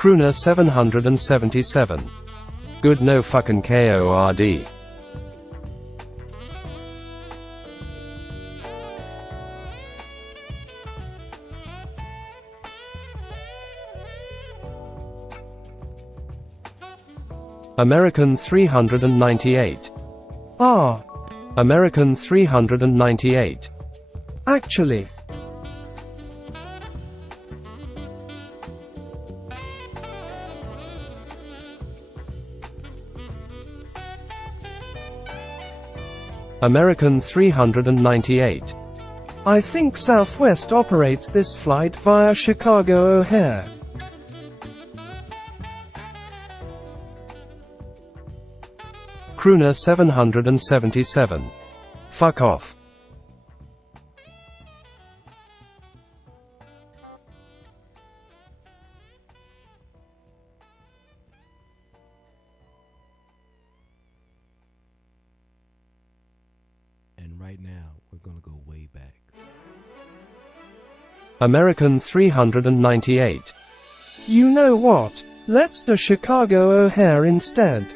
Crooner 777. Good no fucking KORD. American 398. Ah. American 398. Actually. American 398. I think Southwest operates this flight via Chicago O'Hare. Crooner 777. Fuck off. And right now, we're gonna go way back. American 398. You know what? Let's do Chicago O'Hare instead.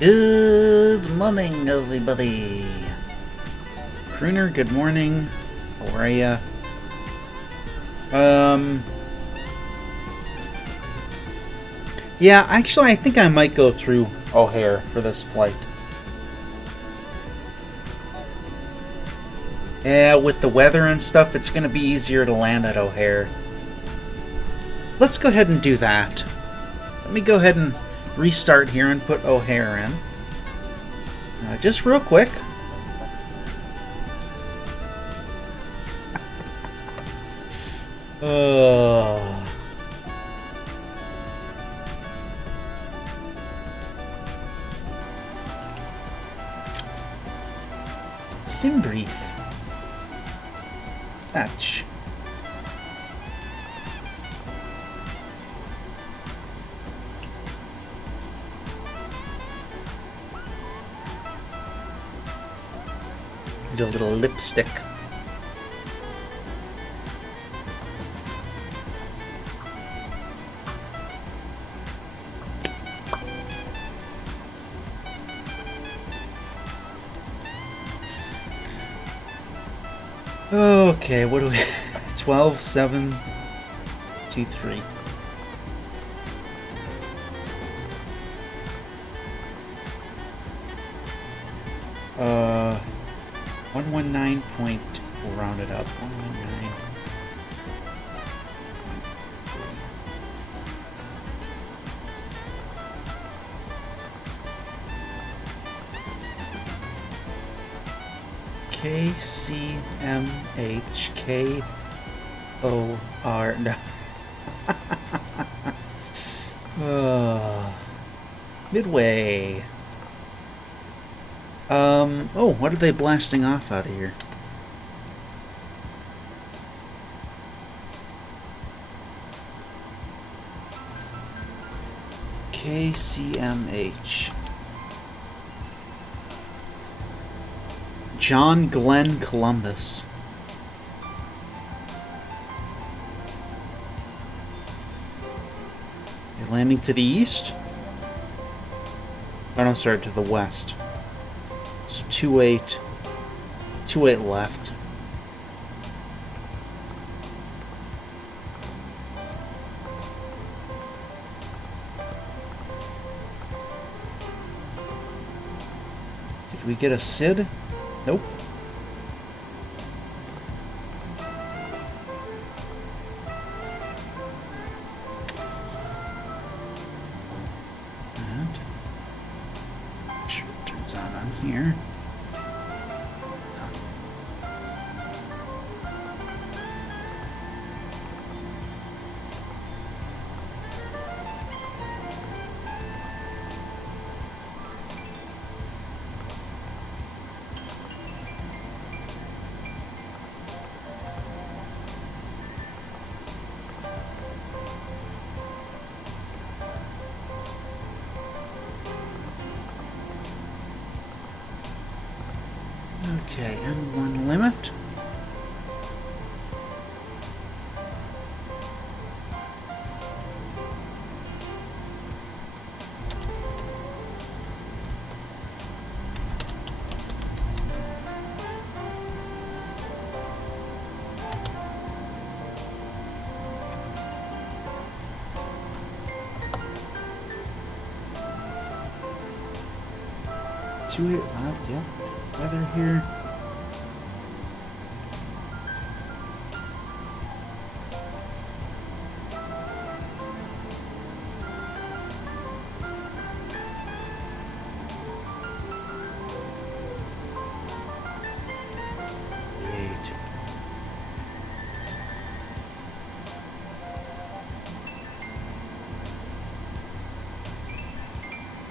Good morning, everybody. Crooner, good morning. How are ya? Yeah, actually, I think I might go through O'Hare for this flight. Yeah, with the weather and stuff, it's gonna be easier to land at O'Hare. Let's go ahead and do that. Let me go ahead and restart here and put O'Hare in. Just real quick. Sim brief. Fetch. A little lipstick. Okay, what do we 12, 7, 2, 3. 119 point, we'll round it up, 119. KCMH KOR no. Midway. Oh, what are they blasting off out of here? KCMH. John Glenn Columbus. You're landing to the east? Oh, no, sorry, to the west. So 28 left. Did we get a SID? Nope. And sure it turns out on here. Okay, M1 limit. Two left, yeah. Weather here.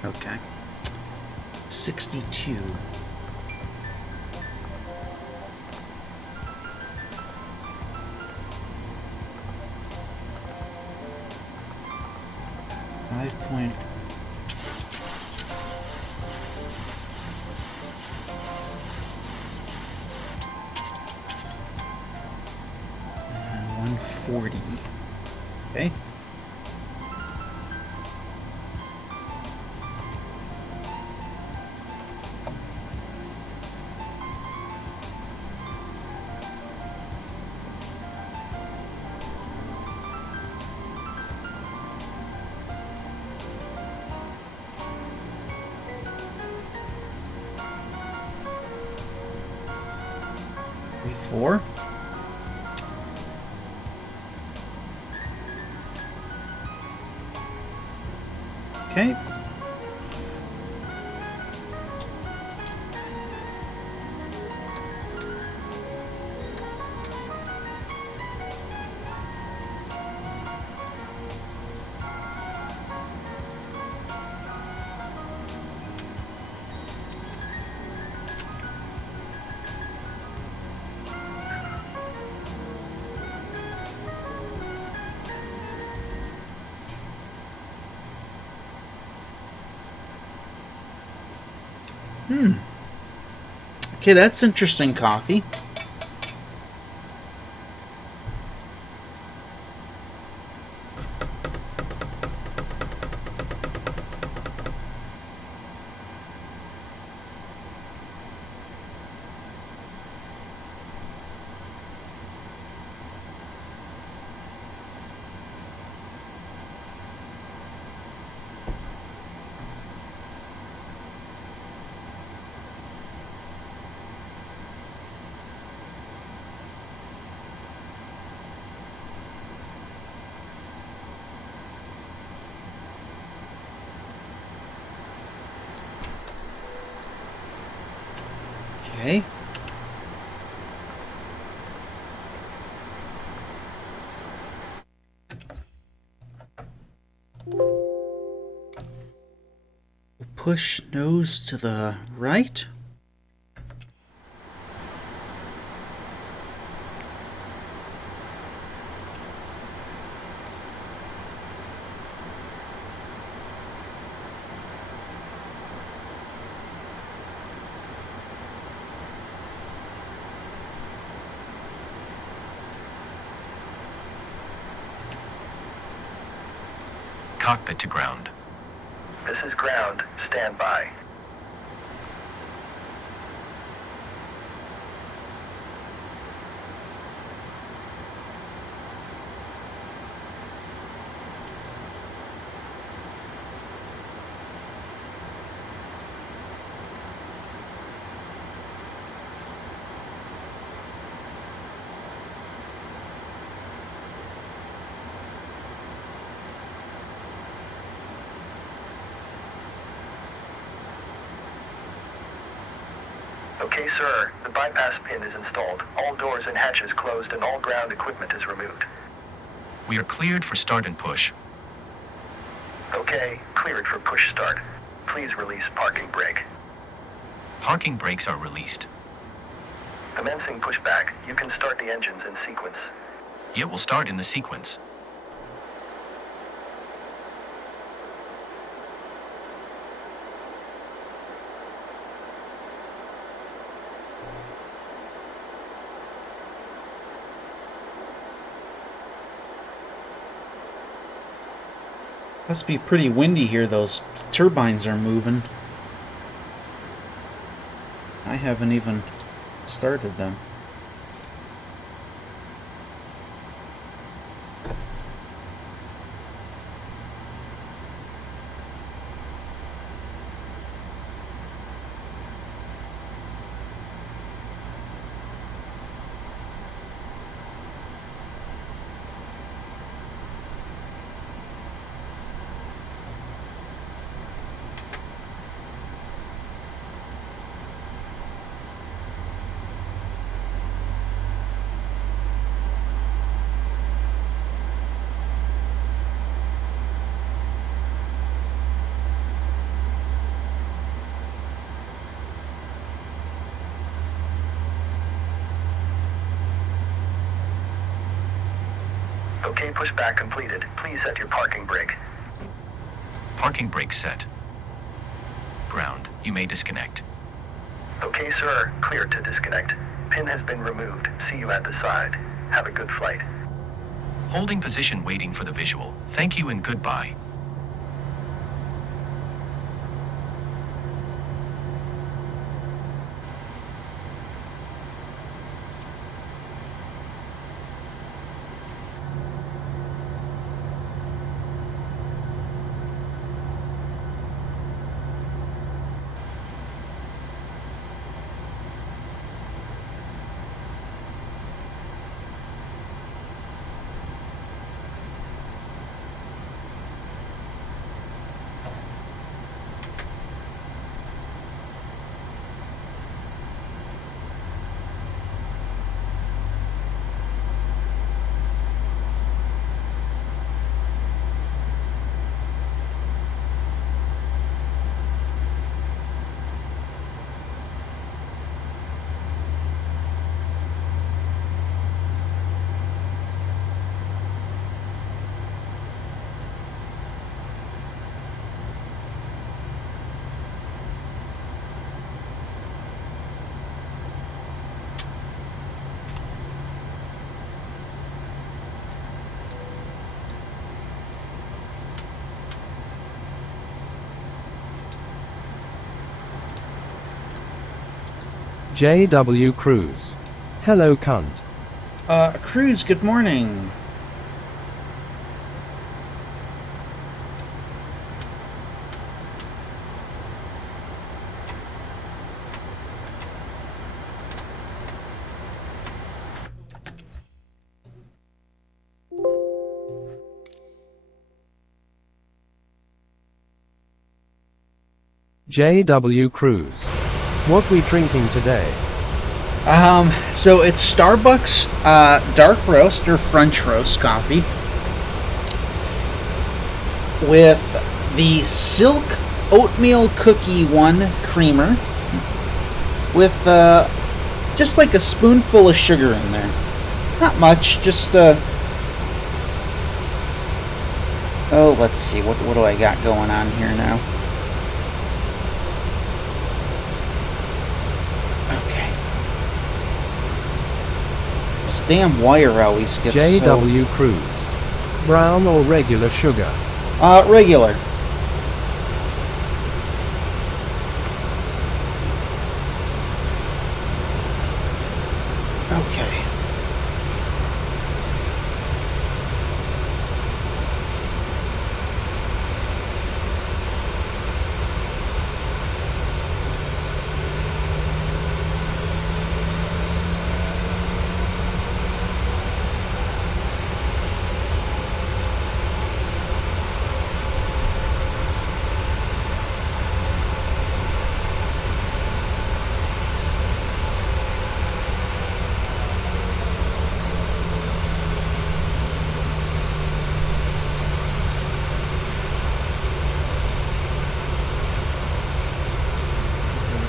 Okay. 62. Point. And 140. Okay. Four. Okay. Okay, that's interesting coffee. Okay. Push nose to the right. Cockpit to ground. This is ground. Stand by. Okay, sir. The bypass pin is installed. All doors and hatches closed and all ground equipment is removed. We are cleared for start and push. Okay, cleared for push start. Please release parking brake. Parking brakes are released. Commencing pushback. You can start the engines in sequence. It will start in the sequence. Must be pretty windy here. Those turbines are moving. I haven't even started them. Okay, pushback completed. Please set your parking brake. Parking brakes set. Ground. You may disconnect. Okay, sir. Clear to disconnect. Pin has been removed. See you at the side. Have a good flight. Holding position waiting for the visual. Thank you and goodbye. JW Cruise. Hello, cunt. Cruz, good morning. JW Cruise. What we drinking today? So it's Starbucks dark roast or French roast coffee with the Silk Oatmeal Cookie One creamer with just like a spoonful of sugar in there. Not much, just oh, let's see, what do I got going on here now? Okay. This damn wire always gets JW Cruise. Brown or regular sugar? Regular. Okay.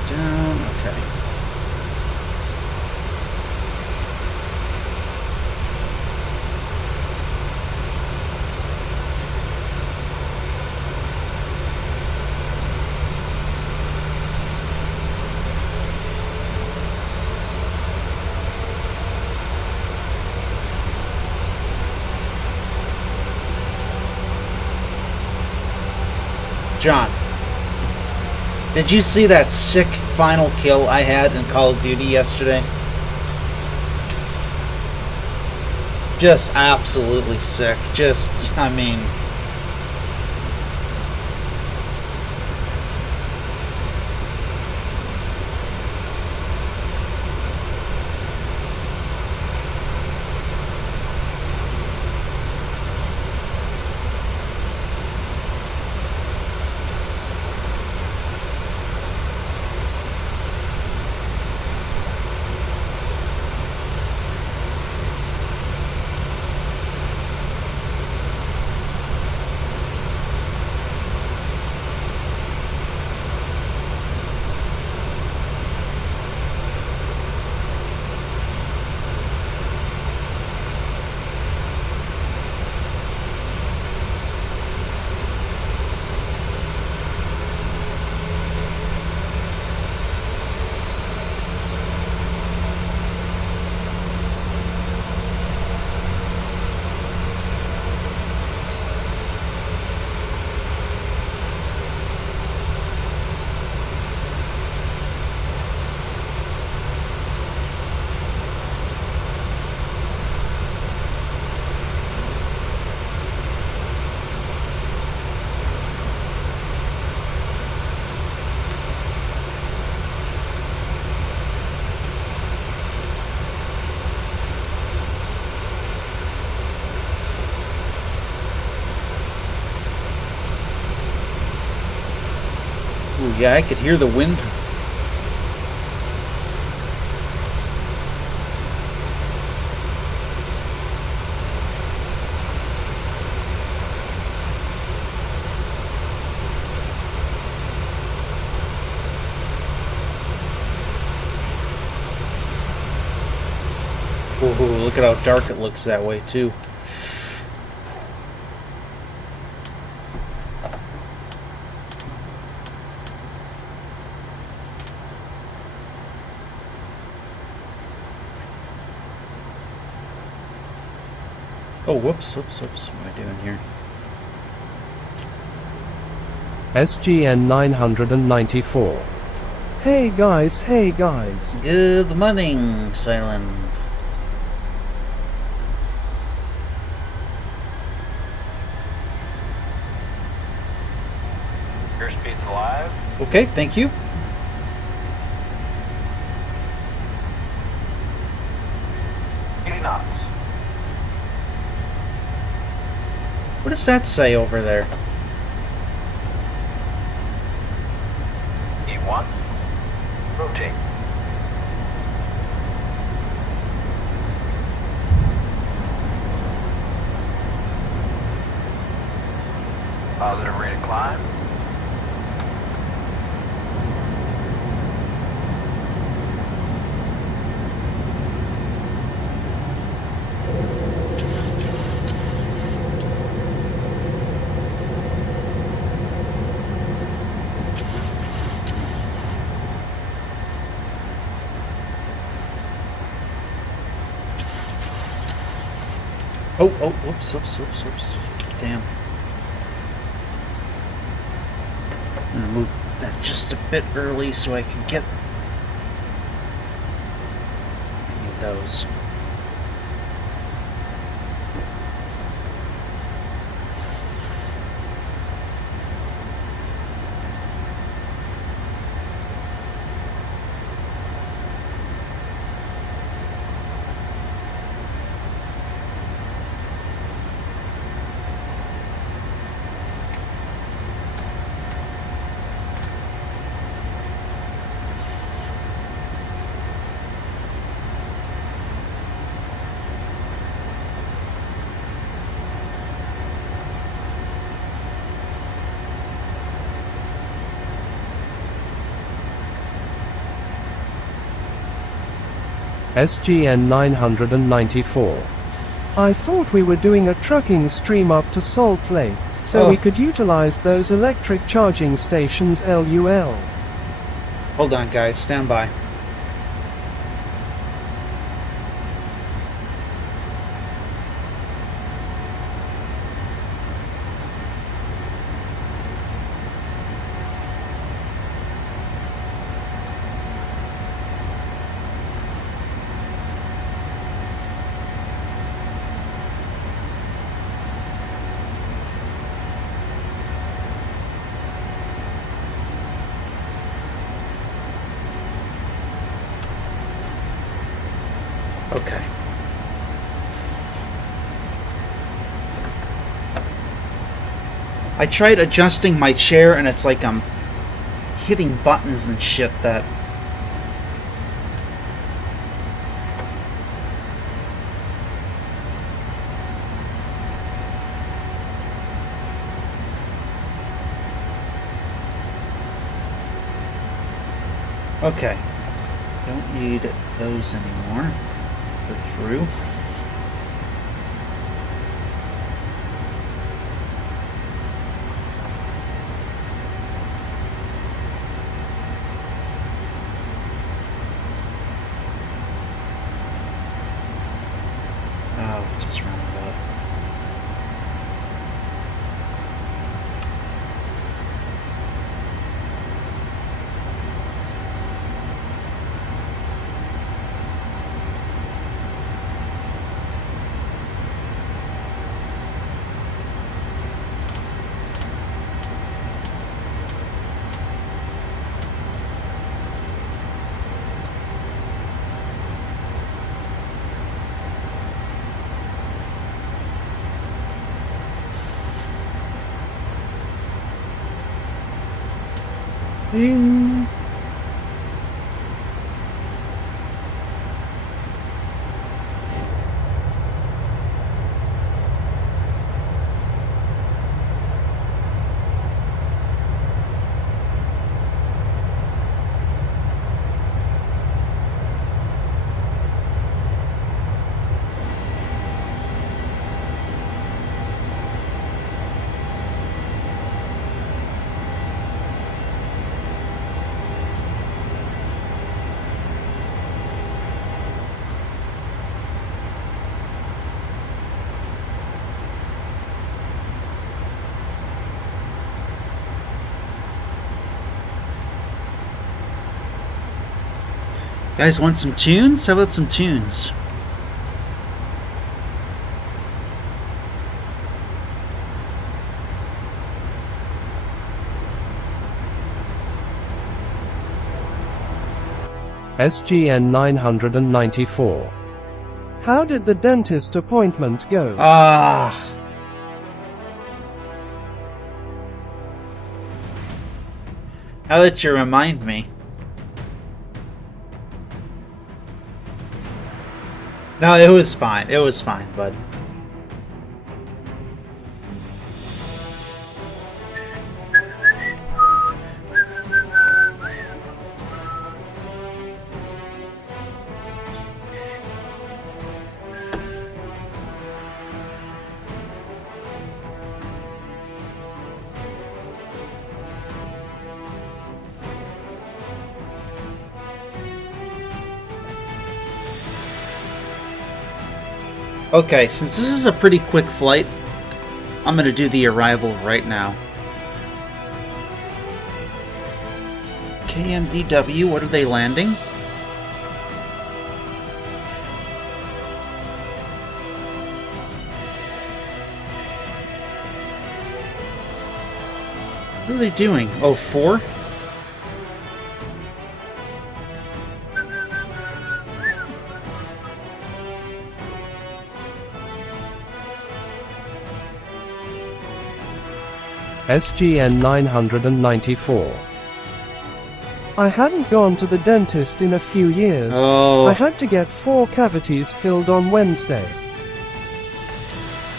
Down, okay. John, did you see that sick final kill I had in Call of Duty yesterday? Just absolutely sick. Just, I mean... Ooh, yeah, I could hear the wind. Ooh, look at how dark it looks that way, too. Oh, whoops. What am I doing here? SGN 994. Hey guys. Good morning, Silent. Airspeed's alive. Okay, thank you. Knots. What does that say over there? E1. Oh, whoops. Damn. I'm gonna move that just a bit early so I can get any of those. SGN 994. I thought we were doing a trucking stream up to Salt Lake, so we could utilize those electric charging stations LUL. Hold on, guys. Stand by. Okay. I tried adjusting my chair and it's like I'm hitting buttons and shit that... Okay. Don't need those anymore. Go through. Oh, just round it up. Ding. Guys, want some tunes? How about some tunes? SGN 994. How did the dentist appointment go? Ah. Now that you remind me. No, it was fine. It was fine, bud. Okay, since this is a pretty quick flight, I'm going to do the arrival right now. KMDW, what are they landing? What are they doing? Oh, 4? SGN 994. I hadn't gone to the dentist in a few years. Oh. I had to get 4 cavities filled on Wednesday.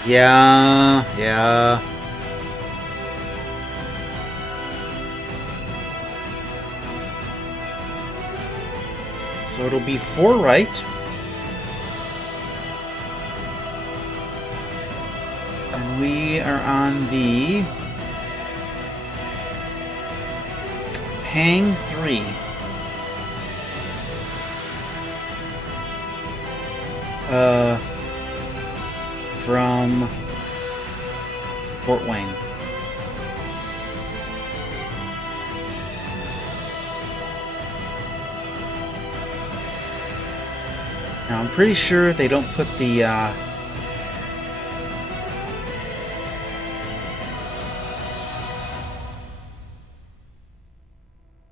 Yeah. So it'll be 4 right. And we are on the Hang 3. From Fort Wayne. Now I'm pretty sure they don't put the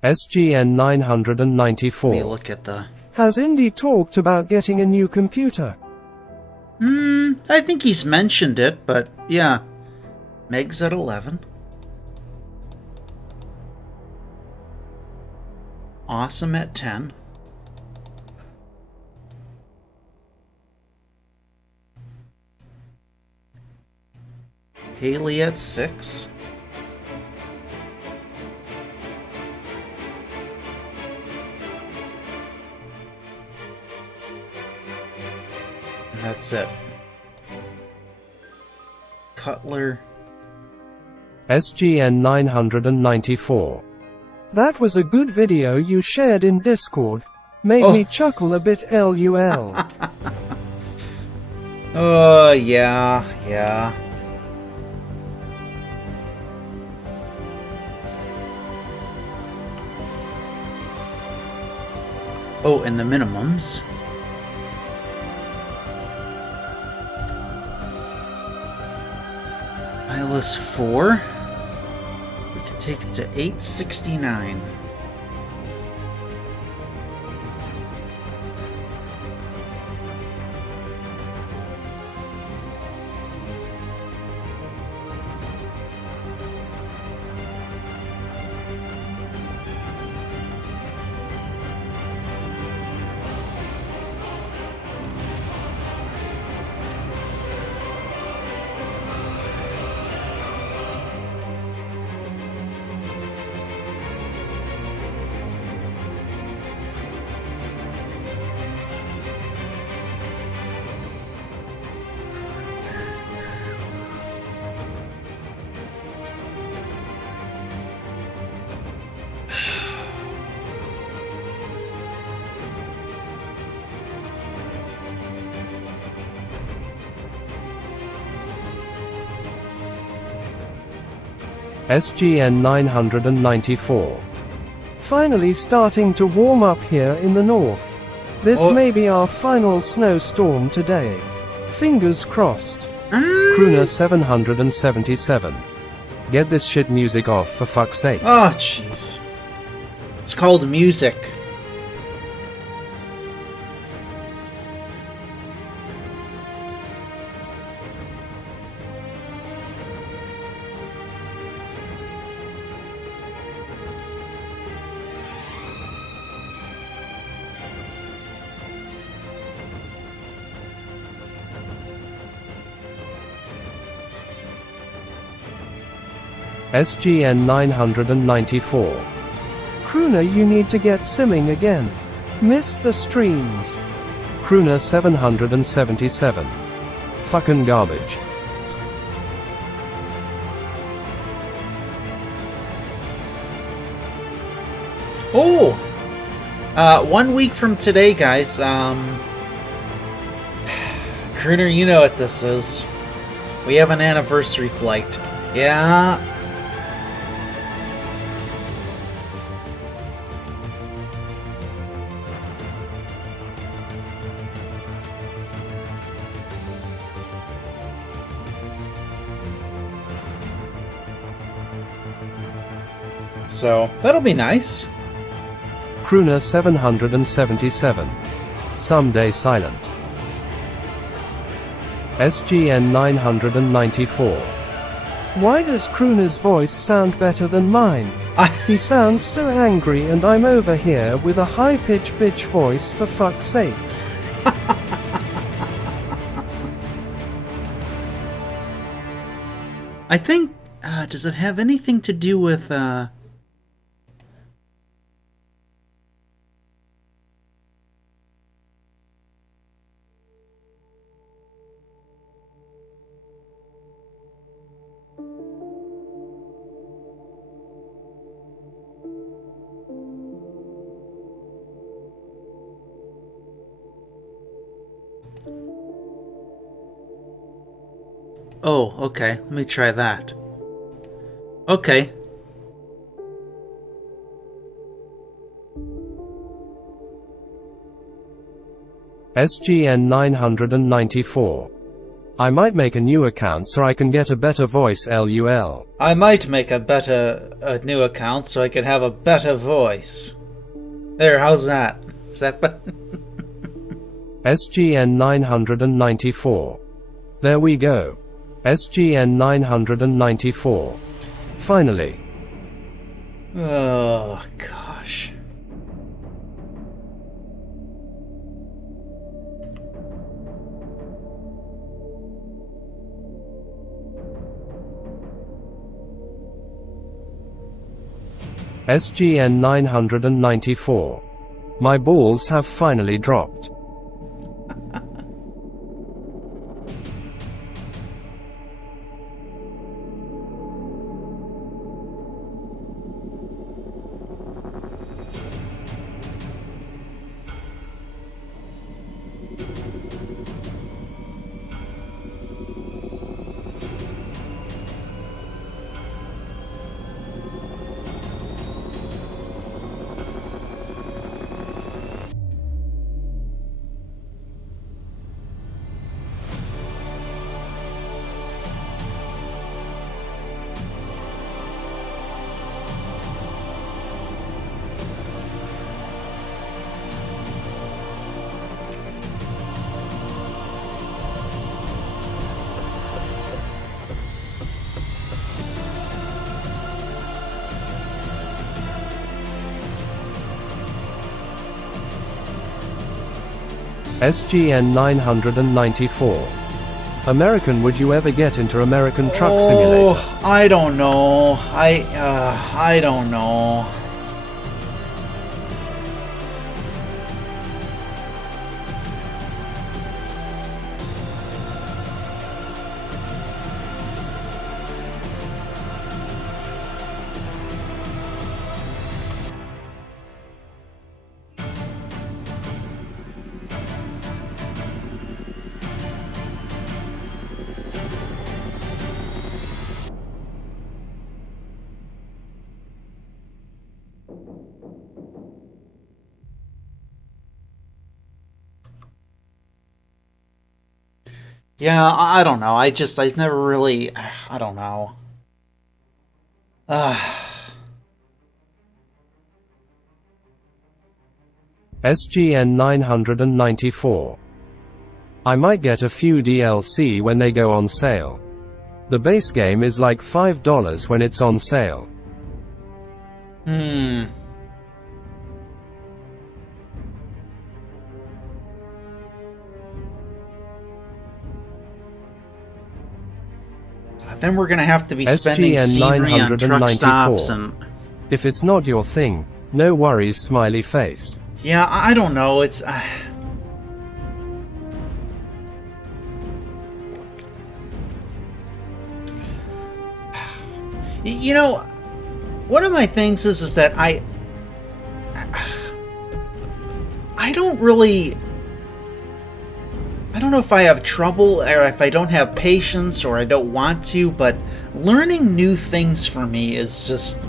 SGN let 994. me look at the Has Indy talked about getting a new computer? I think he's mentioned it, but yeah. Meg's at 11. Awesome at 10. Haley at 6. And that's it. Cutler. SGN 994. That was a good video you shared in Discord. Made me chuckle a bit, LUL. Oh, yeah. Oh, and the minimums. Milus 4. We could take it to 869. SGN 994. Finally starting to warm up here in the north. This may be our final snowstorm today. Fingers crossed. Crooner 777. Get this shit music off for fuck's sake. Oh, jeez. It's called music. SGN 994. Crooner, you need to get simming again. Miss the streams. Crooner 777. Fucking garbage. Oh! 1 week from today, guys, Crooner, you know what this is. We have an anniversary flight. Yeah. So, that'll be nice. Crooner 777. Someday silent. SGN 994. Why does Crooner's voice sound better than mine? He sounds so angry and I'm over here with a high-pitched bitch voice, for fuck's sakes. I think, does it have anything to do with, Oh, okay. Let me try that. Okay. SGN 994. I might make a new account so I can get a better voice, LUL. I might make a new account so I can have a better voice. There, how's that? Is that better? SGN 994. There we go. SGN 994. Finally. Oh, gosh. SGN 994. My balls have finally dropped. SGN 994. American, would you ever get into American Truck Simulator? I don't know. I don't know. Yeah, I don't know. I've never really, I don't know. SGN 994. I might get a few DLC when they go on sale. The base game is like $5 when it's on sale. Then we're gonna have to be spending scenery on truck stops and... If it's not your thing, no worries, smiley face. Yeah, I don't know, it's... You know, one of my things is that I don't really... I don't know if I have trouble or if I don't have patience or I don't want to, but learning new things for me is just...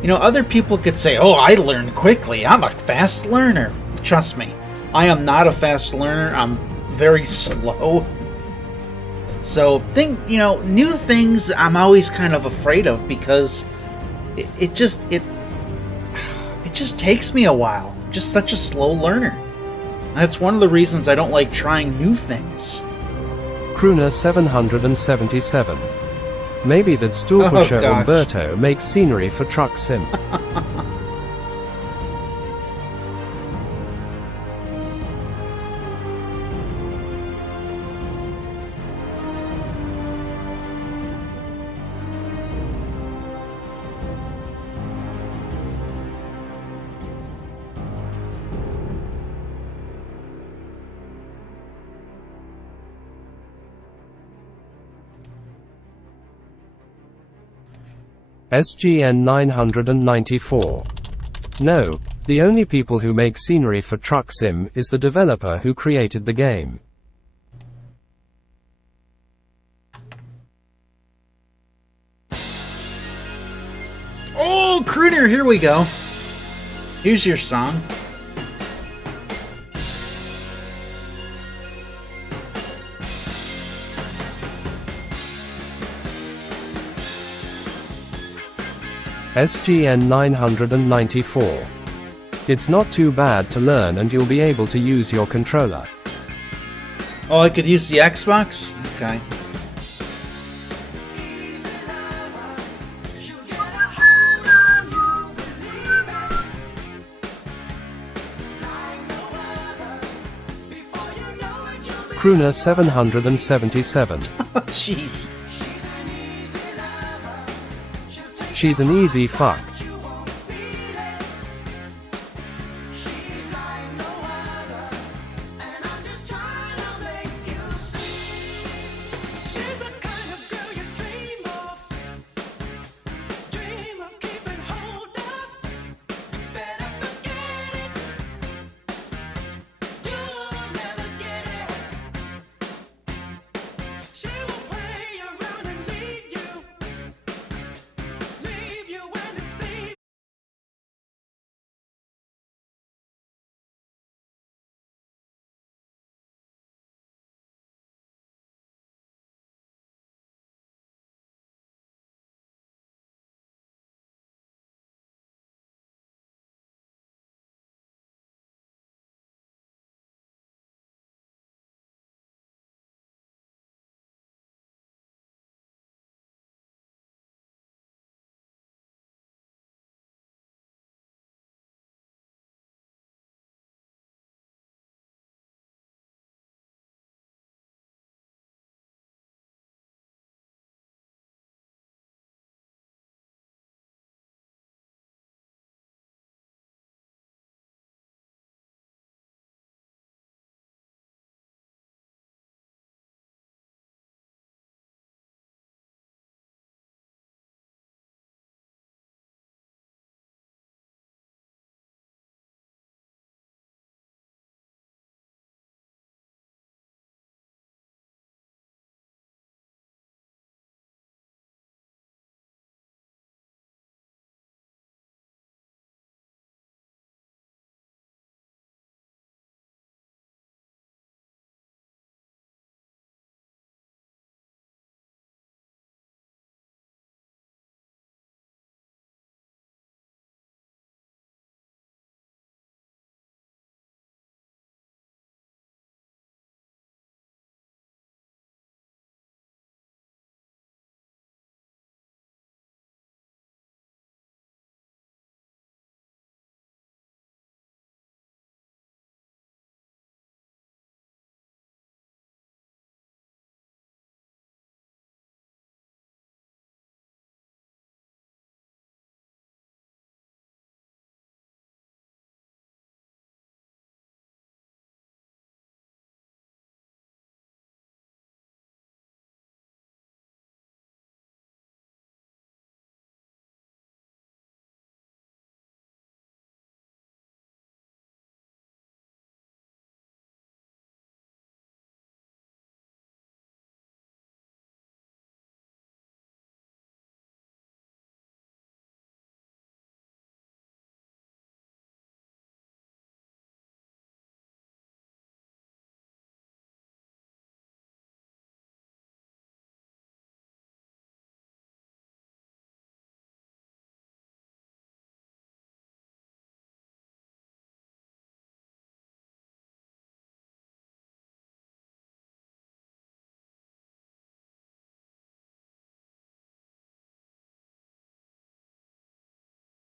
You know, other people could say, oh, I learn quickly. I'm a fast learner. Trust me, I am not a fast learner. I'm very slow. So, new things I'm always kind of afraid of because it just takes me a while. I'm just such a slow learner. That's one of the reasons I don't like trying new things. Crooner 777. Maybe that Stulpusher gosh. Umberto makes scenery for Truck Sim. SGN 994. No, the only people who make scenery for Truck Sim is the developer who created the game. Oh, Crooner, here we go. Here's your song. SGN 994. It's not too bad to learn and you'll be able to use your controller. Oh, I could use the Xbox? Okay. Crooner 777. Jeez. She's an easy fuck.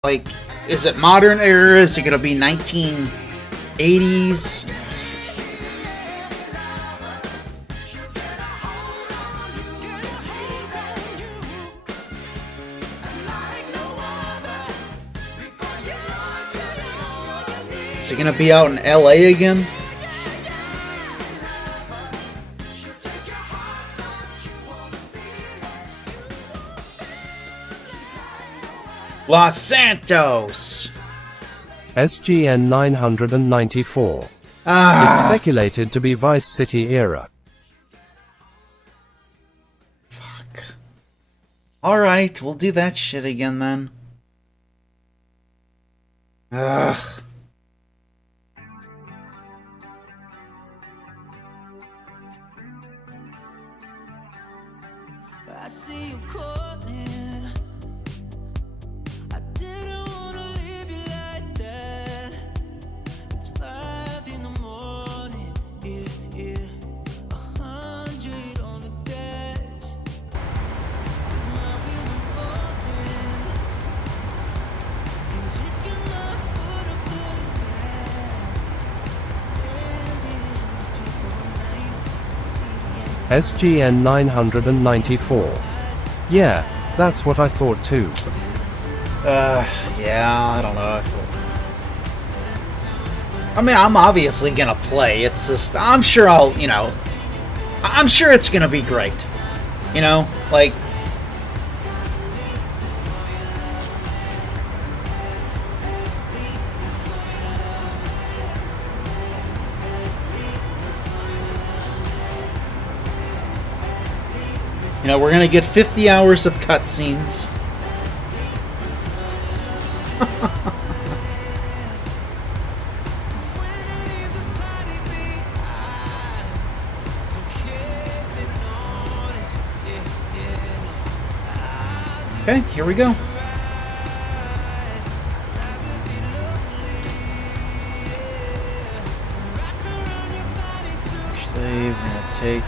Like, is it modern era? Is it gonna be 1980s? Is it gonna be out in LA again? Los Santos! SGN 994. It's Ah, speculated to be Vice City era. fuck. Alright, we'll do that shit again then. Ugh. I see you calling. I didn't wanna leave you like that. It's 5 in the morning. Yeah, yeah. 100 on the dash. 'Cause my wheels are rolling. I'm taking my foot off the gas. Landed on the trip all night. See the end. SGN 994. Yeah, that's what I thought too. Yeah, I don't know. I mean, I'm obviously gonna play. It's just, I'm sure I'll, I'm sure it's gonna be great. Like, we're gonna get 50 hours of cutscenes. Okay, here we go. Actually, we're gonna take.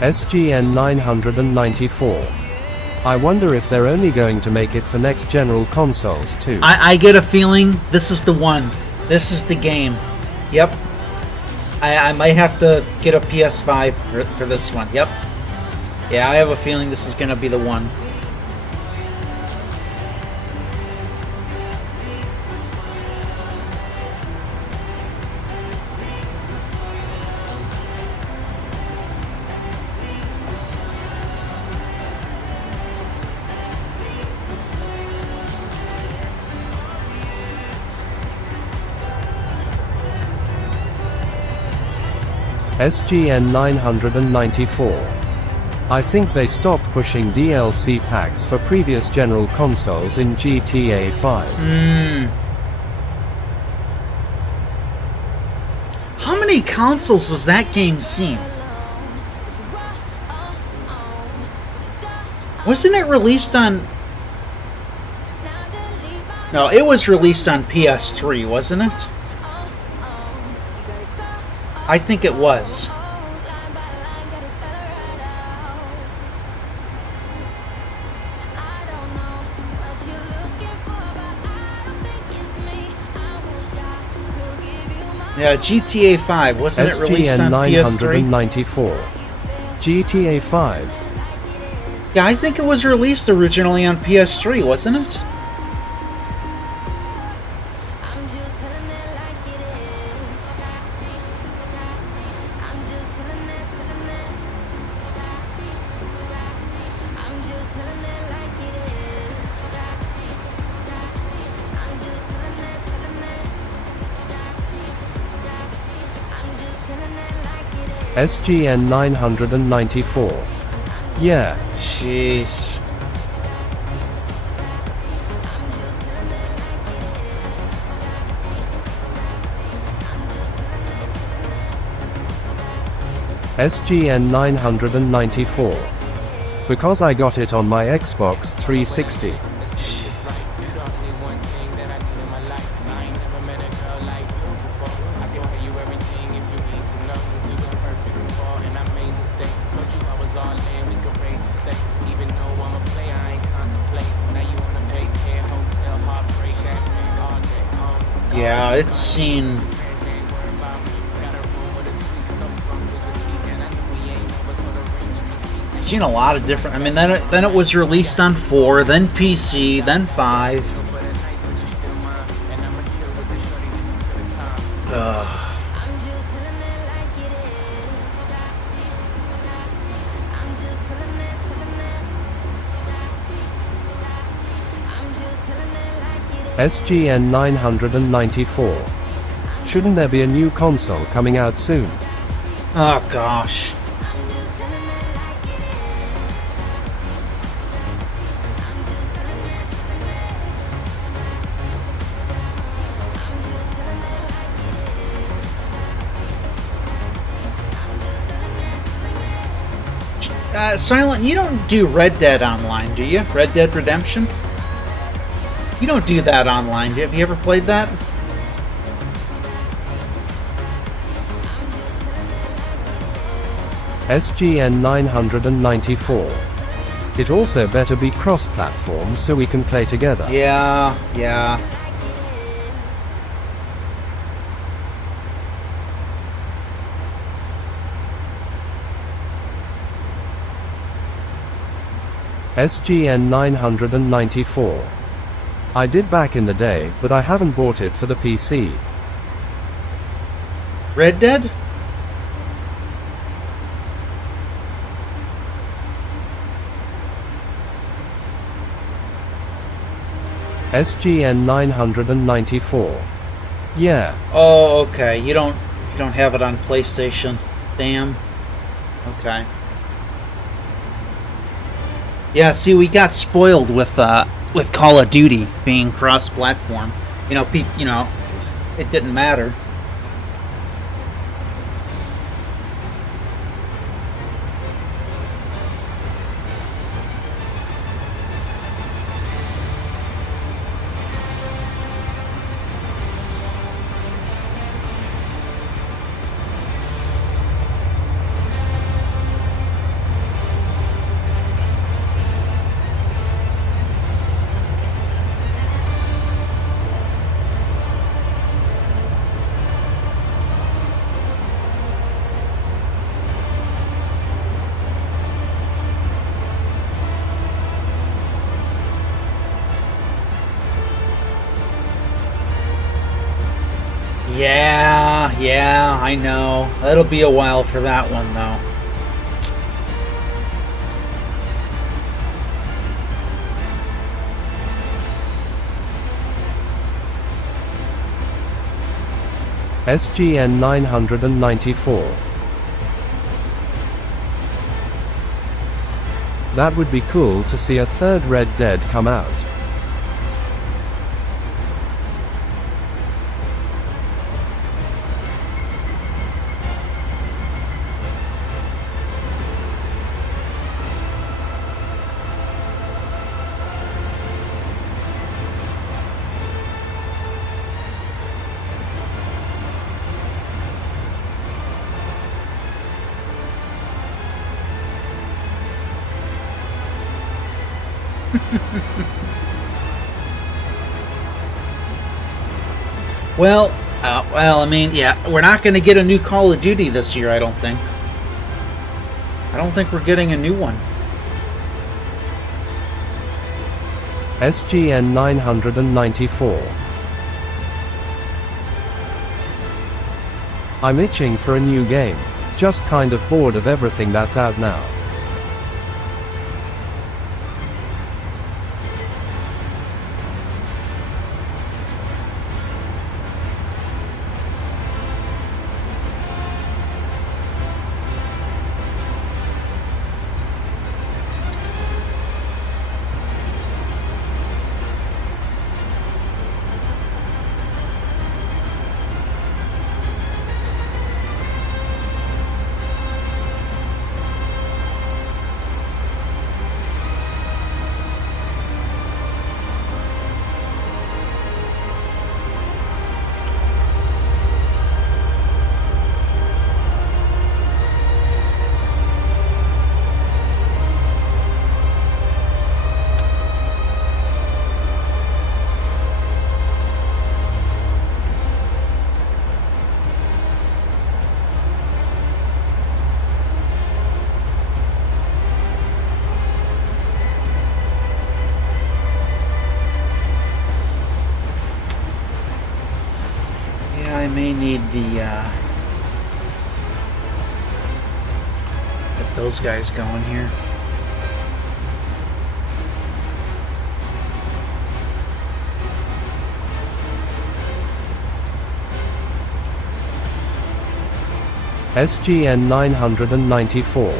SGN 994. I wonder if they're only going to make it for next general consoles too. I get a feeling this is the one. This is the game. Yep. I might have to get a PS5 for this one. Yep. Yeah, I have a feeling this is gonna be the one. SGN 994. I think they stopped pushing DLC packs for previous general consoles in GTA 5. How many consoles has that game seen? Wasn't it released on... No, it was released on PS3, wasn't it? I think it was. Yeah, GTA 5. Wasn't it released on PS3? SGN 994. GTA 5. Yeah, I think it was released originally on PS3, wasn't it? SGN 994. Yeah. Jeez. SGN 994. Because I got it on my Xbox 360. Yeah, it's seen. It's seen a lot of different. I mean, then it was released on 4, then PC, then 5. SGN 994. Shouldn't there be a new console coming out soon? Oh gosh. Silent, you don't do Red Dead Online, do you? Red Dead Redemption? You don't do that online. Have you ever played that? SGN 994. It also better be cross-platform so we can play together. Yeah. SGN 994. I did back in the day, but I haven't bought it for the PC. Red Dead? SGN 994. Yeah. Oh, okay. You don't have it on PlayStation. Damn. Okay. Yeah, see, we got spoiled with Call of Duty being cross-platform. It didn't matter. Yeah, I know. It'll be a while for that one, though. SGN 994. That would be cool to see a third Red Dead come out. Well, I mean, yeah, we're not going to get a new Call of Duty this year, I don't think. I don't think we're getting a new one. SGN 994. I'm itching for a new game. Just kind of bored of everything that's out now. may need the get those guys going here. SGN 994.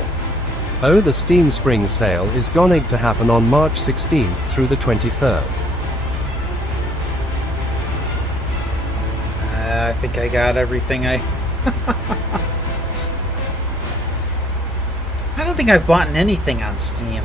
Oh, the Steam Spring sale is going to happen on March 16th through the 23rd. I think I got everything I don't think I've bought anything on Steam.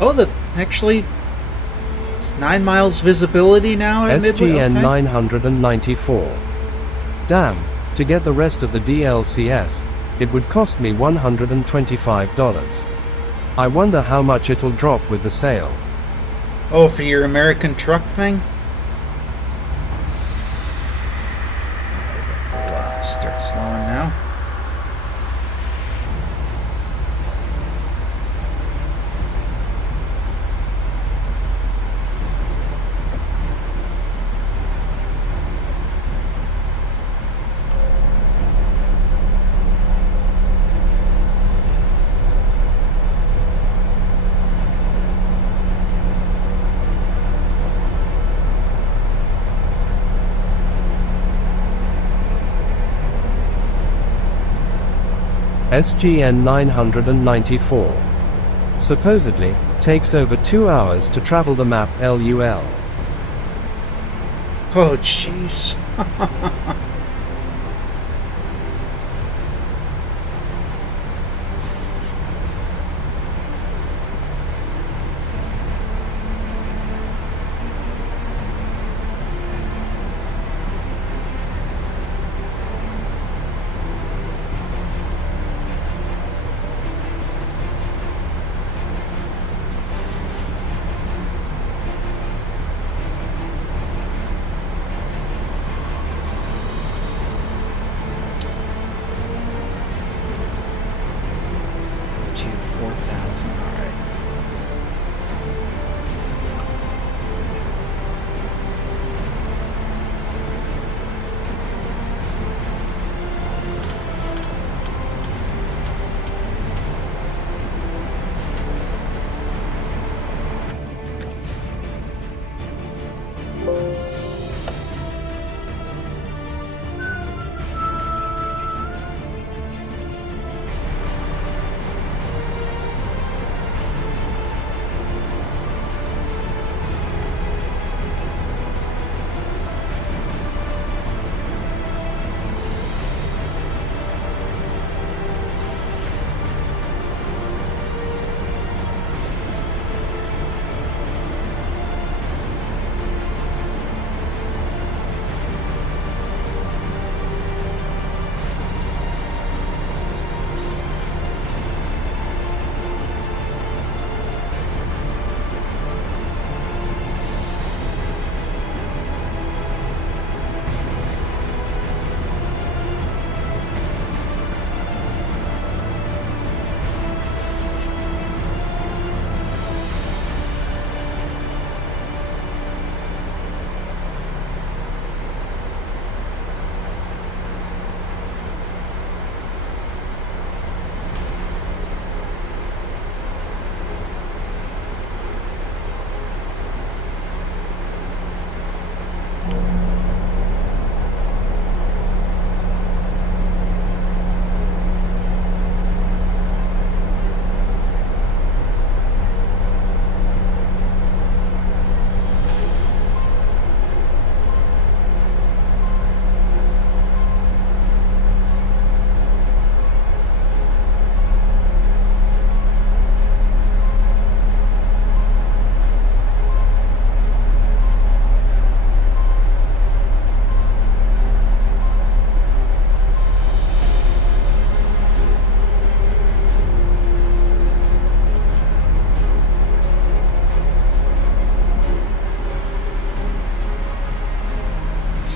Oh, actually, it's 9 miles visibility now at Midway? SGN Okay. 994. Damn, to get the rest of the DLCS, it would cost me $125. I wonder how much it'll drop with the sale. Oh, for your American truck thing? Start slowing now. SGN 994. Supposedly, takes over 2 hours to travel the map LUL. Oh, jeez.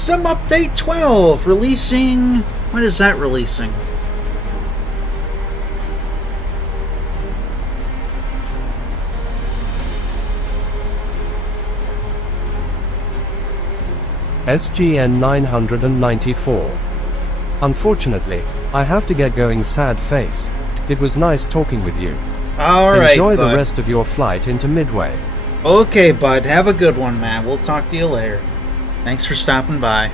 Some Update 12 releasing. When is that releasing? SGN 994. Unfortunately, I have to get going, sad face. It was nice talking with you. Alright, Enjoy bud. the rest of your flight into Midway. Okay, bud. Have a good one, man. We'll talk to you later. Thanks for stopping by.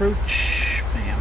approach. Bam.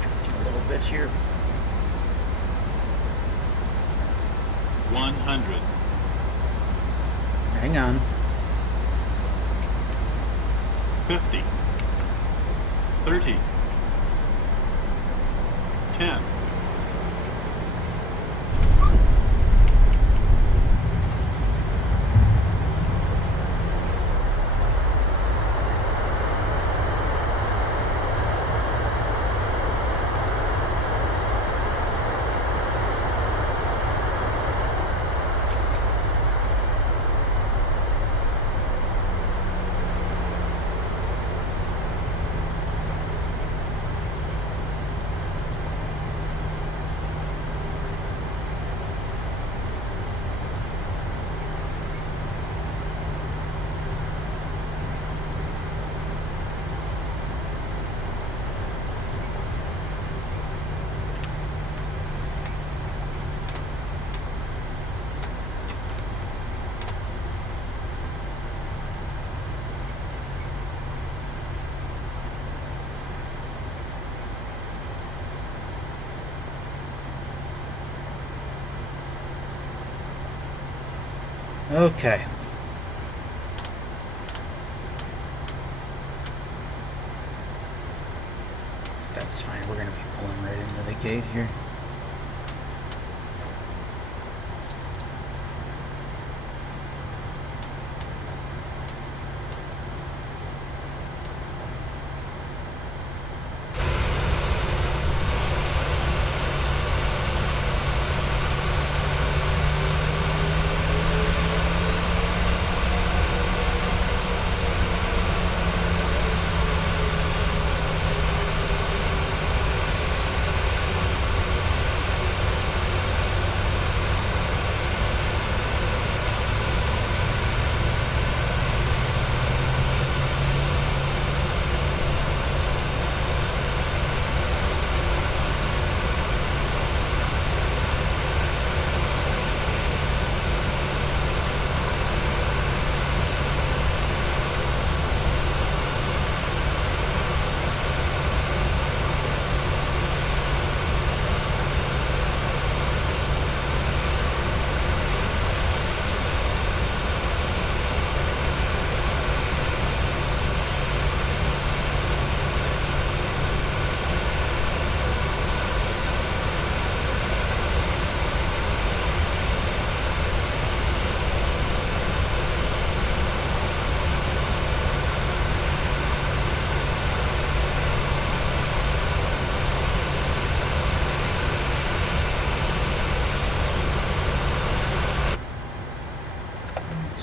Drifting a little bit here. 100. Hang on. 50. 30. 10. Okay. That's fine. We're going to be pulling right into the gate here.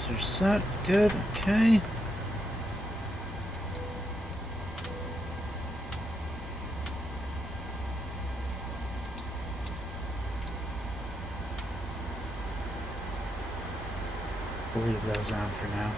They're set. Good. Okay. We'll leave those on for now.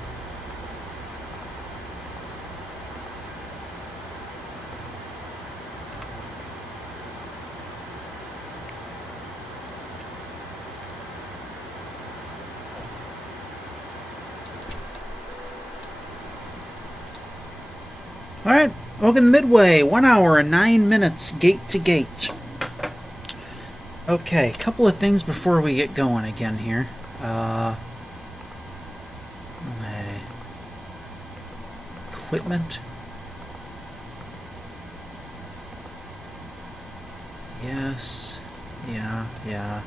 Alright, Ogan Midway, 1 hour and 9 minutes, gate to gate. Okay, a couple of things before we get going again here. My equipment. Yes, yeah. I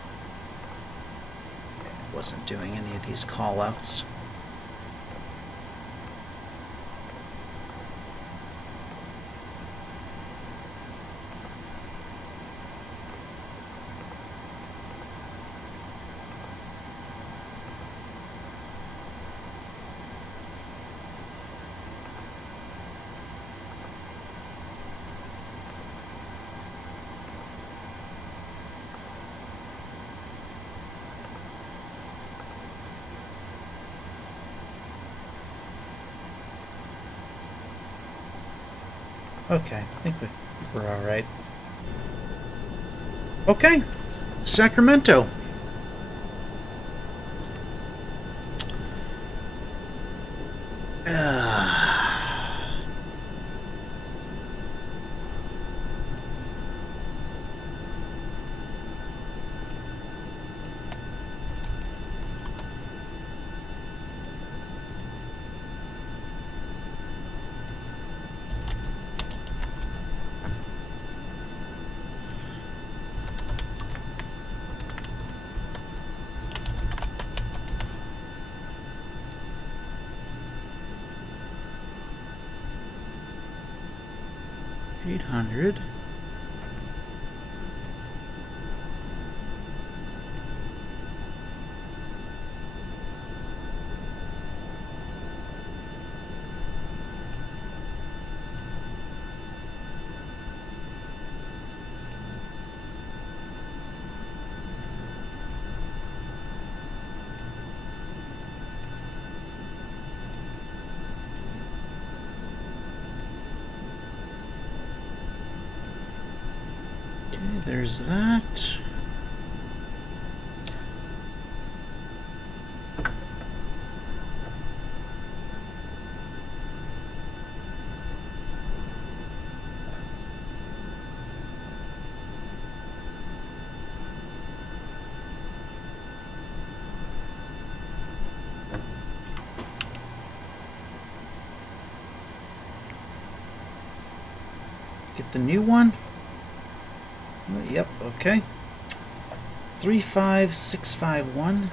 wasn't doing any of these call-outs. Okay, I think we're all right. Okay, Sacramento. $800. There's that. Get the new one. Yep, okay. 35651.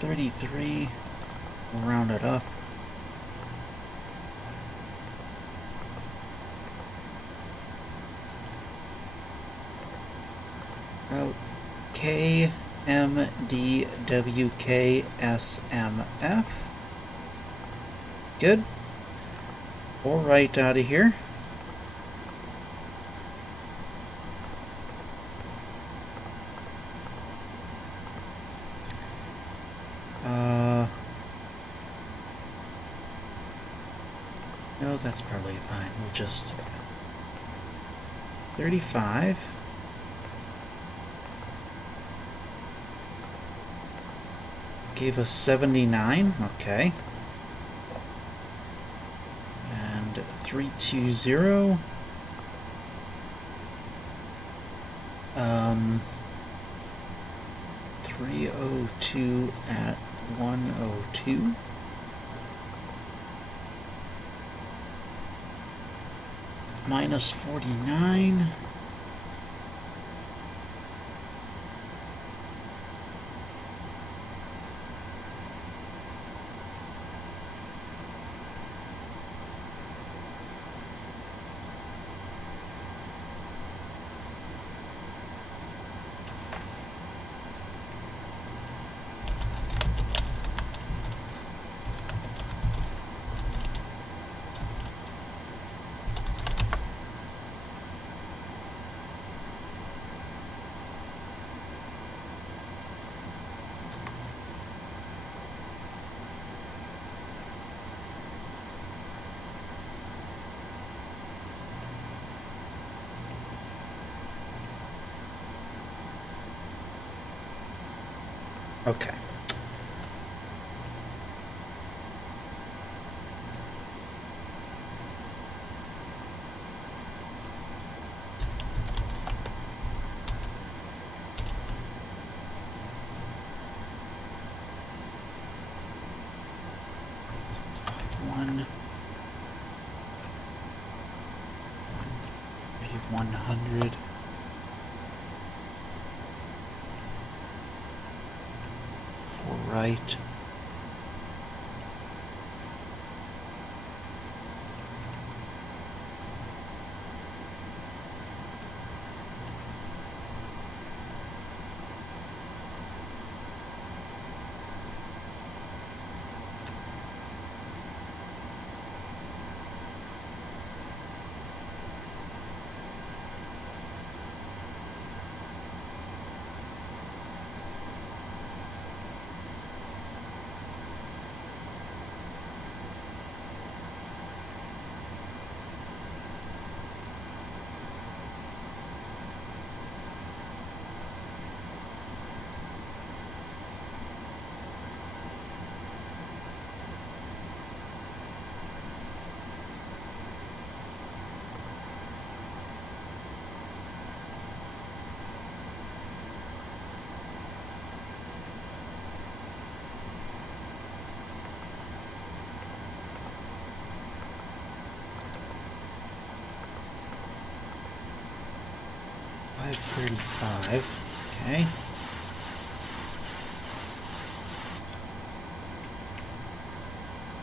$133. We'll round it up. Oh, KMDW KSMF. Good. All right, out of here. No, that's probably fine. We'll just 35. Gave us 79. Okay. And 320. 302 at 102. Minus 49. Okay. So it's 51. 100. Right. $535. Okay.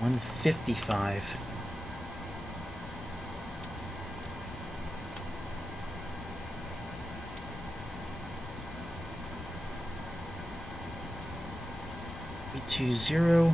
$155. $320.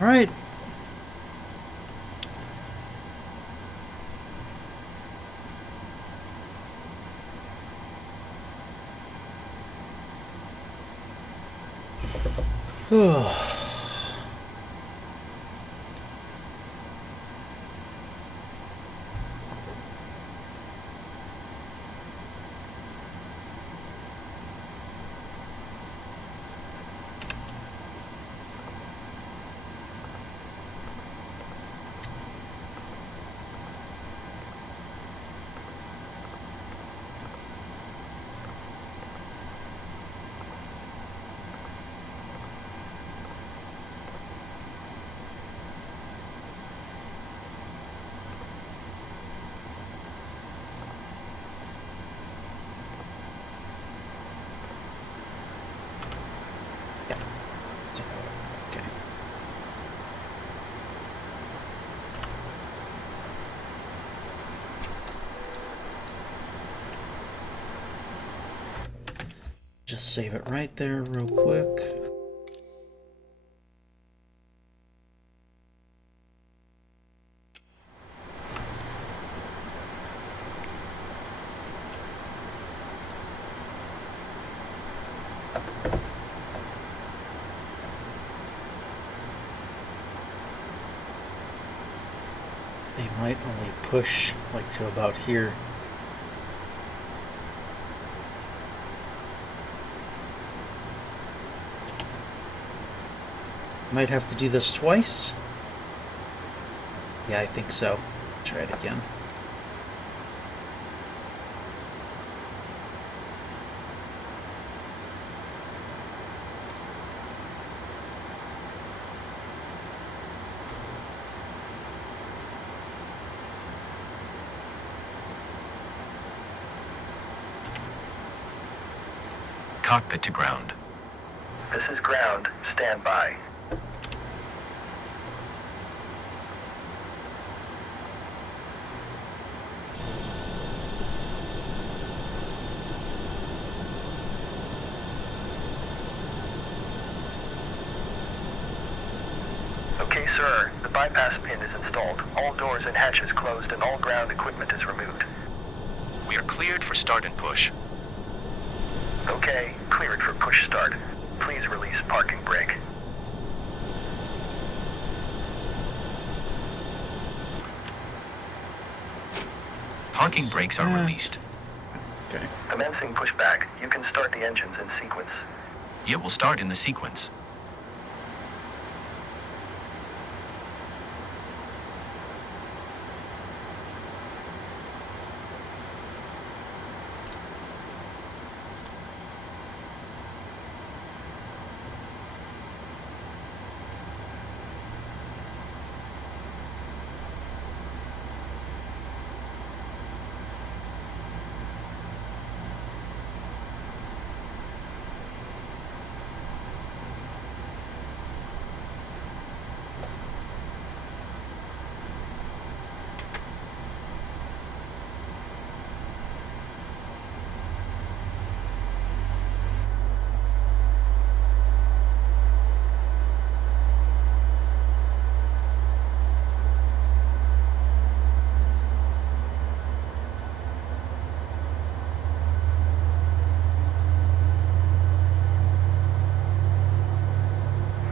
All right. just save it right there real quick. They might only push like to about here. Might have to do this twice. Yeah, I think so. Try it again. Cockpit to ground. This is ground. Stand by. Okay, sir. The bypass pin is installed. All doors and hatches closed and all ground equipment is removed. We are cleared for start and push. Okay, cleared for push start. Please release parking brake. Parking brakes are released. Okay. Commencing pushback. You can start the engines in sequence. It will start in the sequence.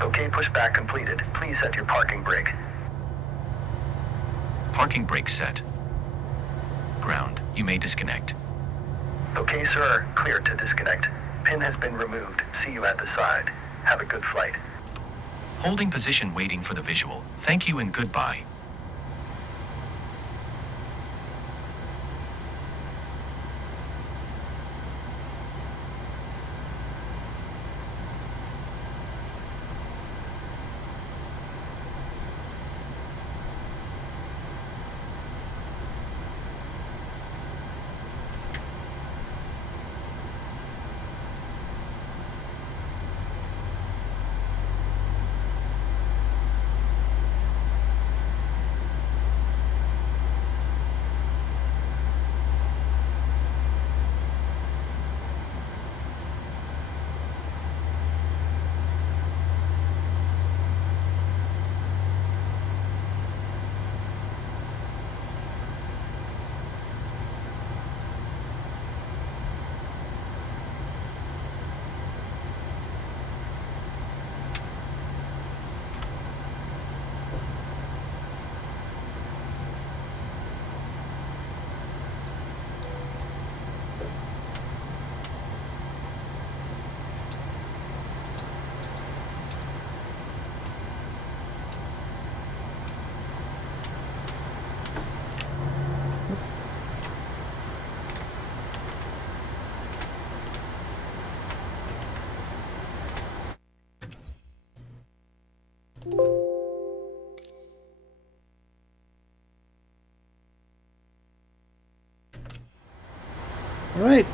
Okay, pushback completed. Please set your parking brake. Parking brake set. Ground. You may disconnect. Okay, sir. Clear to disconnect. Pin has been removed. See you at the side. Have a good flight. Holding position waiting for the visual. Thank you and goodbye. All right.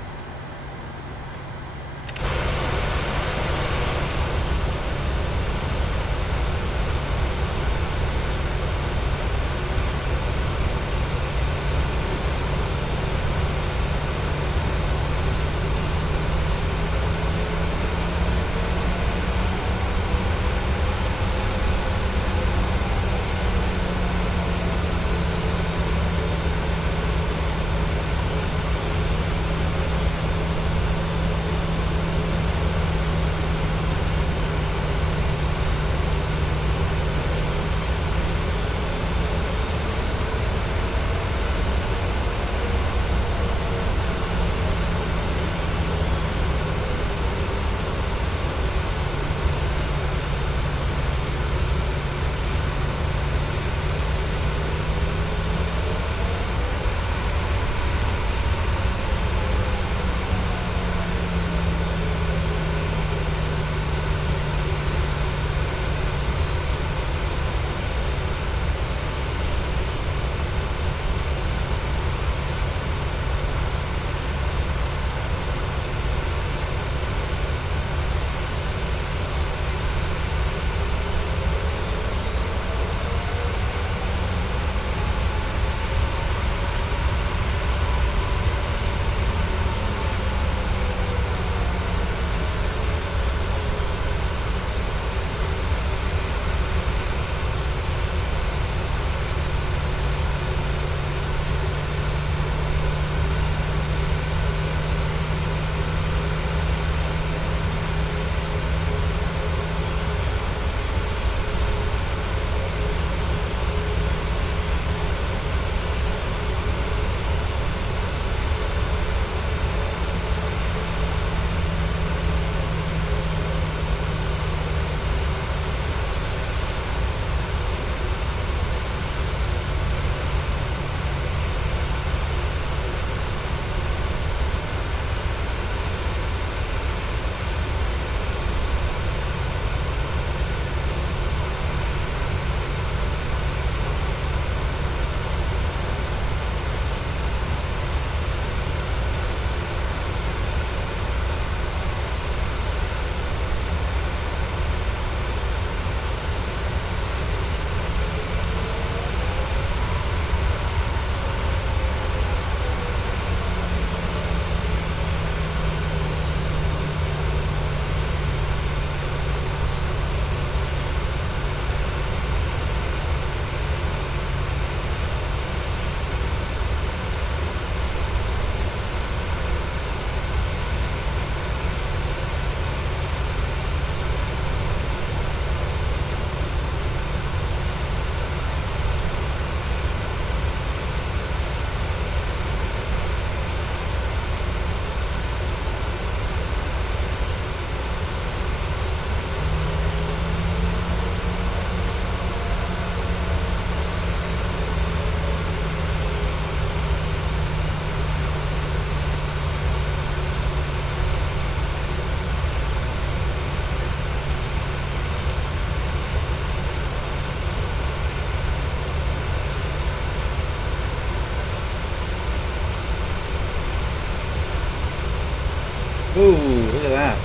Ooh, look at that.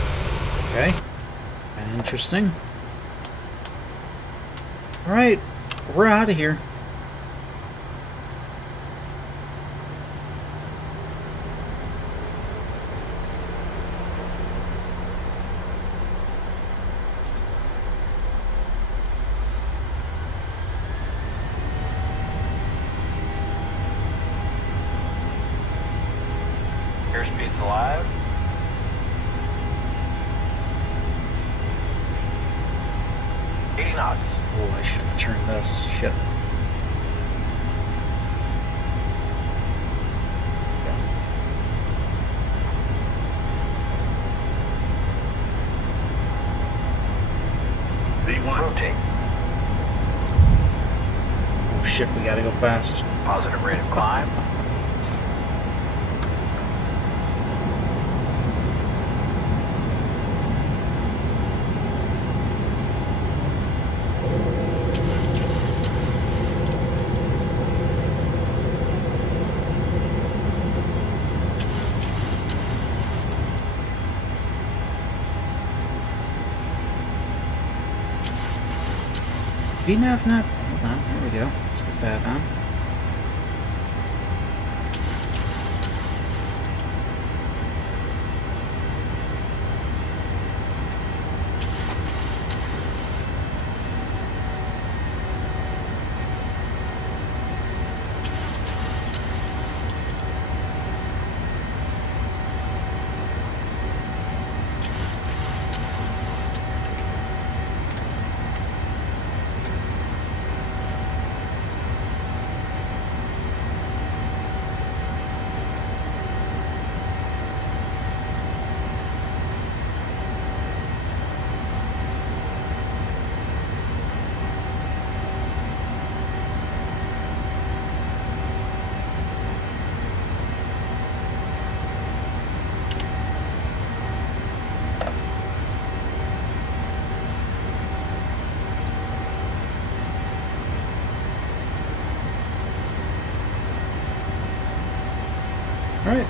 Okay. Kinda interesting. Alright, we're out of here. Airspeed's alive. Knots. Oh, I should have turned this. Shit. V1. Rotate. Oh shit, we gotta go fast. Positive rate of climb. VNAV not. Hold on, there we go. Let's get that on. Alright.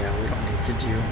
Yeah, we don't need to do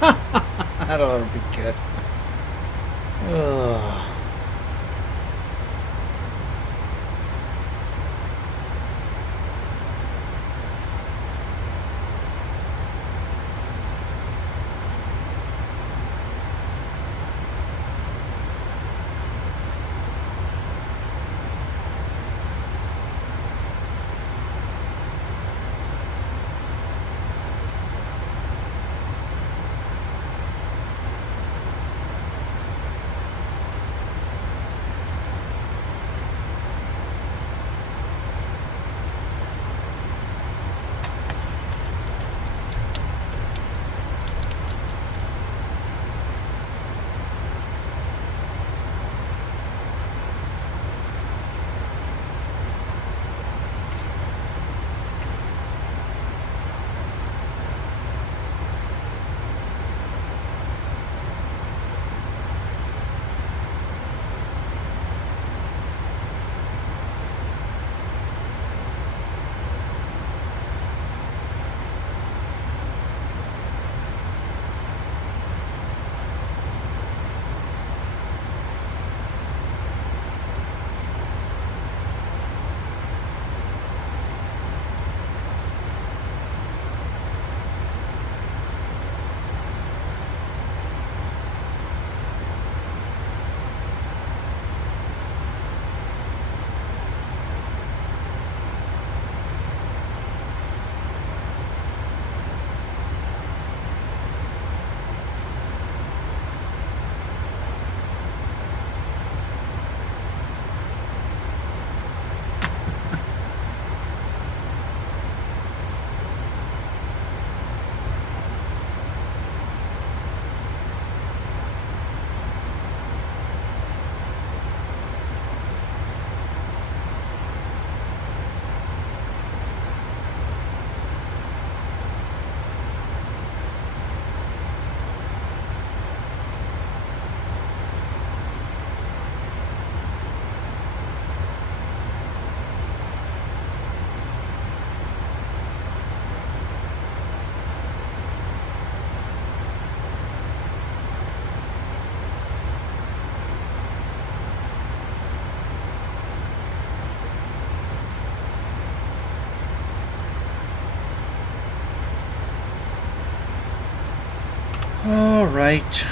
That'll be good. Ugh. All right.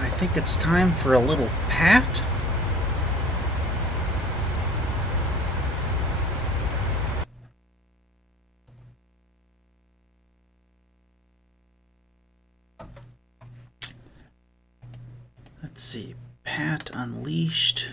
I think it's time for a little pat. Let's see. Pat Unleashed.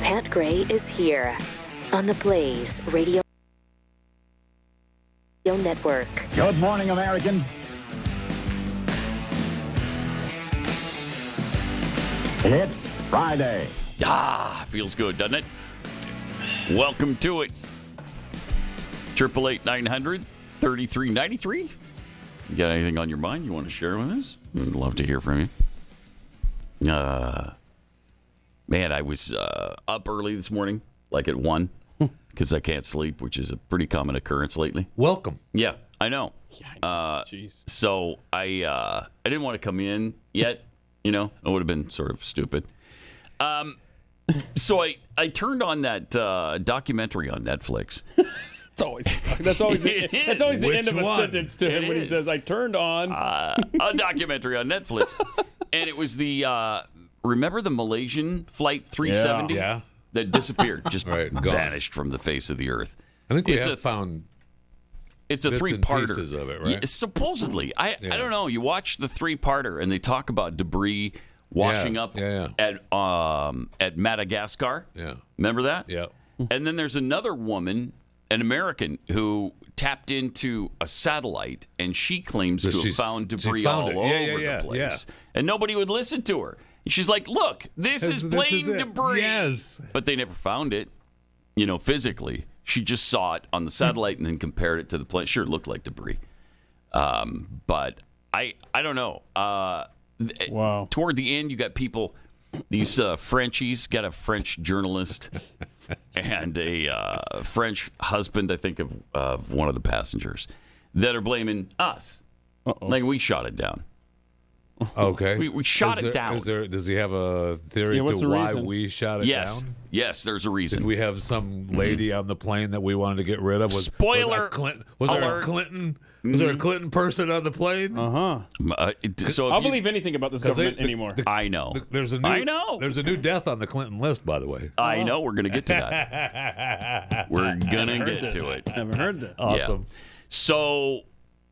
Pat Gray is here on the Blaze Radio Network. Good morning, American. It's Friday. Ah, feels good, doesn't it? Welcome to it. 888-900-3393. You got anything on your mind you want to share with us? I'd love to hear from you. Man, I was up early this morning, like at 1, because I can't sleep, which is a pretty common occurrence lately. Welcome. Yeah, I know. So I didn't want to come in yet. You know, it would have been sort of stupid. So I turned on that documentary on Netflix. That's always the end of a sentence to him when he says, "I turned on a documentary on Netflix," and it was the remember the Malaysian Flight 370 that disappeared, just vanished from the face of the earth. I think we have found. It's a bits and three-parter pieces of it, right? Yeah, supposedly, I don't know. You watch the three-parter, and they talk about debris washing up at Madagascar. Yeah. Remember that? Yeah. And then there's another woman, an American, who tapped into a satellite, and she claims to have found debris all over the place. Yeah. And nobody would listen to her. And she's like, look, this is plain debris. Yes. But they never found it, physically. She just saw it on the satellite and then compared it to the plane. Sure, it looked like debris. But I don't know. Wow. Toward the end, you got people, these Frenchies, got a French journalist and a French husband, I think, of one of the passengers, that are blaming us. Like we shot it down. Okay. We shot it down. Does he have a theory to why we shot it down? Yes, there's a reason. Did we have some lady on the plane that we wanted to get rid of? Spoiler Was there a Clinton? Was there a Clinton person on the plane? So I'll believe anything about this government anymore. I know. There's a new death on the Clinton list, by the way. I know. We're going to get to that. We're going to get to it. Never heard that. Awesome. Yeah. So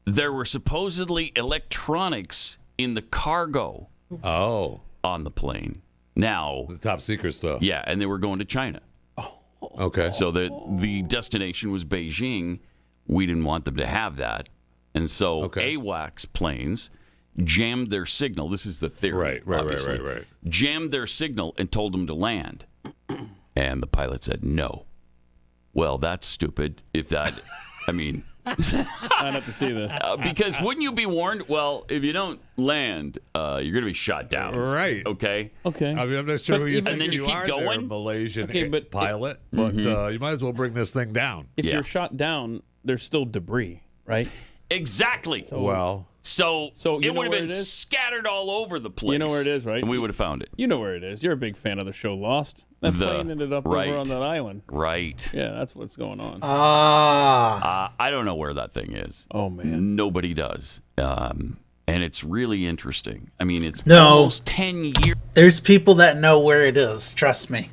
there were supposedly electronics in the cargo on the plane. Now, the top secret stuff. Yeah, and they were going to China. Okay. So the destination was Beijing. We didn't want them to have that. And so AWACS planes jammed their signal. This is the theory. Right. Jammed their signal and told them to land. And the pilot said no. Well, that's stupid. I'd have to see this. Because wouldn't you be warned? Well, if you don't land, you're going to be shot down. Right. Okay. Okay. I mean, I'm not sure who you think and then you keep are going? there, Malaysian but pilot, but you might as well bring this thing down. If you're shot down, there's still debris, right? Exactly. So it would have been scattered all over the place. You know where it is, right? And we would have found it. You know where it is. You're a big fan of the show Lost. That plane ended up over on that island. Right. Yeah, that's what's going on. I don't know where that thing is. Oh, man. Nobody does. And it's really interesting. I mean, it's almost 10 years. There's people that know where it is. Trust me.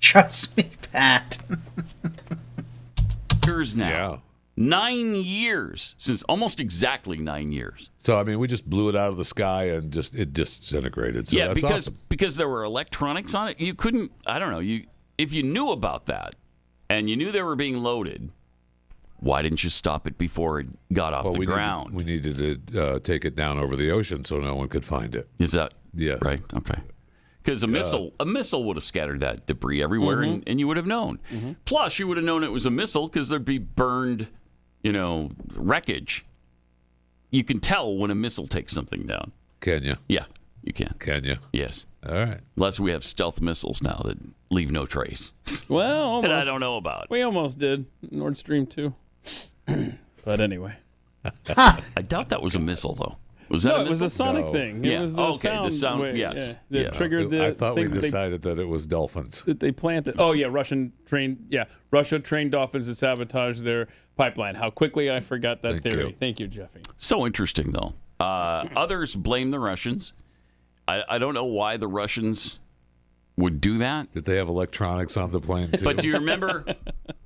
Trust me, Pat. Years now. Yeah. 9 years, since almost exactly 9 years. So, I mean, we just blew it out of the sky and it disintegrated. So that's awesome. Because there were electronics on it. You couldn't, I don't know, if you knew about that and you knew they were being loaded, why didn't you stop it before it got off the ground? We needed to take it down over the ocean so no one could find it. Is that yes? Right. Okay. Because a missile would have scattered that debris everywhere, and you would have known. Plus, you would have known it was a missile because there'd be burned, wreckage. You can tell when a missile takes something down. Can you? Yeah, you can. Can you? Yes. All right. Unless we have stealth missiles now that leave no trace. Well, almost. That I don't know about. We almost did. Nord Stream 2. But anyway. I doubt that was a missile, though. Was that a missile? It was a sonic thing. It was the sound. The sound, wave, yes. That triggered the I thought we thing decided that it was dolphins. That they planted. Oh, yeah, Russia trained dolphins to sabotage their pipeline. How quickly I forgot that theory. Thank you, Jeffy. So interesting, though. Others blame the Russians. I don't know why the Russians would do that. Did they have electronics on the plane, too? But do you remember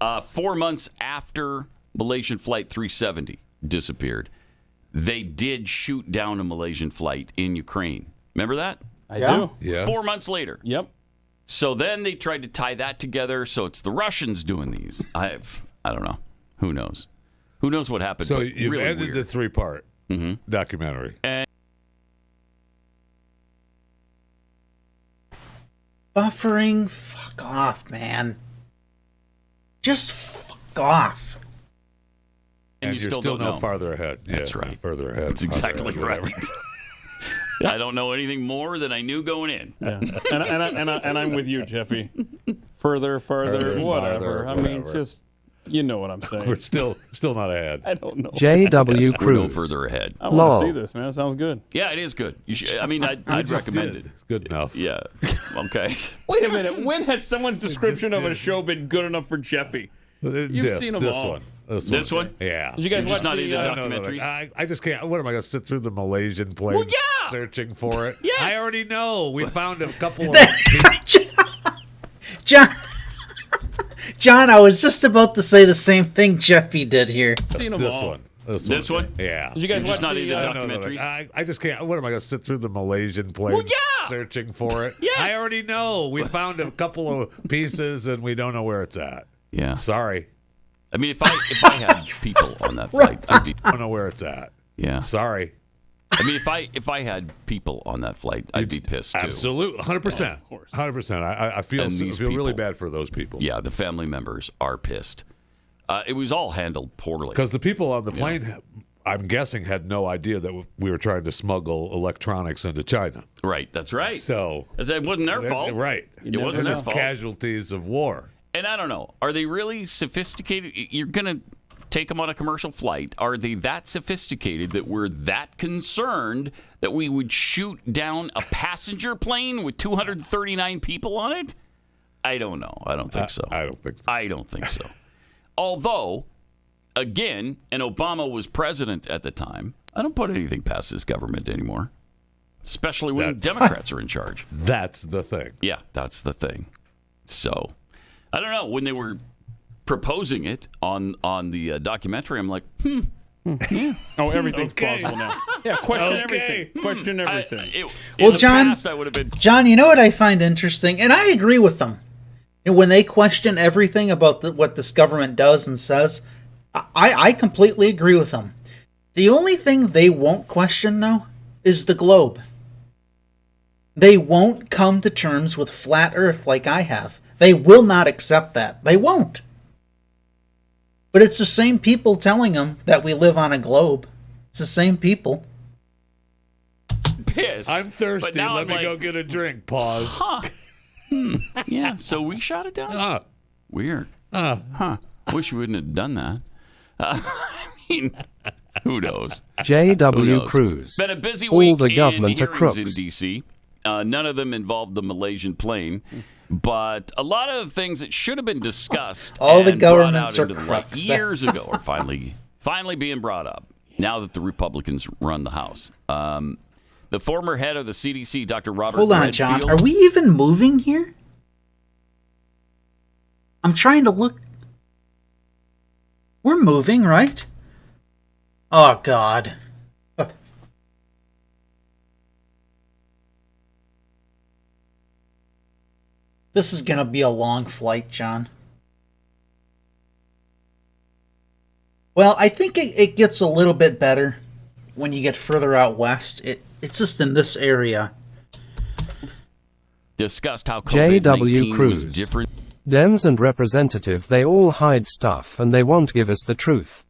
4 months after Malaysian Flight 370 disappeared, they did shoot down a Malaysian flight in Ukraine. Remember that? I do. Yes. 4 months later. Yep. So then they tried to tie that together. So it's the Russians doing these. I don't know. Who knows? Who knows what happened? So but you've really ended the 3-part documentary. Buffering? Fuck off, man. Just fuck off. And you're still still don't no know. farther ahead. That's Yeah, right. Further ahead. That's exactly farther right. ahead, I don't know anything more than I knew going in. Yeah. and I'm with you, Jeffy. Further, whatever. farther, I mean, whatever. just, you know what I'm saying. We're still not ahead. I don't know. JW We're no Cruise. further ahead. I want to see this, man. It sounds good. Yeah, it is good. You should, I'd recommend it. It's good enough. Yeah. Okay. Wait a minute. When has someone's description of a show been good enough for Jeffy? You've seen them all. This one? Yeah. Did you guys You're watch just not the into No. documentaries? I just can't. What am I going to sit through the Malaysian plane searching for it? Yes. I already know. We found a couple of. John, I was just about to say the same thing Jeffy did here. seen them this all. one. This one? Yeah. Did you guys watch not the into No, documentaries? I just can't. What am I going to sit through the Malaysian plane Well, yeah. searching for it? Yes. I already know. We found a couple of pieces and we don't know where it's at. Yeah. Sorry. I mean, if I had people on that flight, I'd be, I don't know where it's at. yeah. Sorry. I mean, if I had people on that flight, I'd be pissed too. Absolutely. 100%. Of course. 100%. I feel And these really people- bad for those people. Yeah, the family members are pissed. It was all handled poorly. Because the people on the plane, I'm guessing, had no idea that we were trying to smuggle electronics into China. Right, that's right. So It wasn't their fault. Right. It wasn't They're their just fault. casualties of war. And I don't know. Are they really sophisticated? You're going to take them on a commercial flight. Are they that sophisticated that we're that concerned that we would shoot down a passenger plane with 239 people on it? I don't know. I don't think so. I don't think so. I don't think so. Although, again, and Obama was president at the time, I don't put anything past this government anymore, especially when Democrats are in charge. That's the thing. Yeah, that's the thing. So, I don't know. When they were proposing it on the documentary, I'm like, yeah. Oh, everything's Okay. plausible now. Yeah, question Okay. everything. Question everything. Well, in the John- past, I would have been. John, you know what I find interesting, and I agree with them. And when they question everything about what this government does and says, I completely agree with them. The only thing they won't question, though, is the globe. They won't come to terms with flat Earth like I have. They will not accept that. They won't. But it's the same people telling them that we live on a globe. It's the same people. Pissed. I'm thirsty. But now Let I'm me like, go get a drink. Pause. Huh. Yeah, so we shot it down? Weird. Huh. Wish we wouldn't have done that. I mean, who knows? J.W. Cruz. Been a busy All week the government in are hearings in crooks. D.C. None of them involved the Malaysian plane. But a lot of things that should have been discussed All the and brought governments out are into the light crooks. years ago are finally being brought up now that the Republicans run the House. The former head of the CDC, Dr. Robert Hold on, Redfield, John. Are we even moving here? I'm trying to look. We're moving, right? Oh, God. This is going to be a long flight, John. Well, I think it gets a little bit better when you get further out west. It's just in this area. discussed how J.W. COVID-19 was Cruz. different. Dems and representative, they all hide stuff and they won't give us the truth.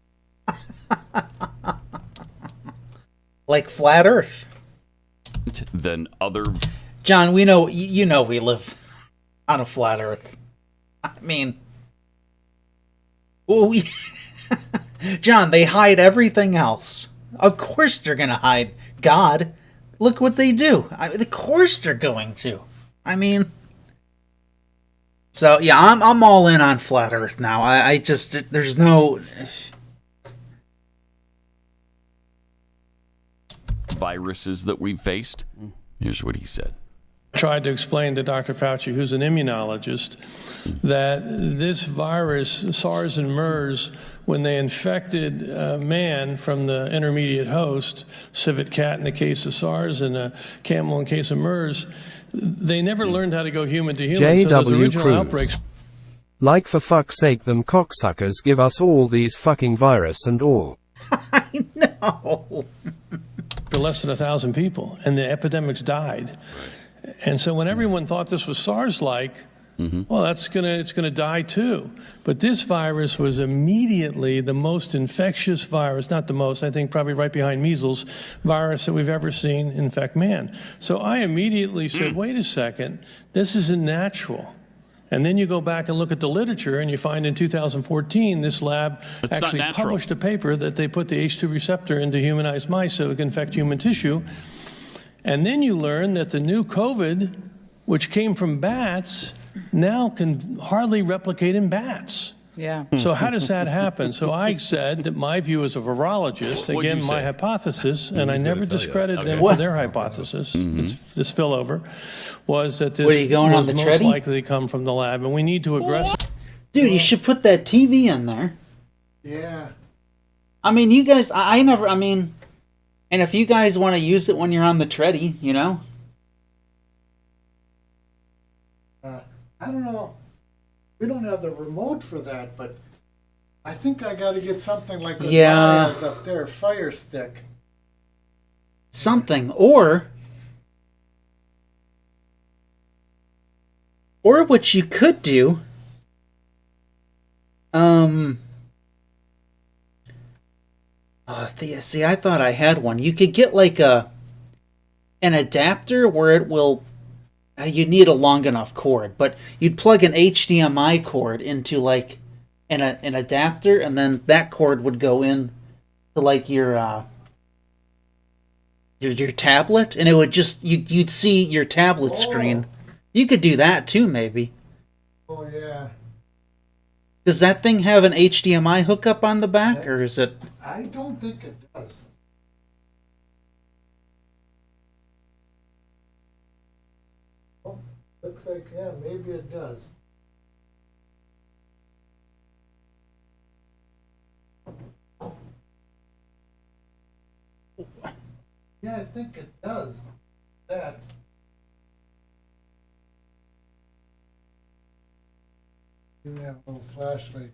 Like flat Earth. Than other. John, we know, you know we live on a flat Earth. I mean, well, John, they hide everything else. Of course they're going to hide God. Look what they do. Of course they're going to. I mean, so yeah, I'm all in on flat Earth now. I just, there's no... viruses that we've faced. Here's what he said. Tried to explain to Dr. Fauci, who's an immunologist, that this virus, SARS and MERS, when they infected a man from the intermediate host, civet cat in the case of SARS and a camel in the case of MERS, they never learned how to go human to human. So those J.W. original Cruz. outbreaks. Like for fuck's sake, them cocksuckers give us all these fucking virus and all. No. For less than 1,000 people, and the epidemics died. And so when everyone thought this was SARS-like, well, it's gonna die too. But this virus was immediately the most infectious virus, not the most, I think probably right behind measles, virus that we've ever seen infect man. So I immediately said, wait a second, this isn't natural. And then you go back and look at the literature, and you find in 2014, this lab It's not actually natural. published a paper that they put the H2 receptor into humanized mice so it can infect human tissue. And then you learn that the new COVID, which came from bats, now can hardly replicate in bats. Yeah. So how does that happen? So I said that my view as a virologist, What'd again, you my say? hypothesis, and I He's never gonna tell you. discredited them Okay. for their hypothesis, it's the spillover, was that this What, are you going was on the most treadie? likely to come from the lab, and we need to aggressively. Dude, you should put that TV in there. Yeah. I mean, you guys, I never, I mean, and if you guys want to use it when you're on the treadie, you know? I don't know. We don't have the remote for that, but I think I got to get something like what Maya's up there, Fire Stick. Something, or what you could do, see, I thought I had one. You could get like an adapter where it will, you need a long enough cord, but you'd plug an HDMI cord into like an adapter, and then that cord would go in to like your tablet, and it would just, you'd see your tablet screen. You could do that too, maybe. Oh, yeah. Does that thing have an HDMI hookup on the back, or is it? I don't think it does. Oh, looks like, yeah, maybe it does. Yeah, I think it does. That. You have a little flashlight.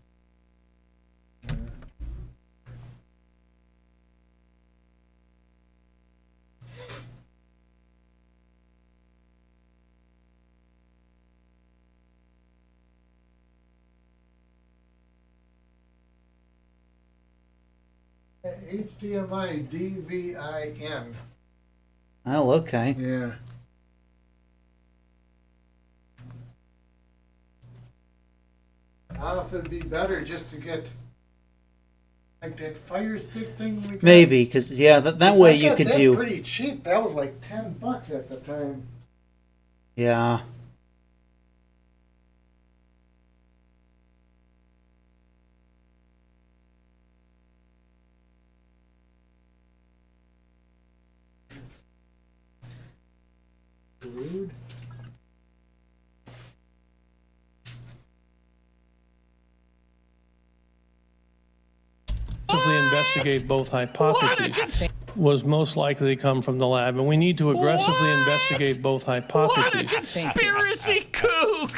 HDMI DVIN. Oh, okay. Yeah. I don't know if it'd be better just to get like that Fire Stick thing we got. Maybe, because that way you could do pretty cheap. That was like $10 at the time. Yeah. Glued. Investigate both hypotheses was most likely to come from the lab, and we need to aggressively investigate both hypotheses. What a conspiracy kook!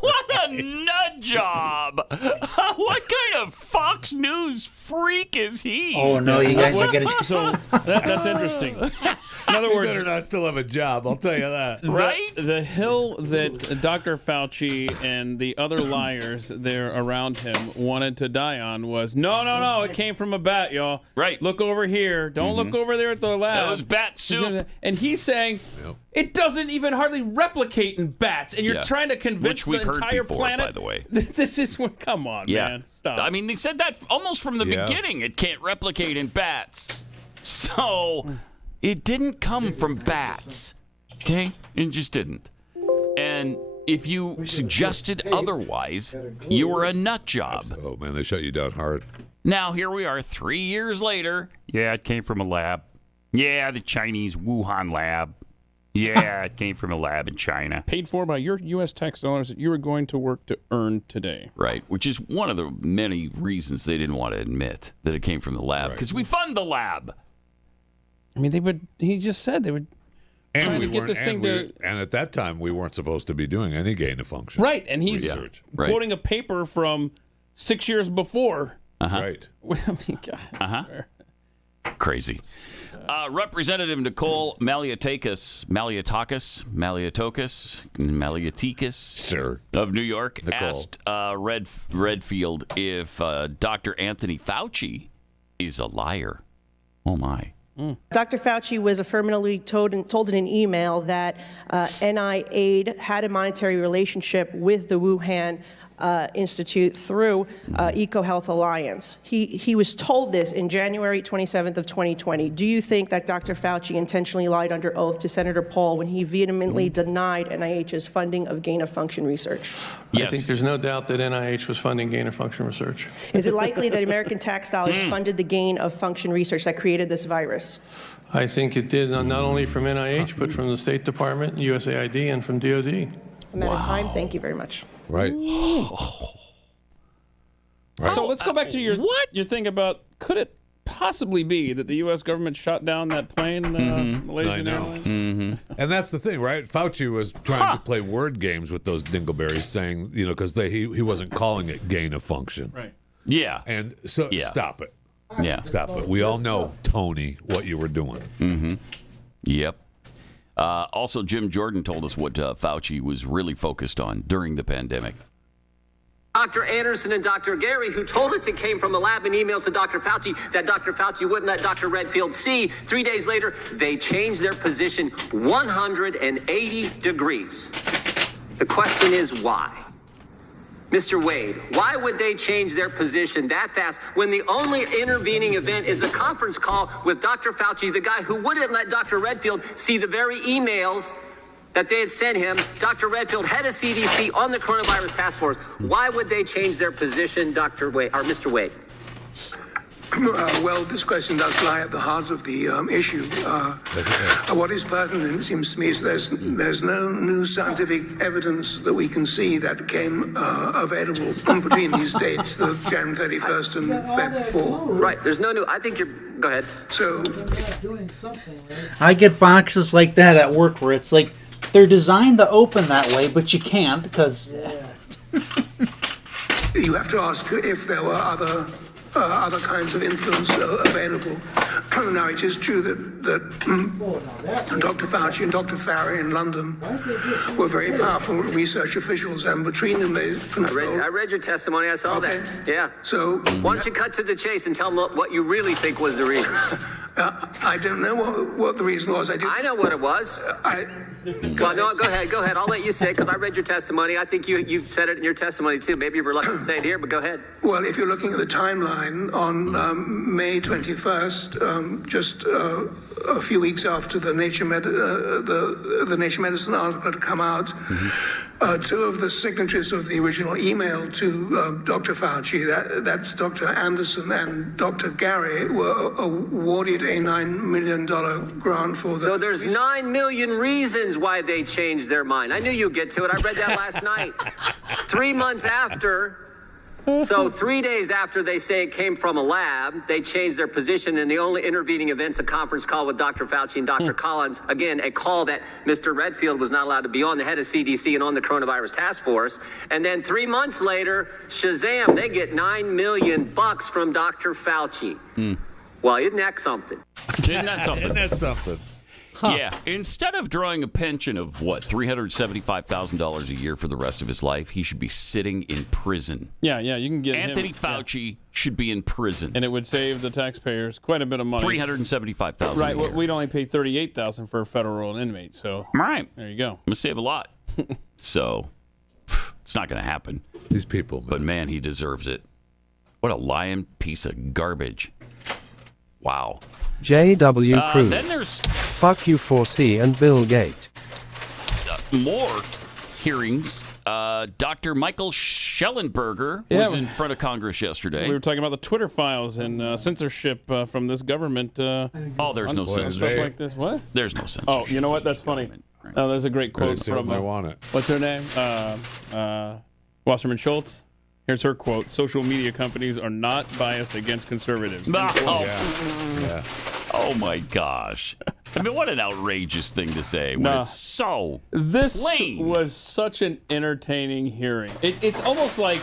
What a nut job! What kind of Fox News freak is he? Oh no, you guys are gonna. So that's interesting. In other words, better not still have a job. I'll tell you that. Right? The hill that Dr. Fauci and the other liars there around him wanted to die on was no. It came from a bat, y'all. Right. Look over here. Don't look over there at the lab. That was bat soup. And he's saying it doesn't even hardly replicate in bats, and you're trying to convince the entire planet. By the way, this is come on, man. Stop. I mean, they said that almost from the beginning. It can't replicate in bats. So it didn't come from bats. Okay? It just didn't. And if you suggested otherwise, you were a nut job. Oh, man, they shut you down hard. Now, here we are 3 years later. Yeah, it came from a lab. Yeah, the Chinese Wuhan lab. Yeah, it came from a lab in China. Paid for by your U.S. tax dollars that you were going to work to earn today. Right, which is one of the many reasons they didn't want to admit that it came from the lab, because we fund the lab. I mean, he just said they would trying to get this thing to... And at that time, we weren't supposed to be doing any gain of function. Right, and he's quoting a paper from 6 years before. Right. I mean, God. Crazy. Representative Nicole Maliotakis sir, of New York Nicole asked Redfield if Dr. Anthony Fauci is a liar. Oh, my. Dr. Fauci was affirmatively told in an email that NIAID had a monetary relationship with the Wuhan Institute through EcoHealth Alliance. He was told this in January 27th of 2020. Do you think that Dr. Fauci intentionally lied under oath to Senator Paul when he vehemently denied NIH's funding of gain-of-function research? I think there's no doubt that NIH was funding gain-of-function research. Is it likely that American tax dollars funded the gain-of-function research that created this virus? I think it did, not only from NIH, but from the State Department, USAID, and from DOD. I'm out of time. Thank you very much. Right. Right? So let's go back to your thing about, could it possibly be that the U.S. government shot down that plane, Malaysian I know. Airlines? And that's the thing, right? Fauci was trying to play word games with those dingleberries, saying, because he wasn't calling it gain of function. Right. Yeah. And so stop it. Yeah. Stop it. We all know, Tony, what you were doing. Mm-hmm. Yep. Also, Jim Jordan told us what Fauci was really focused on during the pandemic. Dr. Anderson and Dr. Gary, who told us it came from the lab in emails to Dr. Fauci that Dr. Fauci wouldn't let Dr. Redfield see. 3 days later, they changed their position 180 degrees. The question is why? Mr. Wade, why would they change their position that fast when the only intervening event is a conference call with Dr. Fauci, the guy who wouldn't let Dr. Redfield see the very emails that they had sent him, Dr. Redfield, head of CDC on the coronavirus task force. Why would they change their position, Dr. Wade, or Mr. Wade? Well, this question does lie at the heart of the issue. What is pertinent, it seems to me, is there's no new scientific evidence that we can see that became available between these dates, the January 31st and Feb 4. Right, there's no new, I think you're, go ahead. So, doing something, right? I get boxes like that at work where it's like, they're designed to open that way, but you can't because... you have to ask if there were other kinds of influence available. Now, it is true that Dr. Fauci and Dr. Farry in London were very powerful research officials, and between them they controlled... I read your testimony, I saw that. Yeah. So... Why don't you cut to the chase and tell them what you really think was the reason? I don't know what the reason was. I know what it was. Well, no, go ahead. I'll let you say it because I read your testimony. I think you said it in your testimony too. Maybe you're reluctant to say it here, but go ahead. Well, if you're looking at the timeline, on May 21st, just a few weeks after the Nature Medicine article had come out, two of the signatories of the original email to Dr. Fauci, that's Dr. Anderson and Dr. Gary, were awarded a $9 million grant for the... So there's 9 million reasons why they changed their mind. I knew you'd get to it. I read that last night. 3 months after... So 3 days after they say it came from a lab, they changed their position, and the only intervening event's a conference call with Dr. Fauci and Dr. Collins. Again, a call that Mr. Redfield was not allowed to be on, the head of CDC and on the coronavirus task force. And then 3 months later, shazam, they get $9 million from Dr. Fauci. Well, isn't that something? Isn't that something? Isn't that something? Yeah. Instead of drawing a pension of, $375,000 a year for the rest of his life, he should be sitting in prison. Yeah, you can get Anthony Fauci should be in prison. And it would save the taxpayers quite a bit of money. $375,000 Right, a year. we'd only pay $38,000 for a federal inmate, so... Right. There you go. I'm going to save a lot. So, it's not going to happen. These people, man. But, man, he deserves it. What a lying piece of garbage. Wow. J.W. Cruz. Then there's... Fuck you 4C and Bill Gates. More hearings. Dr. Michael Schellenberger was in front of Congress yesterday. We were talking about the Twitter files and censorship from this government. There's no censorship. Stuff like this. What? There's no censorship. Oh, you know what? That's funny. Oh, there's a great quote from... I want it. What's her name? Wasserman Schultz. Here's her quote. Social media companies are not biased against conservatives. Oh, my gosh. I mean, what an outrageous thing to say when it's so plain. Was such an entertaining hearing. It's almost like...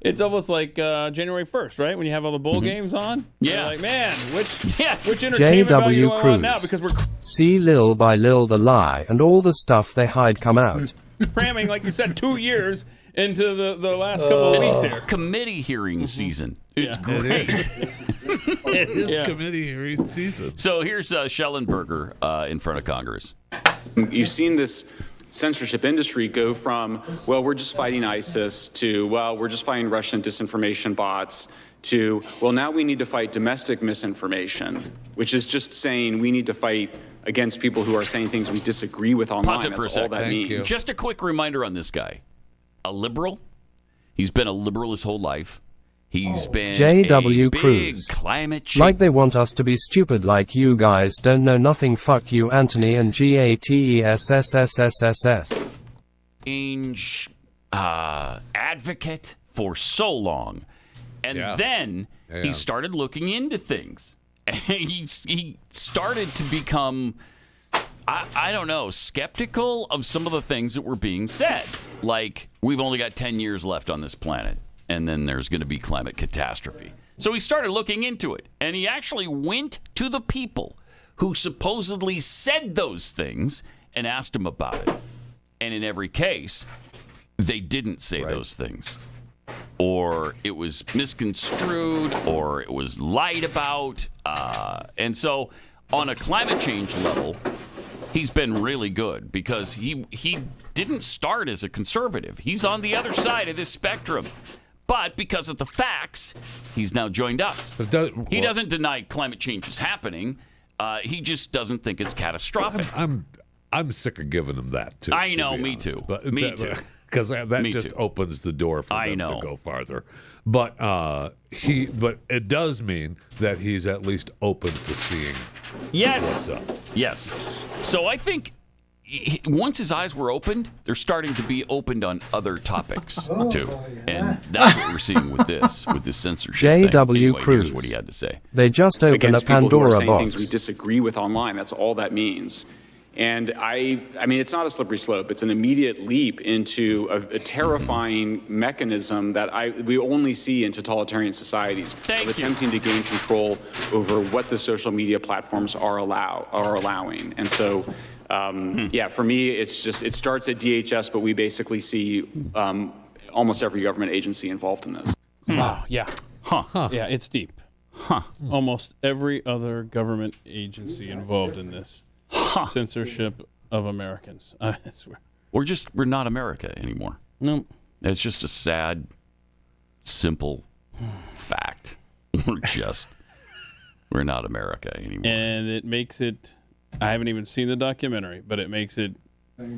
It's almost like January 1st, right? When you have all the bowl games on. Yeah. You're like, man, which entertainment value do I want now? Because we're See Lil by Lil the lie and all the stuff they hide come out. cramming, like you said, 2 years into the last couple of weeks here. Committee hearing season. It's It great. is committee hearing season. So here's Schellenberger in front of Congress. You've seen this censorship industry go from, well, we're just fighting ISIS, to, well, we're just fighting Russian disinformation bots, to, well, now we need to fight domestic misinformation, which is just saying we need to fight against people who are saying things we disagree with online. Pause it for That's a all second. that means. Just a quick reminder on this guy. A liberal. He's been a liberal his whole life. He's been J.W. a big Cruz. climate change. Like they want us to be stupid like you guys don't know nothing. Fuck you, Anthony and GATESSSSS. Change advocate for so long. And then he started looking into things. And he started to become, I don't know, skeptical of some of the things that were being said. Like, we've only got 10 years left on this planet, and then there's going to be climate catastrophe. So he started looking into it, and he actually went to the people who supposedly said those things and asked them about it. And in every case, they didn't say those things. Or it was misconstrued, or it was lied about. And so on a climate change level, he's been really good because he didn't start as a conservative. He's on the other side of this spectrum. But because of the facts, he's now joined us. He doesn't deny climate change is happening. He just doesn't think it's catastrophic. I'm sick of giving him that, too. I know, me too. Me too. Because that opens the door for them to go farther. But it does mean that he's at least open to seeing what's up. Yes. So I think once his eyes were opened, they're starting to be opened on other topics, too. And that's what we're seeing with this censorship thing. J.W. Anyway, Cruz. here's what he had to say. They just opened a Pandora saying box. Things we disagree with online. That's all that means. And I mean, it's not a slippery slope. It's an immediate leap into a terrifying mechanism that we only see in totalitarian societies of attempting to gain control over what the social media platforms are allowing. And so, for me, it starts at DHS, but we basically see almost every government agency involved in this. Wow. Yeah. Yeah, it's deep. Almost every other government agency involved in this. Censorship of Americans. I swear. We're not America anymore. No. It's just a sad, simple fact. We're not America anymore. And it makes it, I haven't even seen the documentary, but it makes it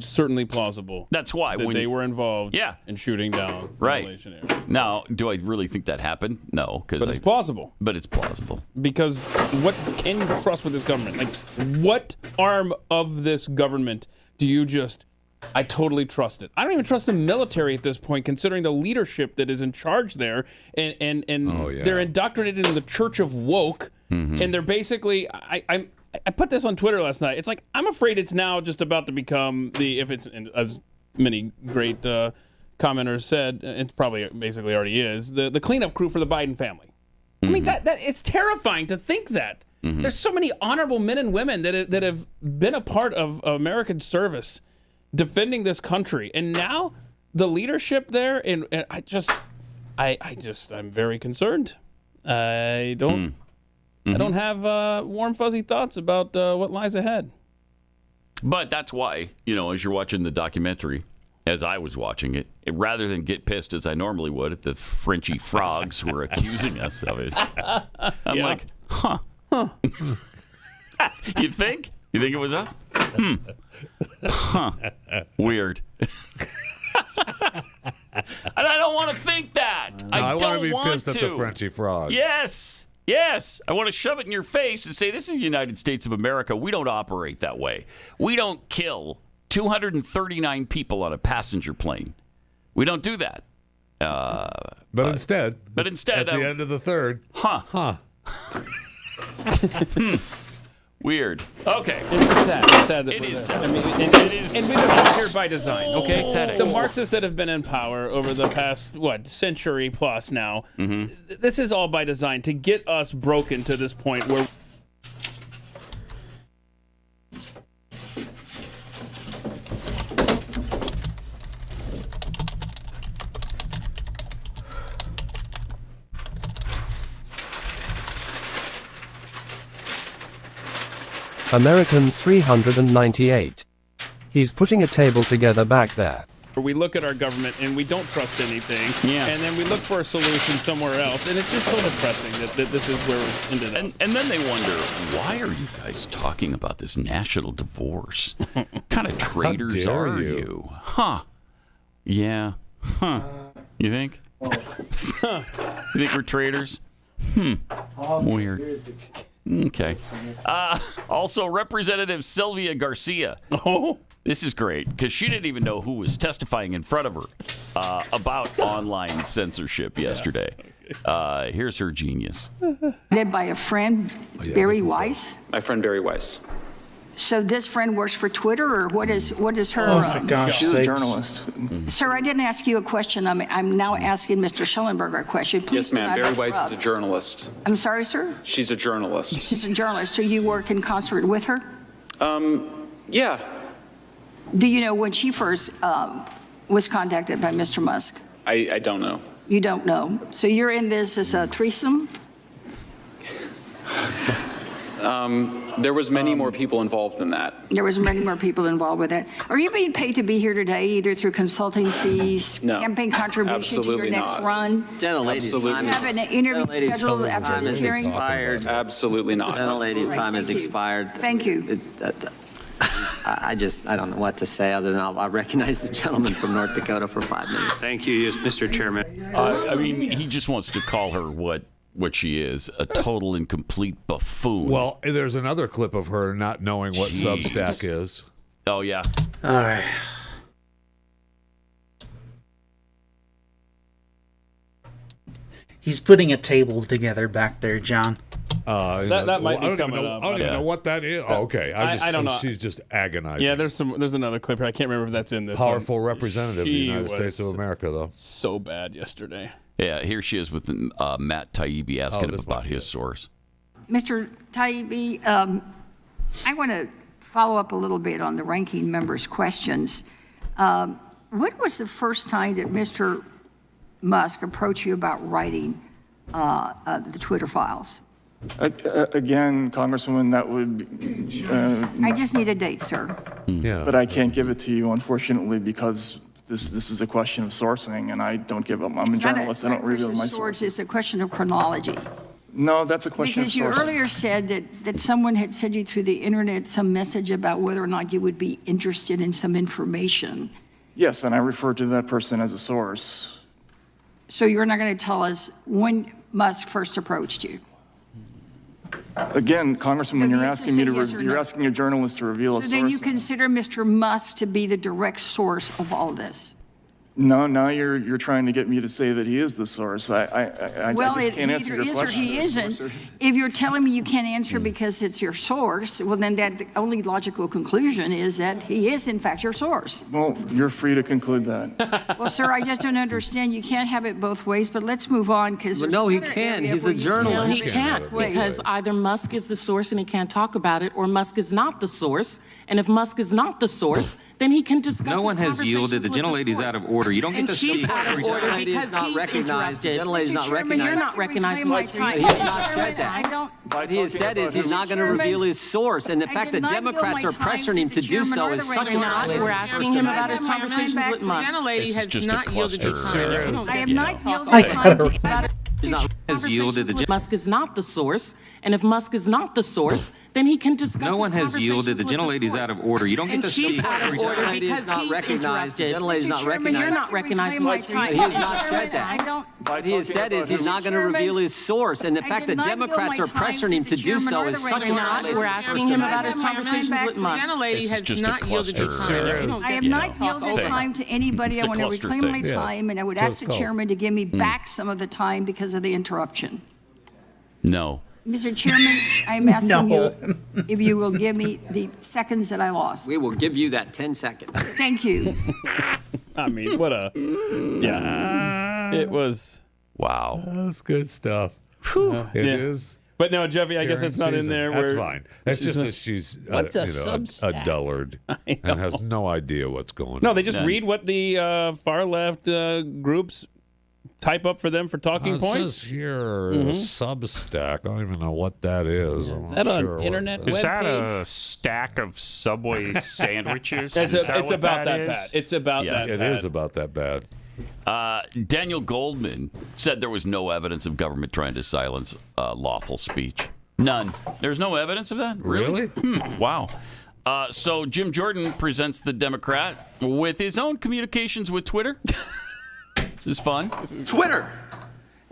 certainly plausible. That's why that they were involved in shooting down revolutionaries. Now, do I really think that happened? No, but it's plausible. But it's plausible because what can you trust with this government? Like, what arm of this government do you just? I totally trust it. I don't even trust the military at this point, considering the leadership that is in charge there, and they're indoctrinated in the Church of Woke, and they're basically I put this on Twitter last night. It's like, I'm afraid it's now just about to become if it's, as many great commenters said, it probably basically already is, the cleanup crew for the Biden family. I mean, that it's terrifying to think that. There's so many honorable men and women that have been a part of American service defending this country. And now the leadership there, and I'm very concerned. I don't have warm, fuzzy thoughts about what lies ahead. But that's why, as you're watching the documentary, as I was watching it, rather than get pissed as I normally would at the Frenchy frogs who are accusing us of it, I'm like, You think? You think it was us? Weird. And I don't want to think that. No, I want to be pissed at the Frenchy frogs. Yes. I want to shove it in your face and say, this is the United States of America. We don't operate that way. We don't kill 239 people on a passenger plane. We don't do that. But instead, at the end of the third, Weird. Okay. It's sad. It's sad that it we're is there. sad. I mean, and we live out here by design, okay? Pathetic. The Marxists that have been in power over the past, century plus now, this is all by design to get us broken to this point where... American 398. He's putting a table together back there. We look at our government and we don't trust anything, and then we look for a solution somewhere else, and it's just so depressing that this is where it's ended up. And then they wonder, why are you guys talking about this national divorce? What kind of traitors are you? Yeah. You think? You think we're traitors? Weird. Okay. Also, Representative Sylvia Garcia This is great because she didn't even know who was testifying in front of her about online censorship yesterday. Here's her genius. Led by a friend, Barry Weiss. My friend Barry Weiss. So this friend works for Twitter, or what is her? Oh my gosh, she's sakes. a journalist. Sir, I didn't ask you a question. I'm now asking Mr. Schellenberger a question. Please Yes, ma'am. do not Barry Weiss is interrupt. a journalist. I'm sorry, sir? She's a journalist. She's a journalist. So you work in concert with her? Yeah. Do you know when she first was contacted by Mr. Musk? I don't know. You don't know. So you're in this as a threesome? There was many more people involved than that. There was many more people involved with that. Are you being paid to be here today, either through consulting fees, No. campaign contribution to your Absolutely next not. run? Gentlelady's time You have an interview scheduled after this hearing? Absolutely not. Gentlelady's time has expired. Thank you. I don't know what to say other than I recognize the gentleman from North Dakota for 5 minutes. Thank you, Mr. Chairman. I mean, he just wants to call her what she is, a total and complete buffoon. Well, there's another clip of her not knowing what Substack is. Oh, yeah. All right. He's putting a table together back there, John. That might be coming up. I don't even know what that is. Oh, okay. I don't know. She's just agonizing. Yeah, there's another clip here. I can't remember if that's in this Powerful one. representative of the She United States of was America, though. So bad yesterday. Yeah, here she is with Matt Taibbi asking him about his source. Mr. Taibbi, I want to follow up a little bit on the ranking member's questions. When was the first time that Mr. Musk approached you about writing the Twitter files? Again, Congresswoman, that would. I just need a date, sir. Yeah. But I can't give it to you, unfortunately, because this is a question of sourcing, and I don't give up. I'm a journalist. I don't reveal my sources. It's a question of chronology. No, that's a question Because of you sourcing. earlier said that someone had sent you through the internet some message about whether or not you would be interested in some information. Yes, and I refer to that person as a source. So you're not going to tell us when Musk first approached you? Again, Congresswoman, you're asking me to. yes or You're no. asking a journalist to reveal a So source. then you consider Mr. Musk to be the direct source of all this? No, now you're trying to get me to say that he is the source. I Well, just it can't answer either your is or question. he isn't. If you're telling me you can't answer because it's your source, well, then the only logical conclusion is that he is, in fact, your source. Well, you're free to conclude that. Well, sir, I just don't understand. You can't have it both ways, but let's move on because Well, no, he can. He's a journalist. No, he can't, because either Musk is the source and he can't talk about it, or Musk is not the source. And if Musk is not the source, then he can discuss No one his has yielded. The gentlelady's out of order. You don't get And to she's speak out of every order time. because not he's recognized. The interrupted. gentlelady's not Mr. Chairman, recognized. you're not recognizing my time. He has not said that. I What he has said is he's not going to reveal his source, and the fact that Democrats are pressuring him to do so is such a We're asking him about his conversations with Musk. Gentlelady has just not yielded his time. I have not yielded I time gotta- to He's not has yielded. The Musk is not the source, and if Musk is not the source, then he can discuss no his one has yielded. The conversations with gentlelady's source. out of order. You don't get And to she's speak out of every order time. because not he's recognized. The interrupted. gentlelady's not recognized. You're not recognizing my time. He has not said that. don't. What he has said is he's not going to reveal his source, and the fact did that not yield Democrats my are time pressuring to him the to do chairman so or is the such a We're not. We're asking him about his conversations with Musk. Gentlelady has just a not yielded his cluster. time. I have not yielded time to anybody. It's I a want to cluster reclaim my thing. time, and I would So ask it's the called. chairman to give me back some of the time because of the interruption. No. Mr. Chairman, I'm asking No. you if you will give me the seconds that I lost. We will give you that 10 seconds. Thank you. I mean, what a. Yeah. It was. Wow. That's good stuff. It is. But no, Jeffy, I guess Hearing that's not in season. there. That's where fine. That's just that she's What's a a Substack? dullard and has no idea what's going on. No, they just read what the far left groups type up for them for talking It points. says here Mhm. Substack. I don't even know what that is. I'm Is not that an sure what internet that web is. Is that page? a stack of Subway sandwiches? It's Is that it's what about that is? bad. It's about Yeah, that It bad. is about that bad. Daniel Goldman said there was no evidence of government trying to silence lawful speech. None. There's no evidence of that? Really? Wow. So Jim Jordan presents the Democrat with his own communications with Twitter. This is fun. Twitter.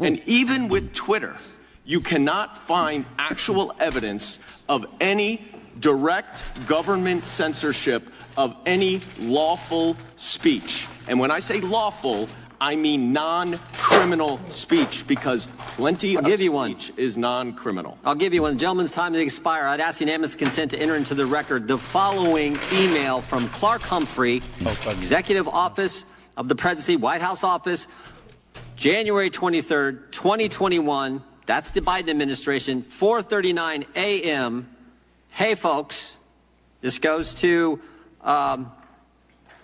And even with Twitter, you cannot find actual evidence of any direct government censorship of any lawful speech. And when I say lawful, I mean non-criminal speech, because plenty of speech is non-criminal. I'll give you one. Gentleman's time to expire. I'd ask unanimous consent to enter into the record the following email from Clark Humphrey, Executive Office of the Presidency, White House Office, January 23rd, 2021. That's the Biden administration, 4:39 a.m. Hey, folks. This goes to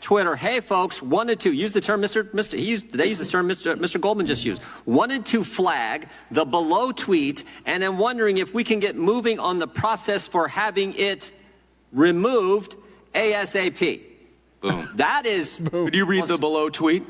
Twitter. Hey, folks, wanted to use the term they used the term Mr. Goldman just used. Wanted to flag the below tweet, and I'm wondering if we can get moving on the process for having it removed ASAP. Boom. That is. Could you read the below tweet?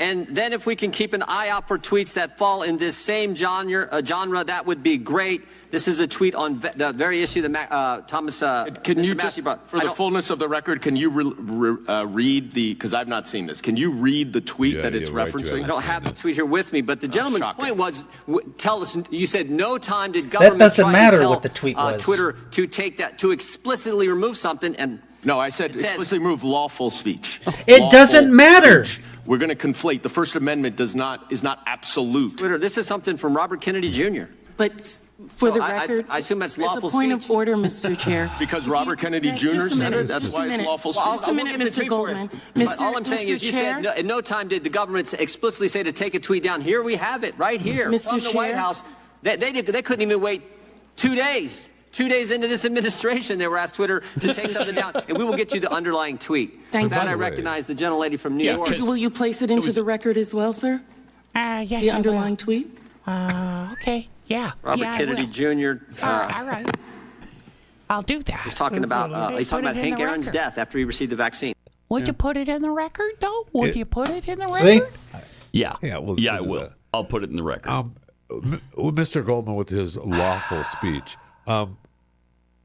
And then if we can keep an eye out for tweets that fall in this same genre, that would be great. This is a tweet on the very issue that Thomas. Can you just, for the fullness of the record, can you read the? Because I've not seen this. Can you read the tweet that it's referencing? I don't have the tweet here with me, but the gentleman's point was, tell us. You said no time did government. That doesn't try matter to tell, what the tweet was. Twitter to take that to explicitly remove something and. No, I said explicitly remove lawful speech. It doesn't matter. We're going to conflate. The First Amendment is not absolute. Twitter, this is something from Robert Kennedy Jr. But for the record, I assume that's lawful as a point speech. of order, Mr. Chair. Because Robert Kennedy Jr. said it, that's why it's lawful speech. Just a minute, Mr. Goldman. All I'm saying is you said in no time did the government explicitly say to take a tweet down. Here we have it, right here from the White House. They couldn't even wait 2 days. 2 days into this administration, they were asked Twitter to take something down, and we will get you the underlying tweet. Thank With that, you. I recognize the gentlelady from New York. Will you place it into the record as well, sir? Yes, the underlying tweet? Okay, yeah. Robert Kennedy Jr. All right. I'll do that. He's talking about Hank Aaron's death after he received the vaccine. Would you put it in the record, though? Would you put it in the record? See? Yeah. We'll I will. that. I'll put it in the record. Mr. Goldman with his lawful speech.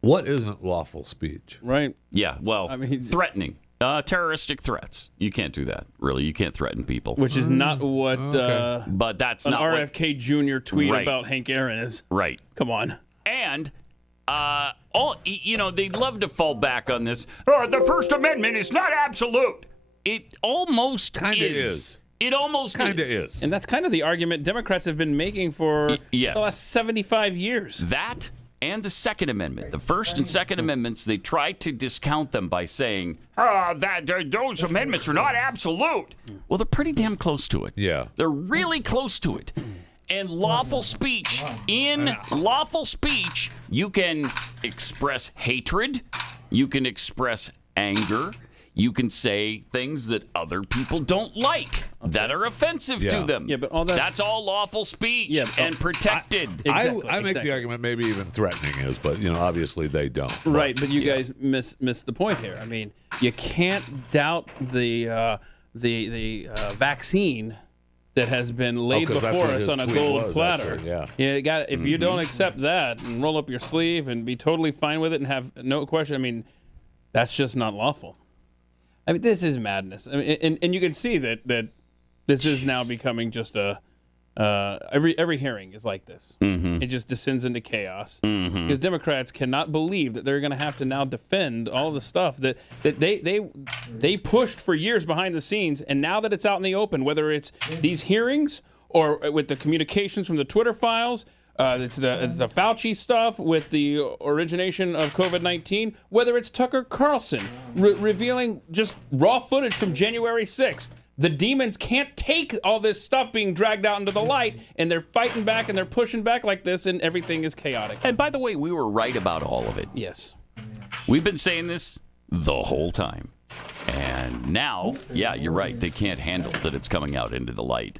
What isn't lawful speech? Right. Yeah. Well, I mean, threatening. Terroristic threats. You can't do that. Really, you can't threaten people. Which is not what. But that's an not RFK Jr. tweet Right. about Hank Aaron is. Right. Come on. And they'd love to fall back on this. The First Amendment is not absolute. It almost Kinda is. It almost Kinda is. And that's kind of the argument Democrats have been making for the last 75 years. That and the Second Amendment. The First and Second Amendments, they try to discount them by saying, those amendments are not absolute. Well, they're pretty damn close to it. Yeah. They're really close to it. And lawful speech, in lawful speech, you can express hatred, you can express anger, you can say things that other people don't like, that are offensive to them. Yeah, but that's all lawful speech and protected. I make the argument maybe even threatening is, but obviously they don't. Right, but you guys miss the point here. I mean, you can't doubt the vaccine that has been laid before us on a gold platter. Actually, If you don't accept that and roll up your sleeve and be totally fine with it and have no question, I mean, that's just not lawful. I mean, this is madness. I mean, and you can see that this is now becoming just every hearing is like this. Mm-hmm. It just descends into chaos because Democrats cannot believe that they're going to have to now defend all the stuff that they pushed for years behind the scenes, and now that it's out in the open, whether it's these hearings or with the communications from the Twitter files. It's the Fauci stuff with the origination of COVID-19, whether it's Tucker Carlson revealing just raw footage from January 6th. The demons can't take all this stuff being dragged out into the light, and they're fighting back and they're pushing back like this, and everything is chaotic. And by the way, we were right about all of it. Yes. We've been saying this the whole time. And now, yeah, you're right. They can't handle that it's coming out into the light.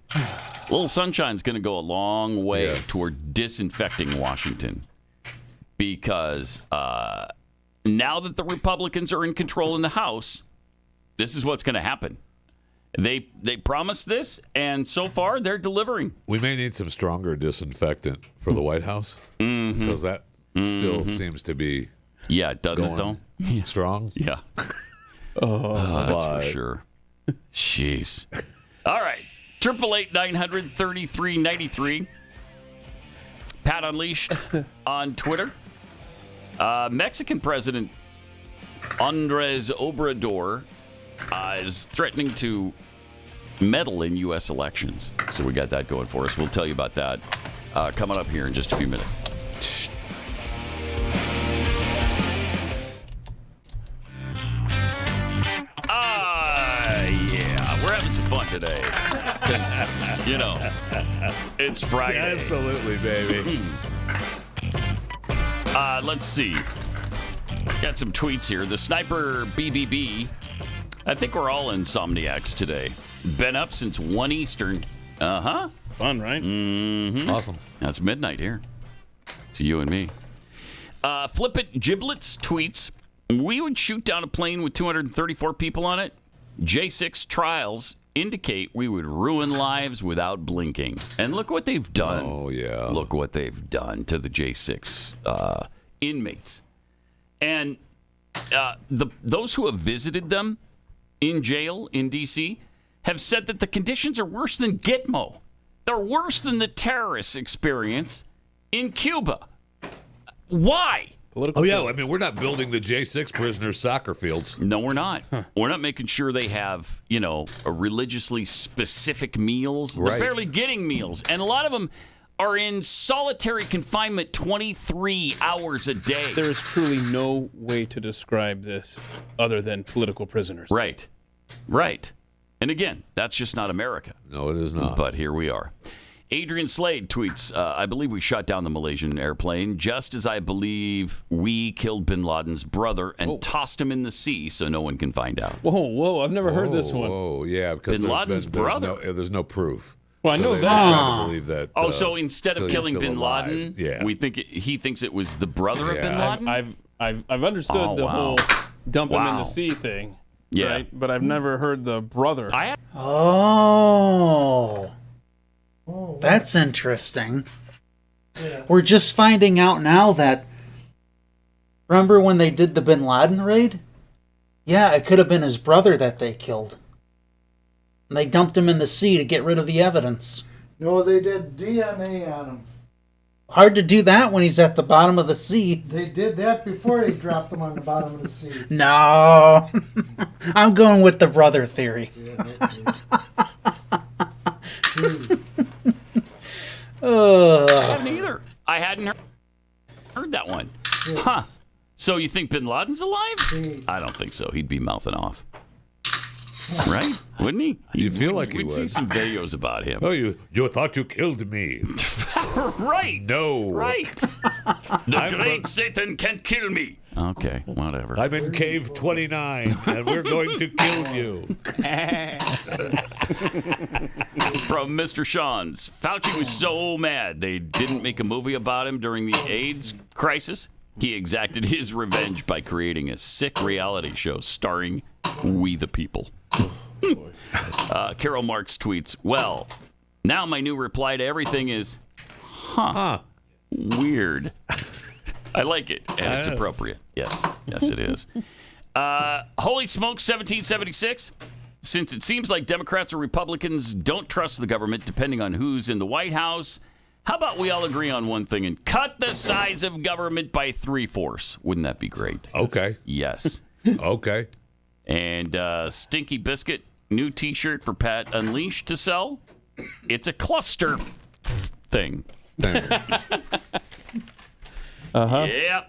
Little Sunshine's going to go a long way toward disinfecting Washington because now that the Republicans are in control in the House, this is what's going to happen. They promised this, and so far they're delivering. We may need some stronger disinfectant for the White House because that still seems to be doesn't it though? Strong. Yeah. That's for sure. Jeez. All right. 888-900-3393. Pat Unleashed on Twitter. Mexican President Andres Obrador is threatening to meddle in U.S. elections. So we got that going for us. We'll tell you about that coming up here in just a few minutes. Yeah, we're having some fun today. Because, you know, it's Friday. Absolutely, baby. Let's see. Got some tweets here. The Sniper BBB. I think we're all insomniacs today. Been up since 1 Eastern. Uh-huh. Fun, right? Mm-hmm. Awesome. That's midnight here. To you and me. Flippant Giblets tweets. We would shoot down a plane with 234 people on it. J6 trials indicate we would ruin lives without blinking. And look what they've done. Oh, yeah. Look what they've done to the J6 inmates. And those who have visited them in jail in D.C. have said that the conditions are worse than Gitmo. They're worse than the terrorist experience in Cuba. Why? Oh, yeah. I mean, we're not building the J6 prisoners' soccer fields. No, we're not. We're not making sure they have, a religiously specific meals. Right. They're barely getting meals. And a lot of them are in solitary confinement 23 hours a day. There is truly no way to describe this other than political prisoners. Right. Right. And again, that's just not America. No, it is not. But here we are. Adrian Slade tweets, I believe we shot down the Malaysian airplane just as I believe we killed bin Laden's brother and tossed him in the sea so no one can find out. Whoa, I've never heard this one. Oh, yeah, because Bin Laden's brother. There's no proof. Well, I know they're that. trying to believe that. So instead of killing bin Laden, yeah. he thinks it was the brother of bin Laden? I've understood the whole dump him in the sea thing. Yeah. Right? But I've never heard the brother. That's interesting. Yeah. We're just finding out now that... Remember when they did the bin Laden raid? Yeah, it could have been his brother that they killed. And they dumped him in the sea to get rid of the evidence. No, they did DNA on him. Hard to do that when he's at the bottom of the sea. They did that before they dropped him on the bottom of the sea. No. I'm going with the brother theory. I hadn't either. I hadn't heard that one. Yes. Huh. So you think bin Laden's alive? I don't think so. He'd be mouthing off. Right? Wouldn't he? You feel like he We'd would. see some videos about him. Oh, you thought you killed me. Right. No. Right. The great Satan can't kill me. Okay, whatever. I'm in cave 29, and we're going to kill you. From Mr. Sean's. Fauci was so mad they didn't make a movie about him during the AIDS crisis. He exacted his revenge by creating a sick reality show starring We the People. Carol Marks tweets, well, now my new reply to everything is, weird. I like it, and it's appropriate. Yes, it is. Holy smokes, 1776. Since it seems like Democrats or Republicans don't trust the government, depending on who's in the White House, how about we all agree on one thing and cut the size of government by 3/4? Wouldn't that be great? Okay. Yes. Okay. And Stinky Biscuit, new T-shirt for Pat Unleashed to sell. It's a cluster thing. Yeah.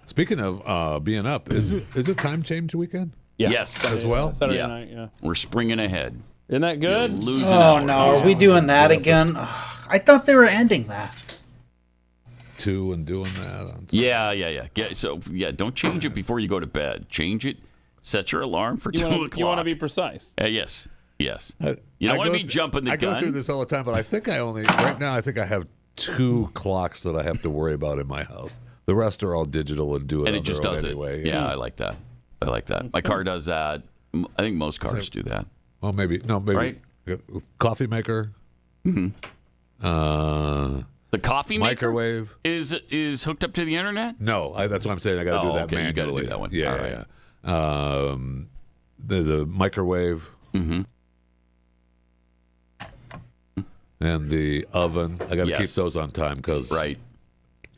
Speaking of being up, is it time change weekend? Yeah. Yes. As well? Saturday night, yeah. We're springing ahead. Isn't that good? You're losing Oh, hours. no. Are we doing that again? I thought they were ending that. 2 and doing that. On Yeah. Don't change it before you go to bed. Change it. Set your alarm for 2 o'clock. You want to be precise. Yes. You don't want to be jumping the gun. I go through this all the time, but I think right now I have 2 clocks that I have to worry about in my house. The rest are all digital and do it and on it just their own does anyway. it. Yeah, I like that. My car does that. I think most cars do that. Well, maybe. Right? Coffee maker. Mm-hmm. The coffee microwave maker is hooked up to the internet? No, that's what I'm saying. I got to do that manually. You got to do that one. Yeah. The microwave. Mm-hmm. And the oven. I got to keep those on time because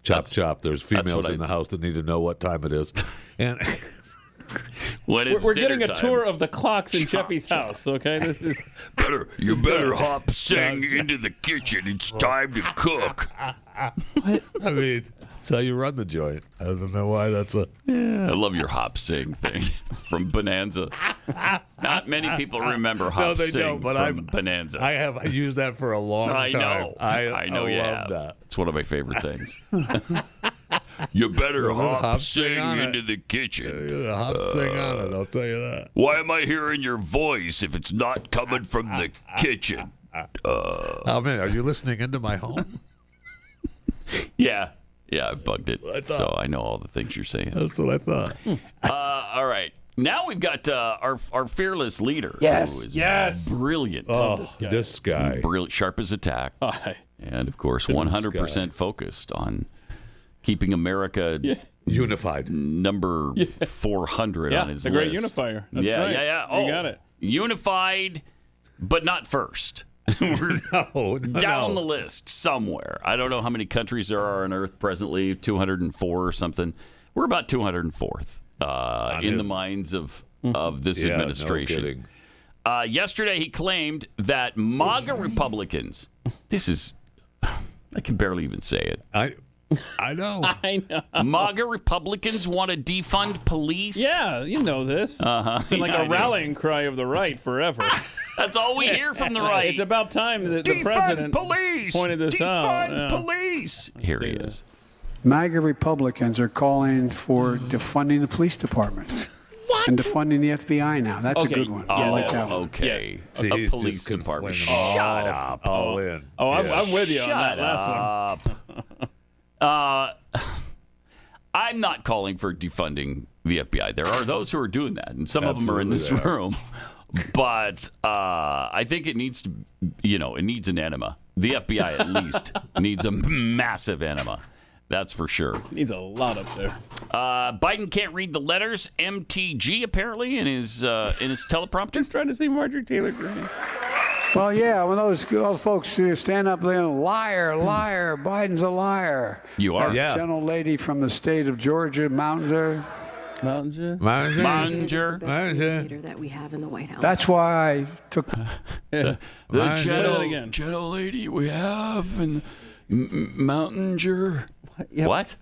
Chop, chop. There's females in the house that need to know what time it is. And when it's we're getting a time. tour of the clocks in Jeffy's house, okay? This is better hop sing into the kitchen. It's time to cook. I mean, that's how you run the joint. I don't know why that's a... Yeah, I love your hop sing thing from Bonanza. Not many people remember hop they sing don't, but from Bonanza. I have used that for a long time. I know you love have. that. It's one of my favorite things. You better hop sing into the kitchen. Hop sing on it, I'll tell you that. Why am I hearing your voice if it's not coming from the kitchen? Oh, man, are you listening into my home? Yeah, I bugged it. So I know all the things you're saying. That's what I thought. All right. Now we've got our fearless leader. Yes, who is yes. brilliant. Oh, this guy. Brilliant, sharp as a tack. And, of course, 100% focused on keeping America unified. Number 400 on his the list. great unifier. That's right. Yeah. You got it. Unified, but not first. We're down the list somewhere. I don't know how many countries there are on Earth presently, 204 or something. We're about 204th in the minds of this administration. No yesterday, he claimed that MAGA Republicans, I can barely even say it. I know. I know. MAGA Republicans want to defund police? Yeah, you know this. Been like a rallying cry of the right forever. That's all we hear from the right. It's about time that the Defund president police! pointed this out. Defund police! Here he is. MAGA Republicans are calling for defunding the police department. What? And defunding the FBI now. That's a good one. I like that one. Okay. Yes. See, a police department. Shut up. All in. Oh, I'm with you on that last one. I'm not calling for defunding the FBI. There are those who are doing that, and some of them are in this room. But I think it needs to, it needs an enema. The FBI, at least, needs a massive enema. That's for sure. Needs a lot up there. Biden can't read the letters MTG, apparently, in his teleprompter. He's trying to say Marjorie Taylor Greene. Well, yeah, when those folks stand up there, liar, liar, Biden's a liar. You are. That gentle lady from the state of Georgia, Mountainer. Manager. That we have in the White House. That's why I took the gentle lady we have in Mountainer. What?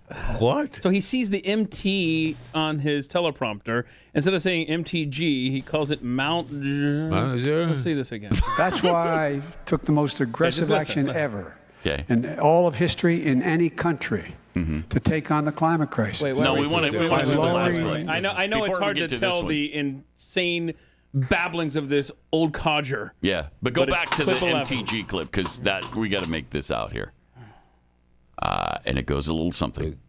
So he sees the MT on his teleprompter. Instead of saying MTG, he calls it Mountainer. Let's see this again. That's why I took the most aggressive action ever in all of history in any country. To take on the climate crisis. We want to I know it's hard to tell the insane babblings of this old codger. Yeah, but go back to the MTG clip because we got to make this out here. And it goes a little something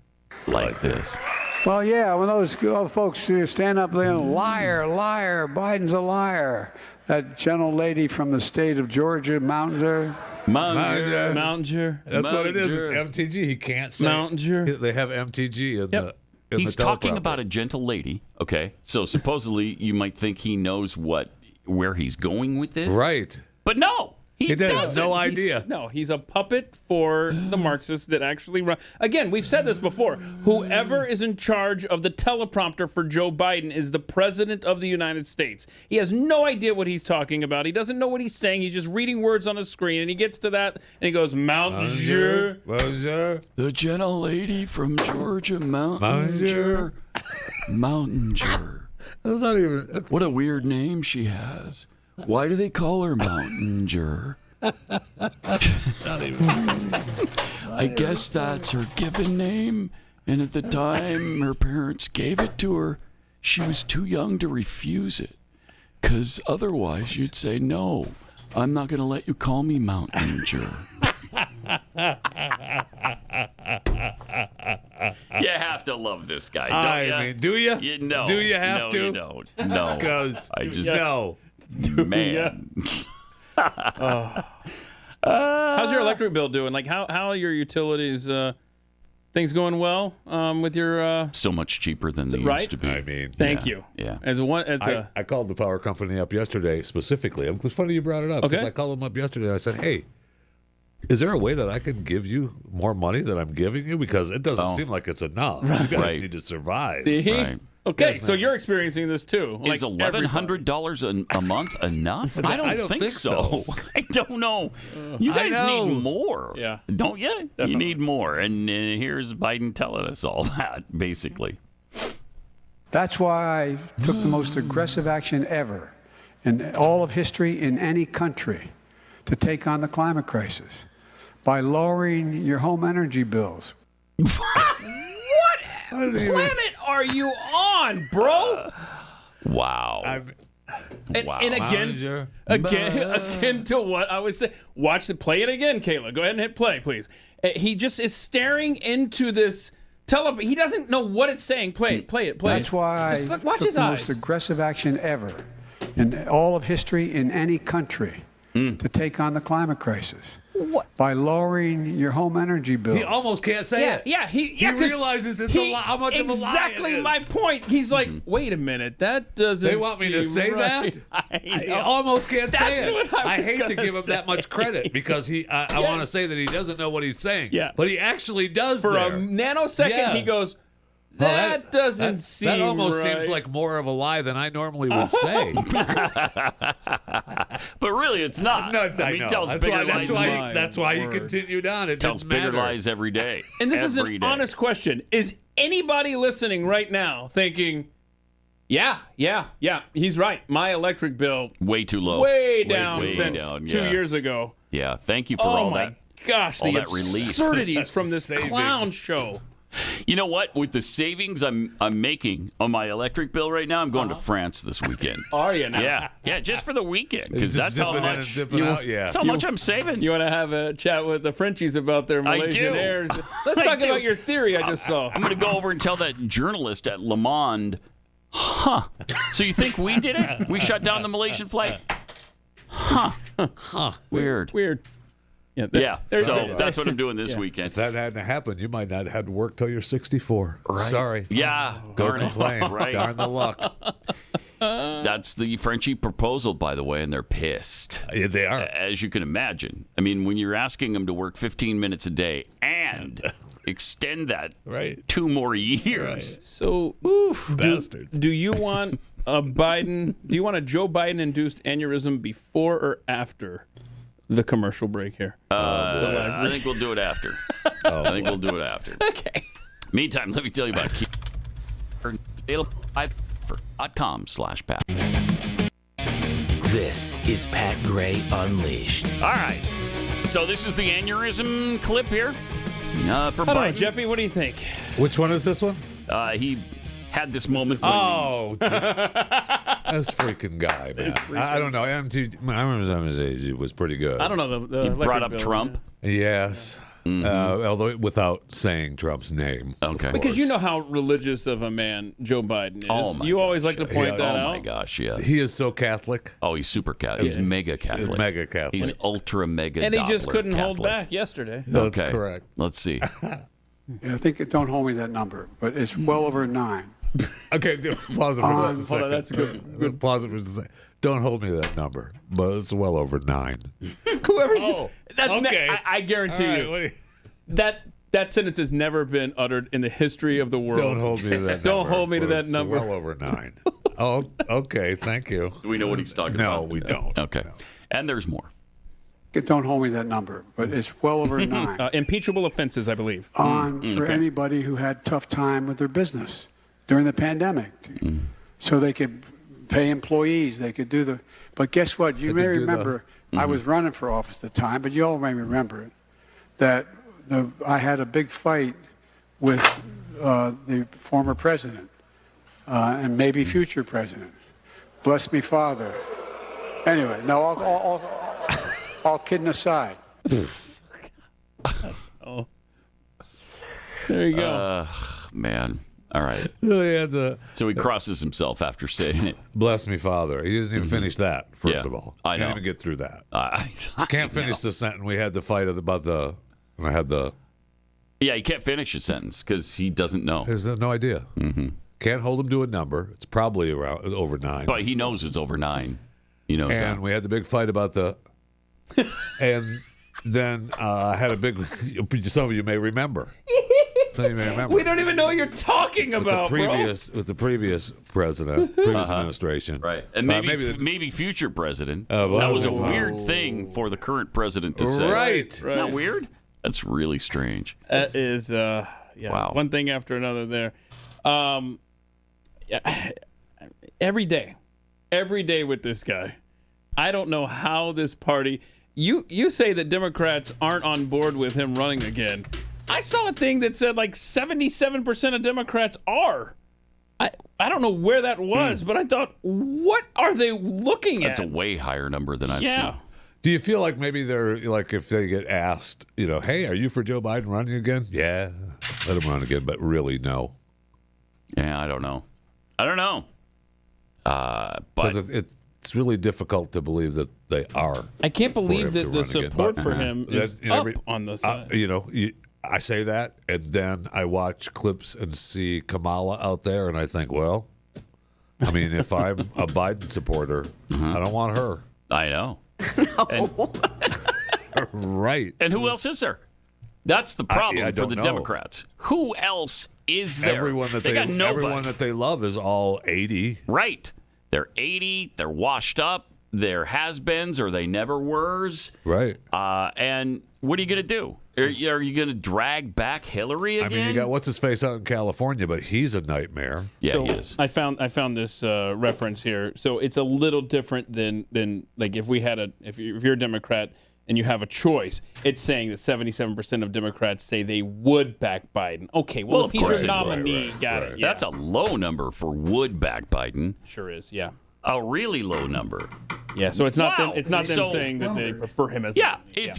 like this. Well, yeah, when those folks stand up there, liar, liar, Biden's a liar. That gentle lady from the state of Georgia, Mountainer. Mountainer. That's what it is. It's MTG. He can't say Mountainer. They have MTG in the He's talking about a gentle lady. Okay, so supposedly you might think he knows where he's going with this, right? But no. He has no idea. He's a puppet for the Marxists that actually run. Again, we've said this before. Whoever is in charge of the teleprompter for Joe Biden is the president of the United States. He has no idea what he's talking about. He doesn't know what he's saying. He's just reading words on a screen, and he gets to that, and he goes, Mountainer. The gentle lady from Georgia, Mountainer. Mountainer. That's not even... What a weird name she has. Why do they call her Mountainer? I guess that's her given name, and at the time her parents gave it to her, she was too young to refuse it, because otherwise you'd say, no, I'm not going to let you call me Mountainer. You have to love this guy, don't you? I mean, do you? No. Do you have to? You don't. No. Because I just no. Man. How's your electric bill doing? Like, how are your utilities? Things going well with your? So much cheaper than they used to be. I mean, thank you. Yeah. I called the power company up yesterday specifically. It's funny you brought it up because I called them up yesterday and I said, hey, Is there a way that I can give you more money than I'm giving you? Because it doesn't seem like it's enough. You guys need to survive. See? Right. Okay, so you're experiencing this too. Is $1,100 a month enough? I don't think so. I don't know. You guys need more, don't you? Definitely. You need more. And here's Biden telling us all that, basically. That's why I took the most aggressive action ever in all of history in any country to take on the climate crisis by lowering your home energy bills. What planet are you on, bro? Wow. And again to what I was saying. Play it again, Kayla. Go ahead and hit play, please. He just is staring into this he doesn't know what it's saying. Play it. That's why I watch took his the eyes. most aggressive action ever in all of history in any country to take on the climate crisis. What? By lowering your home energy bills. He almost can't say it. Yeah, he 'cause realizes it's a lie. How much of a lie it exactly is. my point. He's like, wait a minute, that doesn't. They want me to say right. that? I almost can't say That's it. what I was hate to gonna give him say. that much credit because I want to say that he doesn't know what he's saying. Yeah. But he actually does. For there. a nanosecond, he goes, that doesn't seem That almost right. seems like more of a lie than I normally would say. But really, it's not. No, I mean, he tells bigger lies. That's why he continued on. It tells didn't bigger matter. lies every day. And this is Every an day. honest question. Is anybody listening right now thinking, yeah, he's right. My electric bill Way too low. way down since down, 2 yeah. years ago. Yeah, thank you for Oh all my that. gosh, all the that relief. absurdities from this Savings. clown show. You know what? With the savings I'm making on my electric bill right now, I'm going to France this weekend. Are you now? Yeah, just for the weekend because Just that's how zipping in and much. zipping out, yeah. That's how much I'm saving. You want to have a chat with the Frenchies about their I Malaysian do. airs? Let's I talk do. about your theory I just saw. I'm going to go over and tell that journalist at Le Monde, so you think we did it? We shut down the Malaysian flight? Weird. Yeah, so that's what I'm doing this weekend. If that hadn't happened, you might not have had to work till you're 64. Right. Sorry. Yeah. Don't darn it. complain. Right. Darn the luck. That's the Frenchie proposal, by the way, and they're pissed. Yeah, they are. As you can imagine. I mean, when you're asking them to work 15 minutes a day and extend that 2 more years. So, bastards. Do you want a Joe Biden-induced aneurysm before or after the commercial break here? I think we'll do it after. I think we'll do it after. Okay. Meantime, let me tell you about .com/Pat. This is Pat Gray Unleashed. All right. So this is the aneurysm clip here for I don't know, Biden. Jeffy, what do you think? Which one is this one? He had this moment. This freaking guy, man. I don't know. I remember he was pretty good. I don't know. The He brought up bills, Trump. Yes. Although without saying Trump's name. Okay. Because you know how religious of a man Joe Biden is. Oh, my you always like to point that out. Oh, my gosh, yes. He is so Catholic. Oh, he's super Catholic. He's mega Catholic. Mega Catholic. He's ultra mega And he just Doppler couldn't hold Catholic. back yesterday. That's Okay. correct. Let's see. I think, don't hold me that number, but it's well over 9. Okay, pause it for just a second. Hold on, that's good. Pause it for just a second. Don't hold me that number, but it's well over 9. Whoever's that's okay. I guarantee All right, you what do you- that sentence has never been uttered in the history of the world. Don't hold me to that number. Don't hold me to but that it's number. well over 9. Oh, okay. Thank you. Do we know what he's talking about? No, we don't. Okay. And there's more. Don't hold me that number, but it's well over 9. Impeachable offenses, I believe. For anybody who had tough time with their business during the pandemic. So they could pay employees, they could do the... But guess what? You may remember, I was running for office at the time, but you all may remember it, that I had a big fight with the former president and maybe future president. Bless me, Father. Anyway, no, all kidding aside. Oh. There you go. Man. All right. So he crosses himself after saying it. Bless me, Father. He doesn't even finish that, first of all. I know. Can't even get through that. I Can't finish the sentence. We had the fight about the... I had the... Yeah, he can't finish a sentence because he doesn't know. He has no idea. Can't hold him to a number. It's probably around over 9. But he knows it's over 9. He knows and that. we had the big fight about the... and then had a big. Some of you may remember. We don't even know what you're talking about, with the previous president, previous administration, right? And maybe future president. That was a weird thing for the current president to say. Right? Isn't that weird? That's really strange. That is, wow. One thing after another there. Every day with this guy. I don't know how this party. You say that Democrats aren't on board with him running again. I saw a thing that said like 77% of Democrats are. I don't know where that was, but I thought, what are they looking at? That's a way higher number than I've seen. Do you feel like maybe they're like, if they get asked, hey, are you for Joe Biden running again? Yeah, let him run again, but really, no. Yeah, I don't know. But it's really difficult to believe that they are. I can't believe that the support for him is up on the side. I say that, and then I watch clips and see Kamala out there, and I think, well, I mean, if I'm a Biden supporter, I don't want her. I know. Right. And who else is there? That's the problem for the Democrats. Who else is there? Everyone that everyone that they love is all 80. Right. They're 80. They're washed up. They're has-beens, or they never were's. Right. And what are you going to do? Are you going to drag back Hillary again? I mean, you got what's-his-face out in California, but he's a nightmare. Yeah, so he is. I found this reference here. So it's a little different than like if you're a Democrat and you have a choice. It's saying that 77% of Democrats say they would back Biden. Okay, well if he's your nominee, got it. Yeah. That's a low number for would back Biden. Sure is. Yeah. A really low number. Yeah, so it's not them saying that they prefer him as if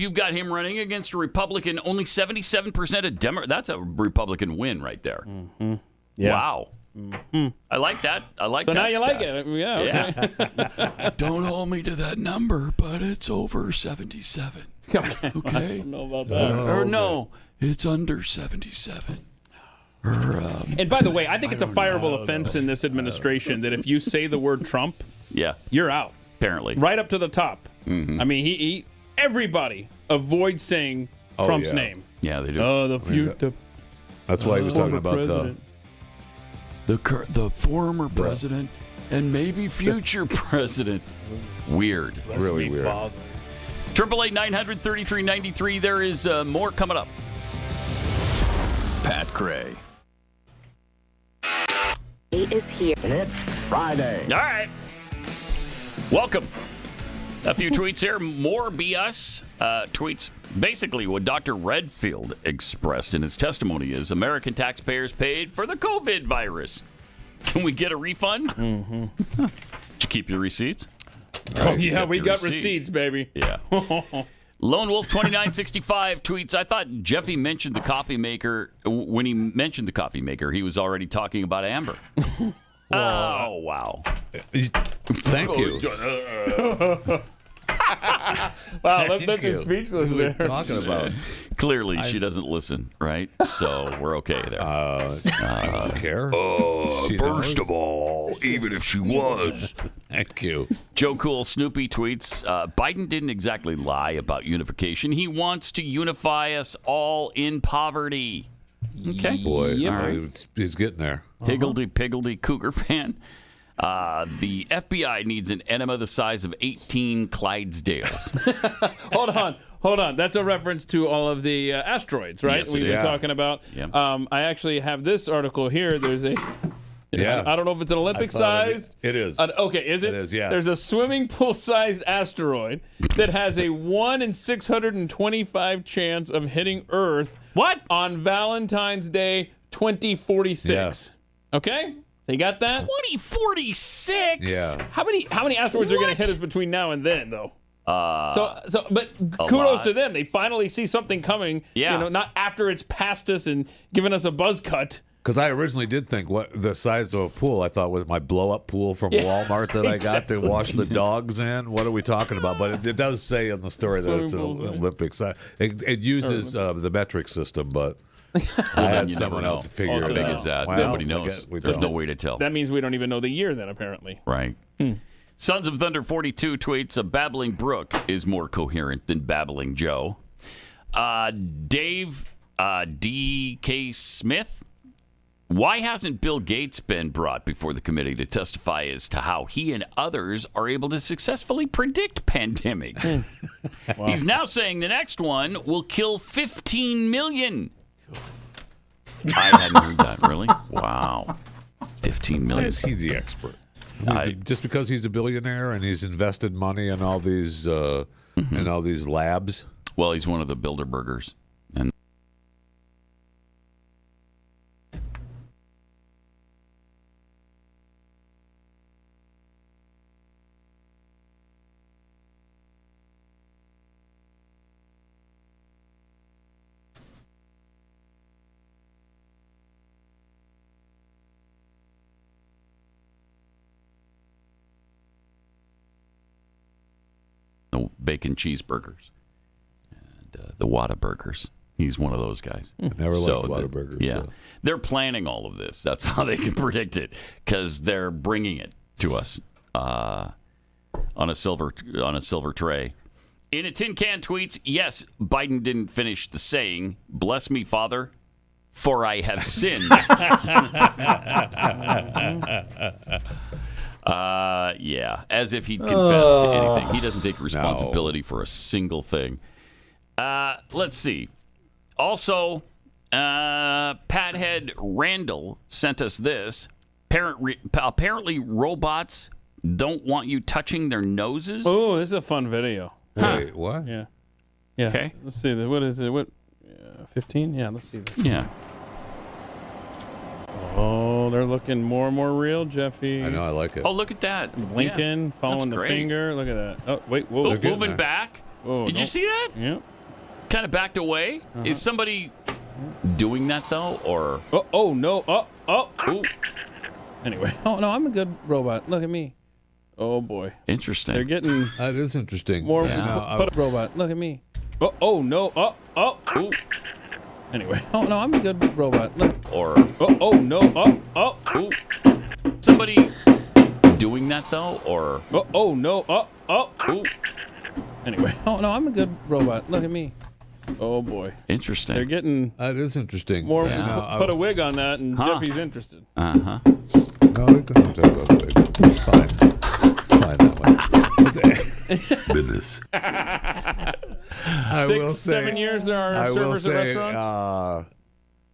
you've got him running against a Republican, only 77% of Democrats, that's a Republican win right there. Mm-hmm. Yeah. Wow. Mm-hmm. I like that. So now you like it. Yeah. Okay. Don't hold me to that number, but it's over 77. Okay. I don't know about that. Or no, it's under 77. And by the way, I think it's a fireable offense in this administration that if you say the word Trump, you're out. Apparently, right up to the top. Mm-hmm. I mean, everybody avoids saying Trump's name. Yeah, they do. Oh, the future. That's why he was talking about the former president and maybe future president. Weird, really weird. 888-900-3393. There is more coming up. Pat Gray is here. It's Friday. All right. Welcome. A few tweets here. More BS tweets. Basically, what Dr. Redfield expressed in his testimony is American taxpayers paid for the COVID virus. Can we get a refund? Mm-hmm. Did you keep your receipts? Oh, yeah, we got receipts, baby. Yeah. Lone Wolf 2965 tweets, I thought Jeffy mentioned the coffee maker. When he mentioned the coffee maker, he was already talking about Amber. Oh, wow. Thank you. Wow, that's just speechless there. What are we talking about? Clearly, she doesn't listen, right? So we're okay there. I don't care. First of all, even if she was. Thank you. Joe Cool Snoopy tweets, Biden didn't exactly lie about unification. He wants to unify us all in poverty. Okay. Boy, right. He's getting there. Higgledy-piggledy Cougar fan. The FBI needs an enema the size of 18 Clydesdales. Hold on. That's a reference to all of the asteroids, right? Yes, We've been talking about. Yeah. I actually have this article here. There's a. I don't know if it's an Olympic-sized. It is. Okay, is it? It is, yeah. There's a swimming pool-sized asteroid that has a 1 in 625 chance of hitting Earth. What? On Valentine's Day 2046. Yeah. Okay? You got that? 2046? Yeah. How many asteroids are going to hit us between now and then, though? But kudos to them. They finally see something coming. Yeah. Not after it's past us and given us a buzz cut. Because I originally did think what the size of a pool I thought was my blow-up pool from Walmart that I got to wash the dogs in. What are we talking about? But it does say in the story that it's an Olympic size. It uses the metric system, but I had someone else figure it out. How big is that? Well, nobody knows. There's no way to tell. That means we don't even know the year then, apparently. Right. Sons of Thunder 42 tweets, a babbling brook is more coherent than babbling Joe. Dave D.K. Smith, why hasn't Bill Gates been brought before the committee to testify as to how he and others are able to successfully predict pandemics? Wow. He's now saying the next one will kill 15 million. I hadn't heard that, really? Wow. 15 million. Why is he the expert? Just because he's a billionaire and he's invested money in all these in all these labs? Well, he's one of the Bilderbergers. And the bacon cheeseburgers. The Whataburgers. He's one of those guys. I never liked Whataburgers. Yeah. They're planning all of this. That's how they can predict it, because they're bringing it to us on a silver tray. In a tin can tweets, yes, Biden didn't finish the saying, "Bless me, Father, for I have sinned." Yeah, as if he'd confessed to anything. He doesn't take responsibility for a single thing. Let's see. Also, Pathead Randall sent us this. Apparently, robots don't want you touching their noses. Oh, this is a fun video. Wait, what? Yeah. Yeah. Okay. Let's see. What is it? What? 15? Yeah, let's see this. Yeah. Oh, they're looking more and more real, Jeffy. I know, I like it. Oh, look at that. Blinking, following the finger. Look at that. Oh, wait, whoa. Oh, moving back. Whoa, Did you see that? Yep. Kind of backed away. Is somebody doing that, though? Or Oh, no. Ooh. Anyway. Oh, no, I'm a good robot. Look at me. Oh, boy. Interesting. They're getting That is interesting. more. Yeah. Put a robot. Look at me. Oh, no. Ooh. Anyway. Oh, no, I'm a good robot. Look. Or Oh, no. Ooh. Somebody doing that, though? Or Oh, no. Ooh. Anyway. Oh, no, I'm a good robot. Look at me. Oh, boy. Interesting. They're getting That is interesting. more. Yeah. Put a wig on that, and Jeffy's interested. Uh-huh. No, we can talk about the wig. It's fine. It's fine that way. Business. I will say, 7 years there are servers at restaurants.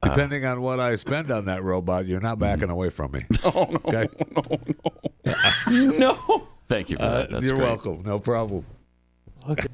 Depending on what I spend on that robot, you're not backing away from me. Oh, no. Okay? No. Thank you for that. That's you're great. welcome. No problem. Okay.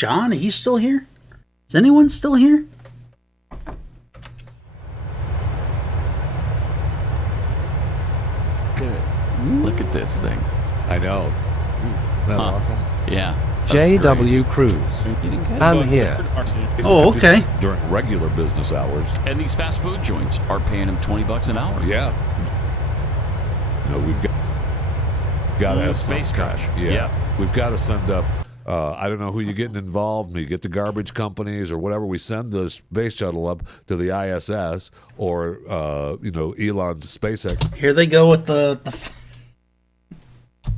John, are you still here? Is anyone still here? Look at this thing. I know. Isn't that awesome? Yeah. J.W. Cruz. I'm here. Oh, okay. During regular business hours. And these fast food joints are paying him $20 an hour. Yeah. You know, we've got to have space trash. Yeah. We've got to send up. I don't know who you're getting involved. You get the garbage companies or whatever. We send the space shuttle up to the ISS or Elon's SpaceX. Here they go with the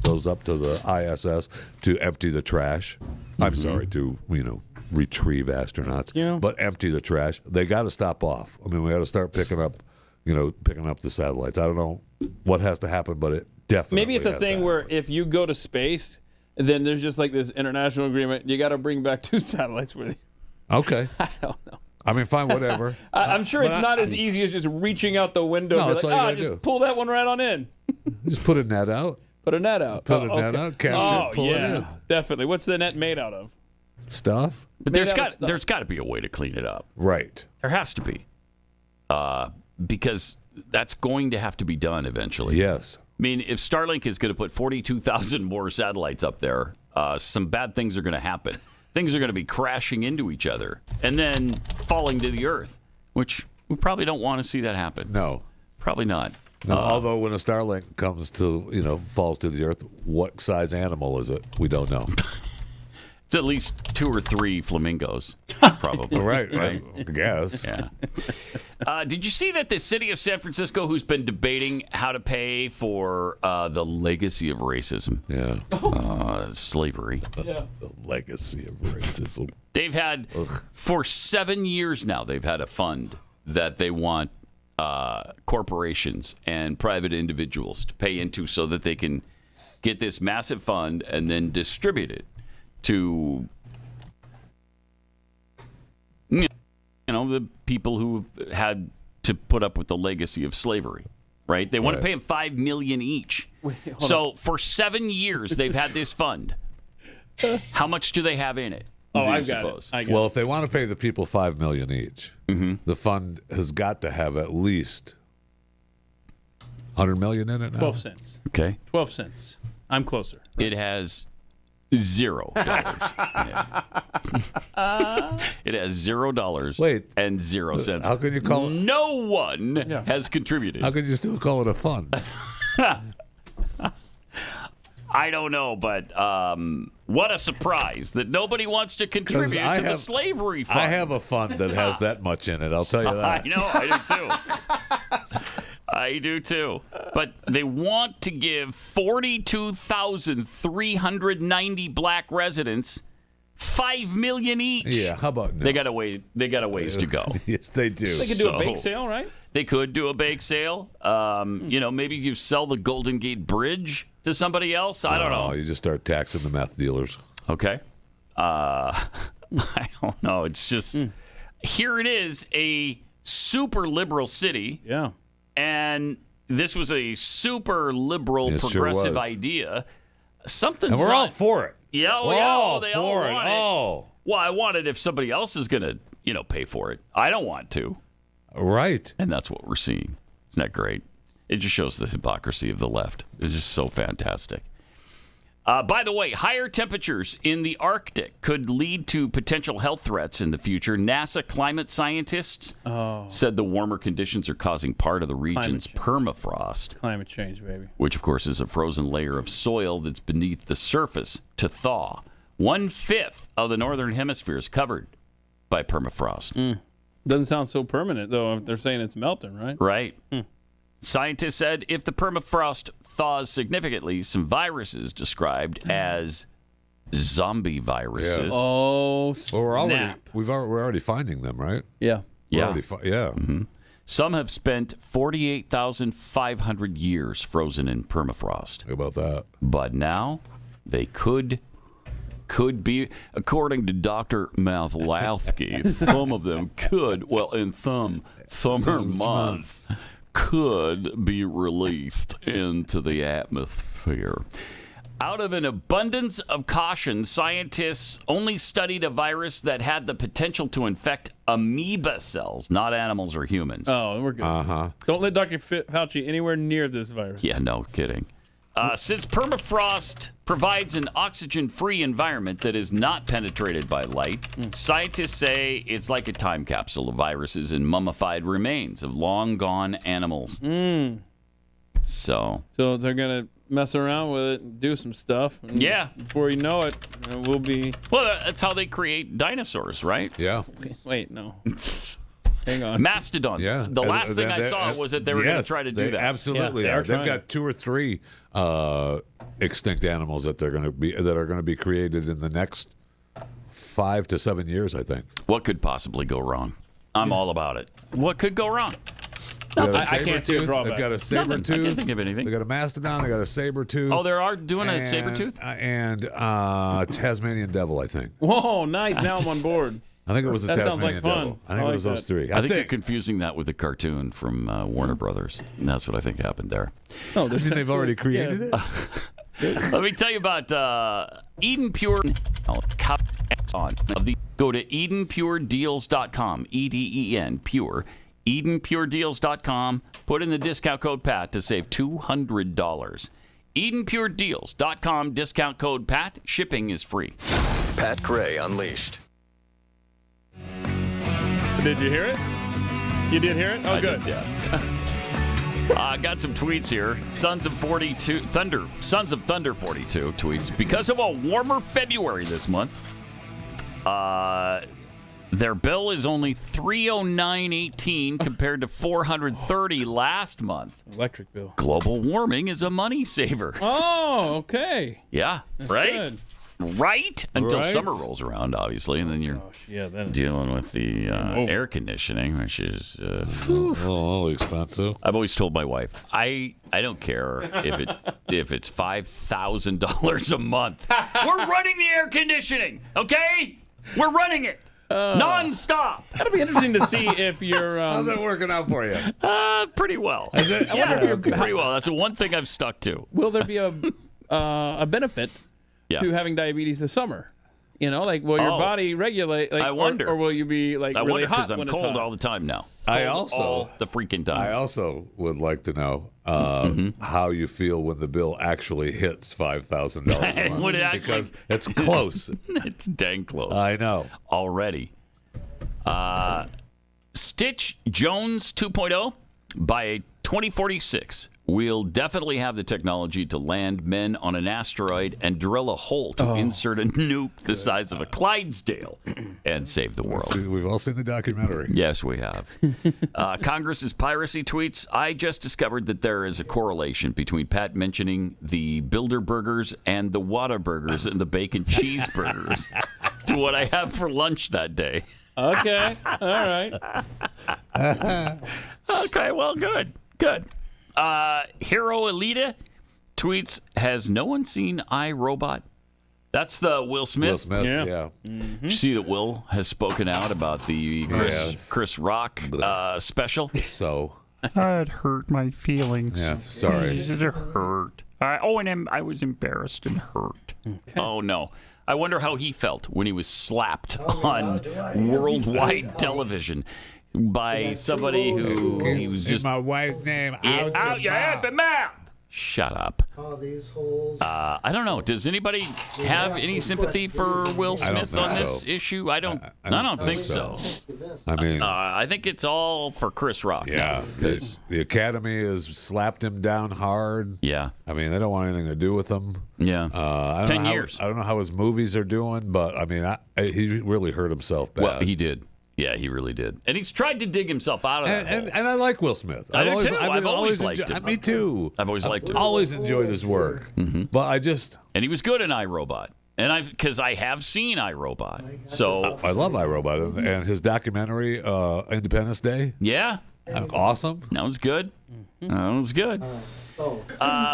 goes up to the ISS to empty the trash. I'm sorry, to retrieve astronauts, but empty the trash. They got to stop off. I mean, we got to start picking up the satellites. I don't know what has to happen, but it definitely maybe it's a has thing where if you go to space, then there's just like this international agreement. You got to bring back 2 satellites with you. Okay. I don't know. I mean, fine, whatever. I'm sure it's not as easy as just reaching out the window. No, and that's be all you like, gotta do. just pull that one right on in. Just put a net out. Put a net out. Put a net out, catch it, pull it in. Definitely. What's the net made out of? Stuff. But there's got to be a way to clean it up. Right. There has to be. Because that's going to have to be done eventually. Yes. I mean, if Starlink is going to put 42,000 more satellites up there, some bad things are going to happen. Things are going to be crashing into each other and then falling to the earth, which we probably don't want to see that happen. No. Probably not. No, although when a Starlink comes to, falls to the earth, what size animal is it? We don't know. It's at least 2 or 3 flamingos, probably. right. I guess. Yeah. Did you see that the city of San Francisco, who's been debating how to pay for the legacy of racism? Yeah. Slavery. Yeah. The legacy of racism. They've had, for 7 years now, they've had a fund that they want corporations and private individuals to pay into so that they can get this massive fund and then distribute it to the people who had to put up with the legacy of slavery, right? They want to pay them $5 million each. So for 7 years they've had this fund. How much do they have in it? I've got it. Well, if they want to pay the people $5 million each, the fund has got to have at least $100 million in it now. 12 cents. Okay. 12 cents. I'm closer. It has $0 in it. It has $0. Wait, and 0 cents. How can you call it? No one has contributed. How can you still call it a fund? I don't know, but what a surprise that nobody wants to contribute to the slavery fund. I have a fund that has that much in it, I'll tell you that. I know, I do too. I do too. But they want to give 42,390 black residents $5 million each. Yeah, how about no? They got a ways to go. Yes, they do. They could do a bake sale, right? They could do a bake sale. Maybe you sell the Golden Gate Bridge to somebody else. I don't know. You just start taxing the meth dealers. Okay. I don't know. It's just here it is, a super liberal city. Yeah. And this was a super liberal, progressive idea. And we're all for it. Yeah, we're all they for all it. want Oh. Well, I want it if somebody else is going to, pay for it. I don't want to. Right. And that's what we're seeing. Isn't that great? It just shows the hypocrisy of the left. It's just so fantastic. By the way, higher temperatures in the Arctic could lead to potential health threats in the future. NASA climate scientists said the warmer conditions are causing part of the region's permafrost. Climate change, baby. Which, of course, is a frozen layer of soil that's beneath the surface to thaw. 1/5 of the northern hemisphere is covered by permafrost. Doesn't sound so permanent, though, if they're saying it's melting, right? Right. Scientists said if the permafrost thaws significantly, some viruses described as zombie viruses. Yeah. Oh, well, snap. we're already finding them, right? Yeah. Some have spent 48,500 years frozen in permafrost. How about that? But now they could be, according to Dr. Mathlowski, some of them could, in some months, could be released into the atmosphere. Out of an abundance of caution, scientists only studied a virus that had the potential to infect amoeba cells, not animals or humans. Oh, we're good. Don't let Dr. Fauci anywhere near this virus. Yeah, no kidding. Since permafrost provides an oxygen-free environment that is not penetrated by light, scientists say it's like a time capsule of viruses and mummified remains of long-gone animals. So they're going to mess around with it and do some stuff. And before you know it, we'll be... Well, that's how they create dinosaurs, right? Yeah. Wait, no. Hang on. Mastodons. Yeah. The last thing I saw was that they were going to try to do that. Absolutely. Yeah, They've got 2 or 3 extinct animals that are going to be created in the next 5 to 7 years, I think. What could possibly go wrong? I'm all about it. What could go wrong? I can't see a drawback. They've got a saber tooth. I can't think of anything. They got a mastodon. They got a saber tooth. Oh, they are doing a saber tooth? And Tasmanian devil, I think. Whoa, nice. Now I'm on board. I think it was a Tasmanian devil. I think it was those 3. I think you're confusing that with the cartoon from Warner Brothers. And that's what I think happened there. Oh, they've already created it? Let me tell you about Eden Pure. Go to EdenPureDeals.com. EDEN Pure. EdenPureDeals.com. Put in the discount code PAT to save $200. EdenPureDeals.com. Discount code PAT. Shipping is free. Pat Gray Unleashed. Did you hear it? You did hear it? Oh, good. Yeah. I got some tweets here. Sons of Thunder 42 tweets. Because of a warmer February this month, their bill is only $309.18 compared to $430 last month. Electric bill. Global warming is a money saver. Oh, okay. Yeah, That's right? good. Right? Until summer rolls around, obviously, and then you're dealing with the air conditioning, which is a little expensive. I've always told my wife, I don't care if it's $5,000 a month. We're running the air conditioning, okay? We're running it. Non-stop. That'll be interesting to see if you're... How's that working out for you? Pretty well. Is it? I wonder if you're pretty well. That's the one thing I've stuck to. Will there be a benefit to having diabetes this summer? You know, like, will your body regulate? Like, I wonder. Or will you be, like, I really wonder hot because I'm when it's cold hot? all the time now. All the freaking time. I also would like to know how you feel when the bill actually hits $5,000 a month. Because it's close. It's dang close. I know. Already. Stitch Jones 2.0 by 2046. We'll definitely have the technology to land men on an asteroid and drill a hole to insert a nuke the size of a Clydesdale and save the world. We've all seen the documentary. Yes, we have. Congress's piracy tweets. I just discovered that there is a correlation between Pat mentioning the Bilderburgers and the Whataburgers and the bacon cheeseburgers to what I have for lunch that day. Okay. All right. Okay, well, good. Hero Elita tweets, has no one seen iRobot? That's the Will Smith. Will Smith, yeah. Did you see that Will has spoken out about the Chris Rock special? So It hurt my feelings. Yeah, sorry. It hurt. And I was embarrassed and hurt. Okay. Oh, no. I wonder how he felt when he was slapped on worldwide television by somebody who he was just... my wife's name out your effing mouth! Shut up. All these holes. I don't know. Does anybody have any sympathy for Will Smith on this issue? I don't think so. I mean, I think it's all for Chris Rock. Yeah, because the Academy has slapped him down hard. Yeah, I mean, they don't want anything to do with him. Yeah, I don't 10 know years. I don't know how his movies are doing, but I mean, he really hurt himself bad. Well, he did. Yeah, he really did. And he's tried to dig himself out of that hole. And I like Will Smith. I do too. I've always liked him. Me too. I've always liked him. Always enjoyed his work. Mm-hmm. But I just... And he was good in iRobot. And because I have seen iRobot. So I love iRobot. And his documentary, Independence Day. Yeah. Awesome. That was good. That was good.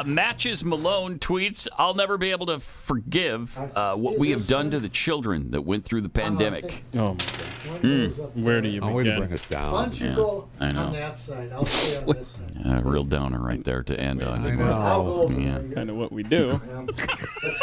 Matches Malone tweets, I'll never be able to forgive what we have done to the children that went through the pandemic. Oh, my gosh. Where do you begin? Way to bring us down. Why don't you go I know. on that side? I'll stay on this side. Real downer right there to end on. I'll go over Yeah. there. Kind of what we do. But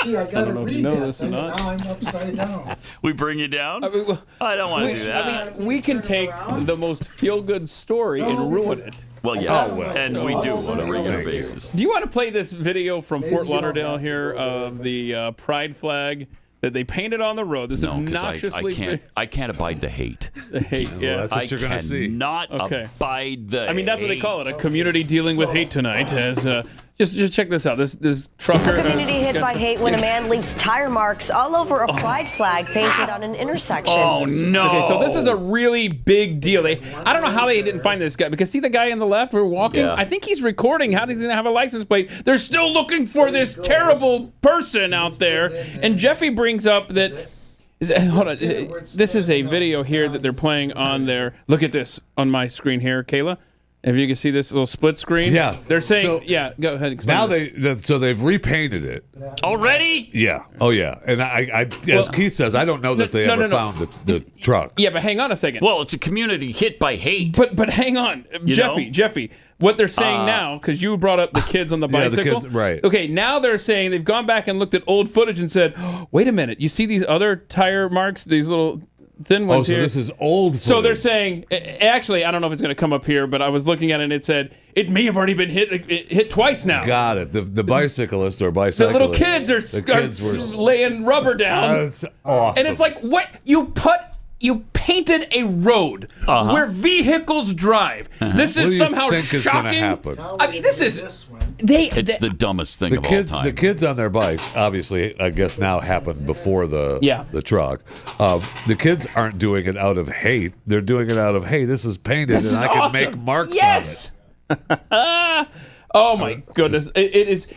see, I got to don't know if you read know that this or thing, not. and now I'm upside down. We bring you down? I mean, I don't want to do that. I mean, we can take the most feel-good story and ruin it. Well, yes, and we do on a regular basis. Do you want to play this video from Fort Lauderdale here of the pride flag that they painted on the road? This obnoxiously I can't abide the hate. The hate, yeah. That's what you're going to see. Not abide the I mean, that's what they call it, a hate. community dealing with hate tonight. As just check this out. This trucker. Community hit by hate when a man leaves tire marks all over a pride flag painted on an intersection. Oh, no. Okay, so this is a really big deal. I don't know how they didn't find this guy, because see the guy on the left, we're walking? Yeah. I think he's recording. How does he not have a license plate? They're still looking for this terrible person out there. And Jeffy brings up that, hold on, this is a video here that they're playing on their, look at this on my screen here, Kayla. If you can see this little split screen. Yeah. They're saying, So, go ahead. Explain Now this. they've repainted it. Already? Yeah. Oh, yeah. And as Keith says, I don't know that they ever found the truck. Yeah, but hang on a second. Well, it's a community hit by hate. But hang on, Jeffy. What they're saying now, because you brought up the kids on the bicycle. The kids, right. Okay, now they're saying they've gone back and looked at old footage and said, oh, wait a minute, you see these other tire marks, these little thin ones here? This is old footage. So they're saying, actually, I don't know if it's going to come up here, but I was looking at it and it said, it may have already been hit twice now. Got it. The bicyclist or bicyclist. The little kids are laying rubber down. That's awesome. And it's like, what? You painted a road where vehicles drive. This is somehow think is shocking. gonna happen? I mean, this is It's the dumbest thing of all time. The kids on their bikes, obviously, I guess now happened before the truck. The kids aren't doing it out of hate. They're doing it out of, hey, this is painted and I can make marks on it. Oh my goodness! It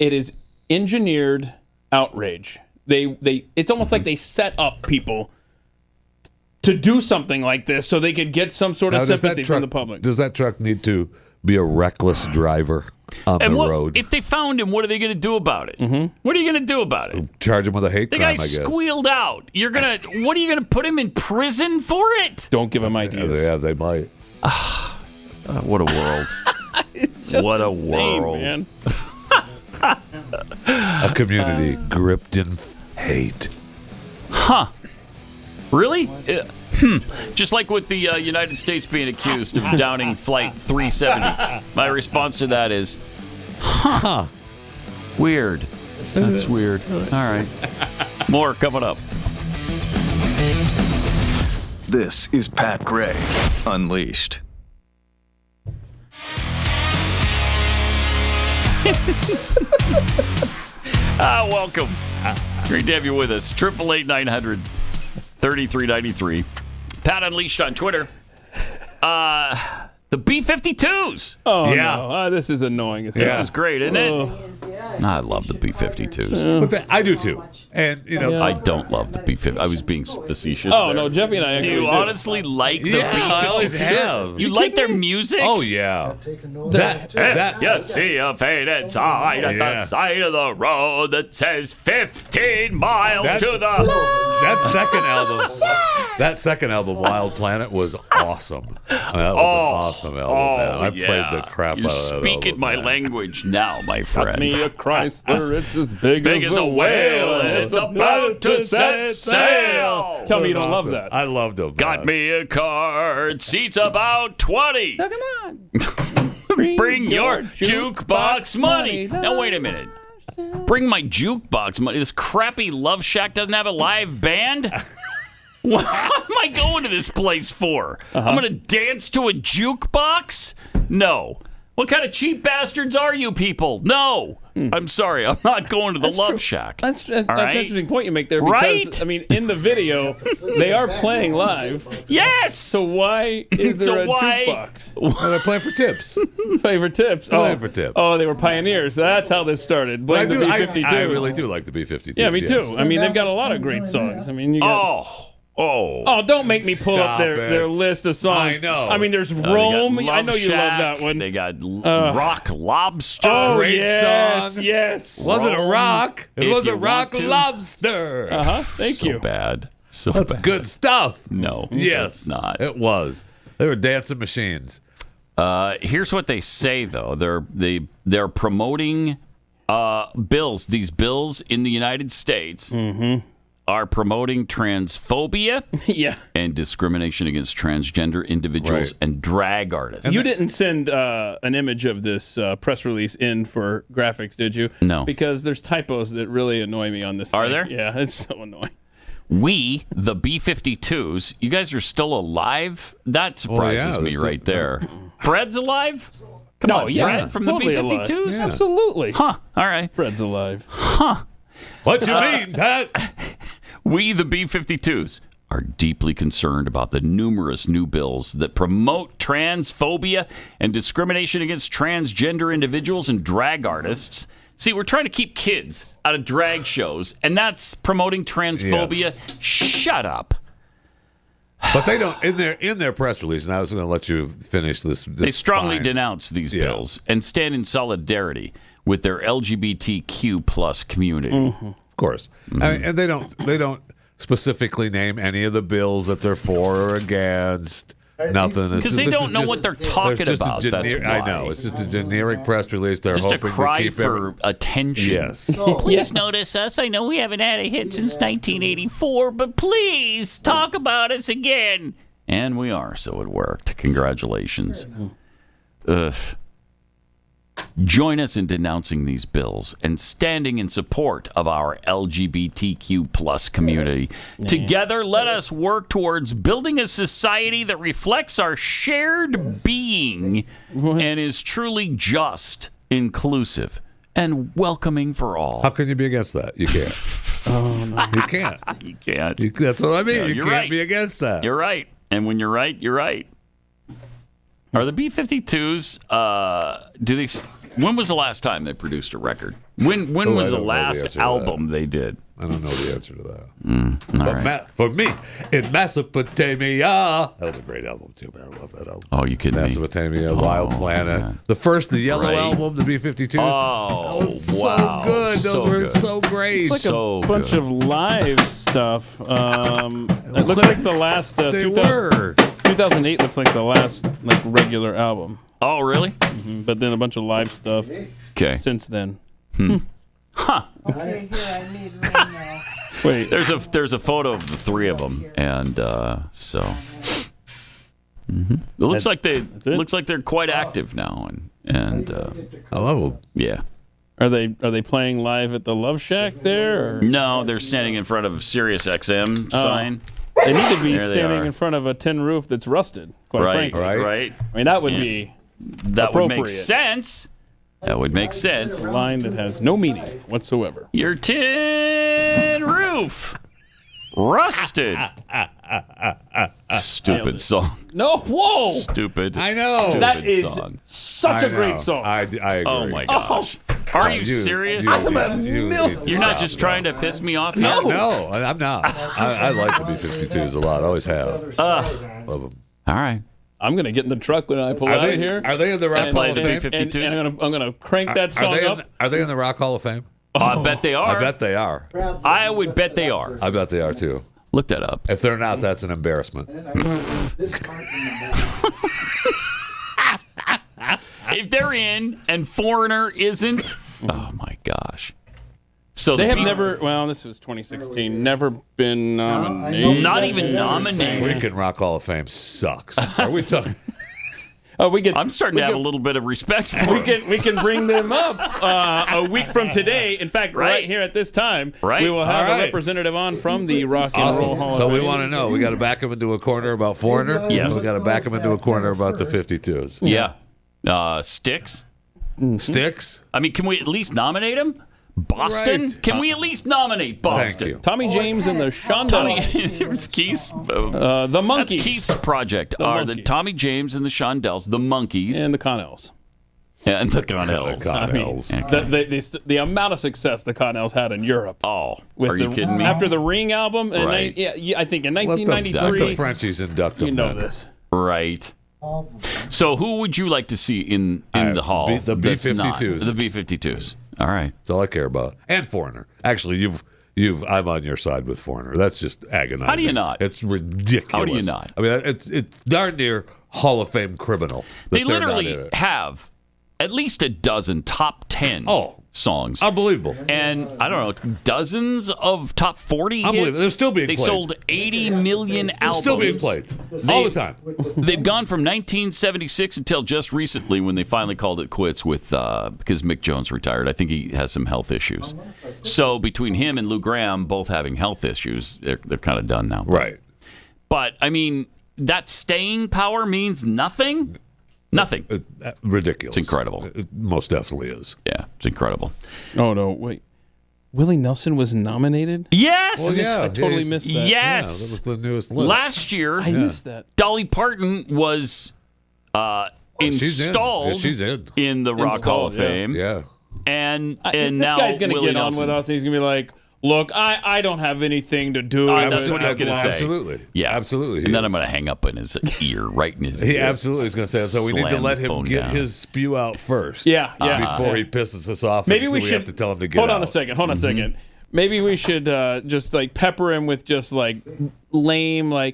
is engineered outrage. It's almost like they set up people to do something like this so they could get some sort of sympathy from the public. Does that truck need to be a reckless driver on the road? If they found him, what are they going to do about it? Mm-hmm. What are you going to do about it? Charge him with a hate crime, I guess. The guy squealed out. What are you going to put him in prison for it? Don't give him ideas. Yeah, they might. What a world. It's just what insane, a world. Man. A community gripped in hate. Huh. Really? Just like with the United States being accused of downing Flight 370. My response to that is, huh. Weird. That's weird. All right. More coming up. This is Pat Gray Unleashed. Welcome. Great to have you with us. 888-900-3393. Pat Unleashed on Twitter. The B-52s. Oh, yeah. No. This is annoying. This is great, isn't it? I love the B-52s. But I do too. And, I don't love the B-52s. I was being facetious. Oh, there. no, Jeffy and I actually do. You honestly like the B-52s? I always have. You like their music? Oh, yeah. You see a faded sign at the side of the road that says 15 miles to the... That second album, Wild Planet, was awesome. That was an awesome album, man. I played the crap out of that. You're speaking my language now, my friend. Got me a Chrysler, it's as big as a whale, and it's about to set sail. Tell me you don't love that. I loved them. Got me a car, it seats about 20. So come on. Bring your jukebox money. Now, wait a minute. Bring my jukebox money. This crappy Love Shack doesn't have a live band? What am I going to this place for? I'm going to dance to a jukebox? No. What kind of cheap bastards are you people? No. I'm sorry. I'm not going to the Love Shack. That's an interesting point you make there because, I mean, in the video, they are playing live. Yes! So why is there a jukebox? Well, they're playing for tips. Playing for tips. Playing for tips. Oh, they were pioneers. That's how this started. I really do like the B-52s. the B-52s. Yeah, me too. I mean, they've got a lot of great songs. I mean, you got... Oh, don't make me pull up their list of songs. I know. I mean, there's Rome. I know you love that one. They got Rock Lobster. Oh, Great yes, song. yes. Wasn't a rock. It If was you a rock want to. lobster. Thank you. Bad. So That's bad. good stuff. No. Yes. It's not. It was. They were dancing machines. Here's what they say, though. They're promoting bills. These bills in the United States are promoting transphobia and discrimination against transgender individuals and drag artists. You didn't send an image of this press release in for graphics, did you? No. Because there's typos that really annoy me on this Are thing. there? Yeah, it's so annoying. We, the B-52s, you guys are still alive? That surprises me right there. Fred's alive? Come on, Fred from totally the B-52s? alive. Yeah. Absolutely. Huh, all right. Fred's alive. Huh. What you mean, Pat? We, the B-52s, are deeply concerned about the numerous new bills that promote transphobia and discrimination against transgender individuals and drag artists. See, we're trying to keep kids out of drag shows, and that's promoting transphobia. Yes. Shut up. But they don't in their press release, and I was going to let you finish this. They strongly fine. denounce these bills and stand in solidarity with their LGBTQ plus community. Of course, I mean, and they don't specifically name any of the bills that they're for or against. Nothing. Because they don't know what they're talking about. I know. It's just a generic press release. They're just hoping a cry to keep for attention. Yes. Please notice us. I know we haven't had a hit since 1984, but please talk about us again. And we are, so it worked. Congratulations. Ugh. Join us in denouncing these bills and standing in support of our LGBTQ plus community. Together, let us work towards building a society that reflects our shared being and is truly just, inclusive, and welcoming for all. How can you be against that? You can't. You can't. You can't. That's what I mean. No, you you're can't right. be against that. You're right. And when you're right, you're right. Are the B-52s, when was the last time they produced a record? When was the last album they did? I don't know the answer to that. All right. For me, in Mesopotamia, that was a great album too, man. I love that album. Oh, you kidding me? Mesopotamia, Wild Planet. man. The Yellow album, the B-52s. Oh, that was wow. so good. Those were so great. It's like So a bunch good. of live stuff. It looks like the last. They were. 2008 looks like the last regular album. Oh, really? But then a bunch of live stuff. Okay. Since then. Huh. Okay, here, I need rain now. Wait. There's a photo of the three of them, and so it looks like they're quite active now, and I love them. Yeah. Are they playing live at the Love Shack there? Or? No, they're standing in front of a Sirius XM sign. They need to be There they standing are. in front of a tin roof that's rusted. Quite frankly, Right. I mean, that would be That would make appropriate. sense. That would make sense. A line that has no meaning whatsoever. Your tin roof rusted. Stupid song. No, whoa! Stupid. I know. Stupid That is song. such a great song. I agree. Oh my gosh. Are you serious? You're not just trying to piss me off here? No, I'm not. I like the B-52s a lot. I always have. Love them. All right. I'm gonna get in the truck when I pull out of here. Are they in the Rock Hall of Fame? And I'm gonna crank that song up. Are they in the Rock Hall of Fame? I bet they are. I bet they are. I would bet they are. I bet they are too. Look that up. If they're not, that's an embarrassment. If they're in and Foreigner isn't, oh my gosh. So They have never. Well, this was 2016. Never been nominated. Not even nominated. Freaking Rock Hall of Fame sucks. Are we talking? Oh, I'm starting to have a little bit of respect for them. We can bring them up a week from today. In fact, right here at this time, we will have a representative on from the Rock and Roll Hall of So Fame. we want to know. We got to back them into a corner about Foreigner. Yes. We got to back them into a corner about the 52s. Yeah. Sticks. Sticks. I mean, can we at least nominate them? Boston? Right. Can we at least nominate Boston? Thank you. Tommy James and the Shondells. There's Keith's. The Monkees. That's Keith's project. The Are the Monkees. Tommy James and the Shondells, the Monkees, And the Connells. And the Connells. The amount of success the Connells had in Europe. Oh, are you kidding me? After the Ring album, and Right. I think in 1993. Let the Frenchies induct them. You know this. Right. So who would you like to see in the hall? The B-52s. The B-52s. All right. That's all I care about. And Foreigner. Actually, I'm on your side with Foreigner. That's just agonizing. How do you not? It's ridiculous. How do you not? I mean, it's darn near Hall of Fame criminal. They literally have at least a dozen top 10 songs. Unbelievable. And, I don't know, dozens of top 40 hits. Unbelievable. They're still being played. played. They sold 80 million albums. Still being played. All the time. They've gone from 1976 until just recently when they finally called it quits with because Mick Jones retired. I think he has some health issues. So between him and Lou Gramm both having health issues, they're kind of done now. Right. But, I mean, that staying power means nothing? Nothing. Ridiculous. It's incredible. It most definitely is. Yeah, it's incredible. Oh, no, wait. Willie Nelson was nominated? Yes! Well, yeah, I totally missed that. Yes! Yeah, that was the newest list. Last year, I missed that. Dolly Parton was installed she's in the Rock Hall of Fame. Yeah. And this now guy's going to Willie get on Nelson. with us, and he's going to be like, look, I don't have anything to do with That's it. what he's going to say. Absolutely. Yeah. Absolutely. And then I'm going to hang up in his ear, right in his He ear. absolutely is going to say that. So we need to Slam let the him phone get down. his spew out first. Yeah. Before he pisses us off. Maybe and we so should have to tell him to get hold on out. a second. Maybe we should just like pepper him with just like lame You're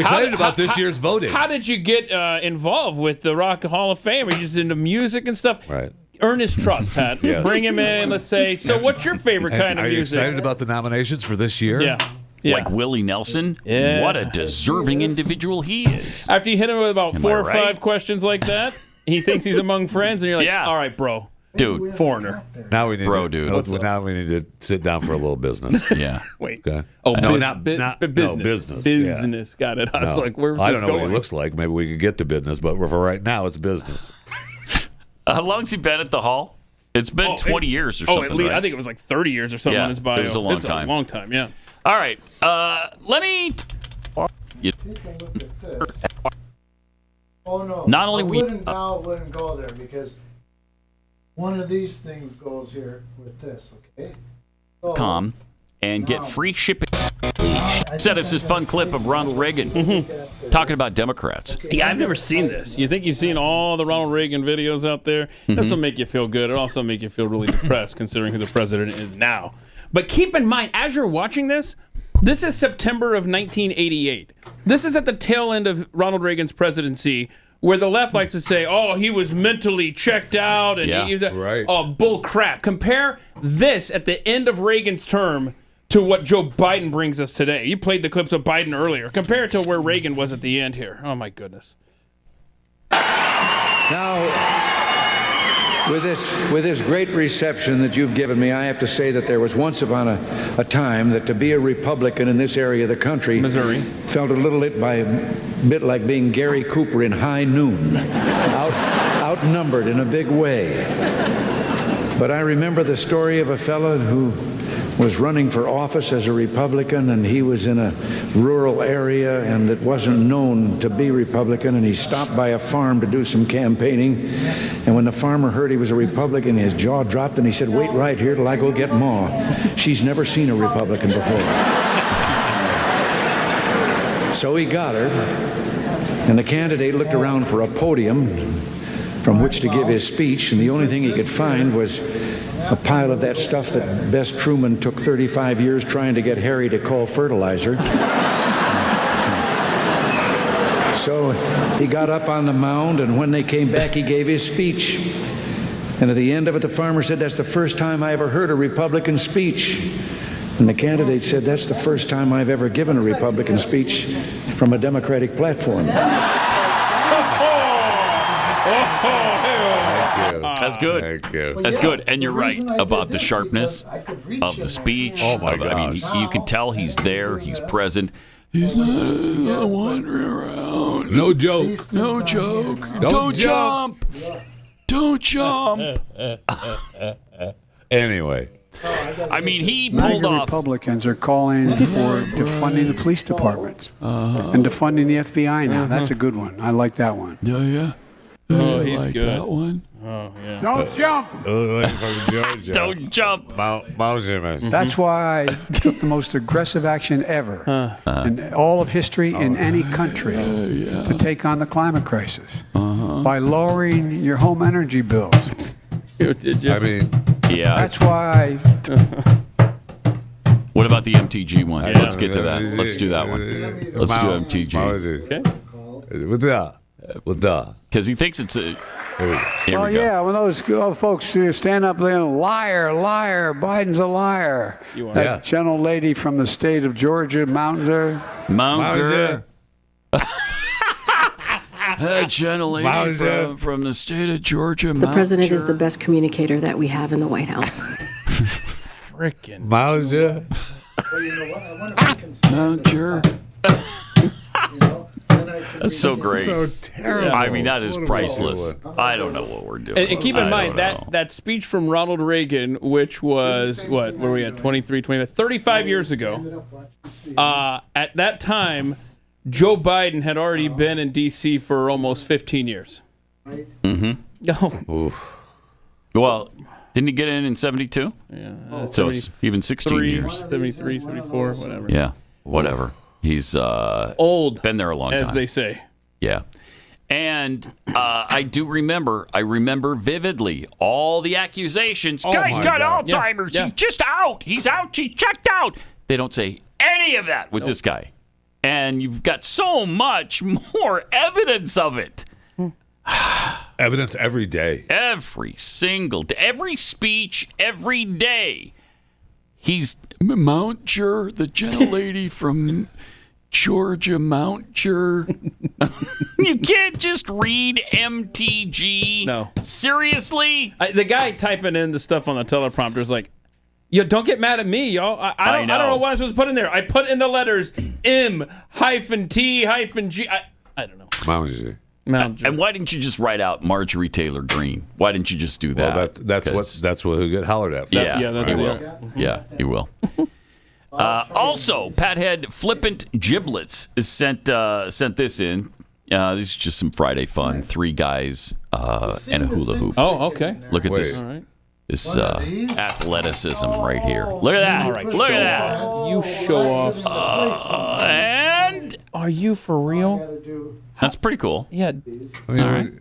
excited about this year's voting. How did you get involved with the Rock Hall of Fame? Are you just into music and stuff? Right. Earn his trust, Pat. Yes. Bring him in. Let's say. So, what's your favorite kind of Are you music? excited about the nominations for this year? Yeah. Like Willie Nelson? Yeah. What a deserving individual he is. After you hit him with about Am 4 I or right? 5 questions like that, he thinks he's among friends, and you're like, Yeah. all right, bro. Dude. Foreigner. Now we need dude. we need to sit down for a little business. Yeah. Wait. Okay. Oh, no, business. business. Business. Got it. I was like, where's this I don't know going? what he looks like. Maybe we could get to business, but for right now, it's business. How long's he been at the Hall? It's been 20 years or something. at least, right? I think it was like 30 years or something Yeah, on his bio. it was a long It's time. a long time, yeah. All right. Let me. Take a look at this. Oh no! Not only I wouldn't go there because one of these things goes here with this. Okay. So, .com and get free shipping. Sent us this fun clip of Ronald Reagan talking about Democrats. Yeah, I've never seen this. You think you've seen all the Ronald Reagan videos out there? This will make you feel good. It'll also make you feel really depressed considering who the president is now. But keep in mind, as you're watching this, this is September of 1988. This is at the tail end of Ronald Reagan's presidency, where the left likes to say, oh, he was mentally checked out. And he was right. Oh, bull crap. Compare this at the end of Reagan's term to what Joe Biden brings us today. You played the clips of Biden earlier. Compare it to where Reagan was at the end here. Oh, my goodness. Now, with this great reception that you've given me, I have to say that there was once upon a time that to be a Republican in this area of the country, Missouri, felt a little bit like being Gary Cooper in High Noon, outnumbered in a big way. But I remember the story of a fellow who was running for office as a Republican, and he was in a rural area and it wasn't known to be Republican, and he stopped by a farm to do some campaigning, and when the farmer heard he was a Republican, his jaw dropped and he said, wait right here till I go get Ma. She's never seen a Republican before. So he got her, and the candidate looked around for a podium from which to give his speech, and the only thing he could find was a pile of that stuff that Bess Truman took 35 years trying to get Harry to call fertilizer. So he got up on the mound, and when they came back, he gave his speech. And at the end of it, the farmer said, that's the first time I ever heard a Republican speech. And the candidate said, that's the first time I've ever given a Republican speech from a Democratic platform. That's good. Thank you. That's good. And you're right about the sharpness of the speech. Oh, my I mean, gosh. you can tell he's there. He's present. He's not wandering around. No joke. No joke. Don't jump. Don't jump. Anyway. I mean, he MAGA pulled off. Republicans are calling for defunding the police departments and defunding the FBI now. That's a good one. I like that one. Yeah. Oh, he's like good. That one. Oh, yeah. Don't jump. Don't jump. That's why I took the most aggressive action ever in all of history in any country to take on the climate crisis by lowering your home energy bills. Did you? I mean, yeah. That's why. What about the MTG one? Yeah. Let's get to that. Let's do that one. Let's do MTG. Okay. With the. Because he thinks it's a. Oh, yeah, when those folks stand up there, liar, liar, Biden's a liar. That gentle lady from the state of Georgia, Mounter. That gentle lady from the state of Georgia, The president is the best communicator that we have in the White House. Frickin' Mauser. Well, you know what? I want to be concerned. Mounter. That's so great. So terrible. I mean, that is priceless. I don't know what we're doing. And keep in mind that speech from Ronald Reagan, which was, what were we at, 23, 25, 35 years ago. At that time, Joe Biden had already been in D.C. for almost 15 years. Mm-hmm. Well, didn't he get in 72? Yeah. So it's even 16 years. 73, 74, whatever. Yeah, whatever. He's old. Been there a long time. As they say. Yeah. And I remember vividly all the accusations. Guy's got Alzheimer's. Yeah. He's just out. He's out. He's checked out. They don't say any of that with this guy. And you've got so much more evidence of it. Evidence every day. Every single day. Every speech, every day. He's Mounter, the gentle lady from Georgia, Mounter. You can't just read MTG. No. Seriously? The guy typing in the stuff on the teleprompter is like, yo, don't get mad at me, y'all. I don't know what I'm supposed to put in there. I put in the letters M-T-G. I don't know. And why didn't you just write out Marjorie Taylor Greene? Why didn't you just do that? Well, that's what he'll get hollered at. He will. Yeah, he will. Also, Pathead Flippant Giblets sent this in. This is just some Friday fun. 3 guys and a hula hoop. Oh, okay. Look at this. All right. This athleticism right here. Look at that. All right, Look at that. You show off. And are you for real? That's pretty cool. Yeah. I mean, all right.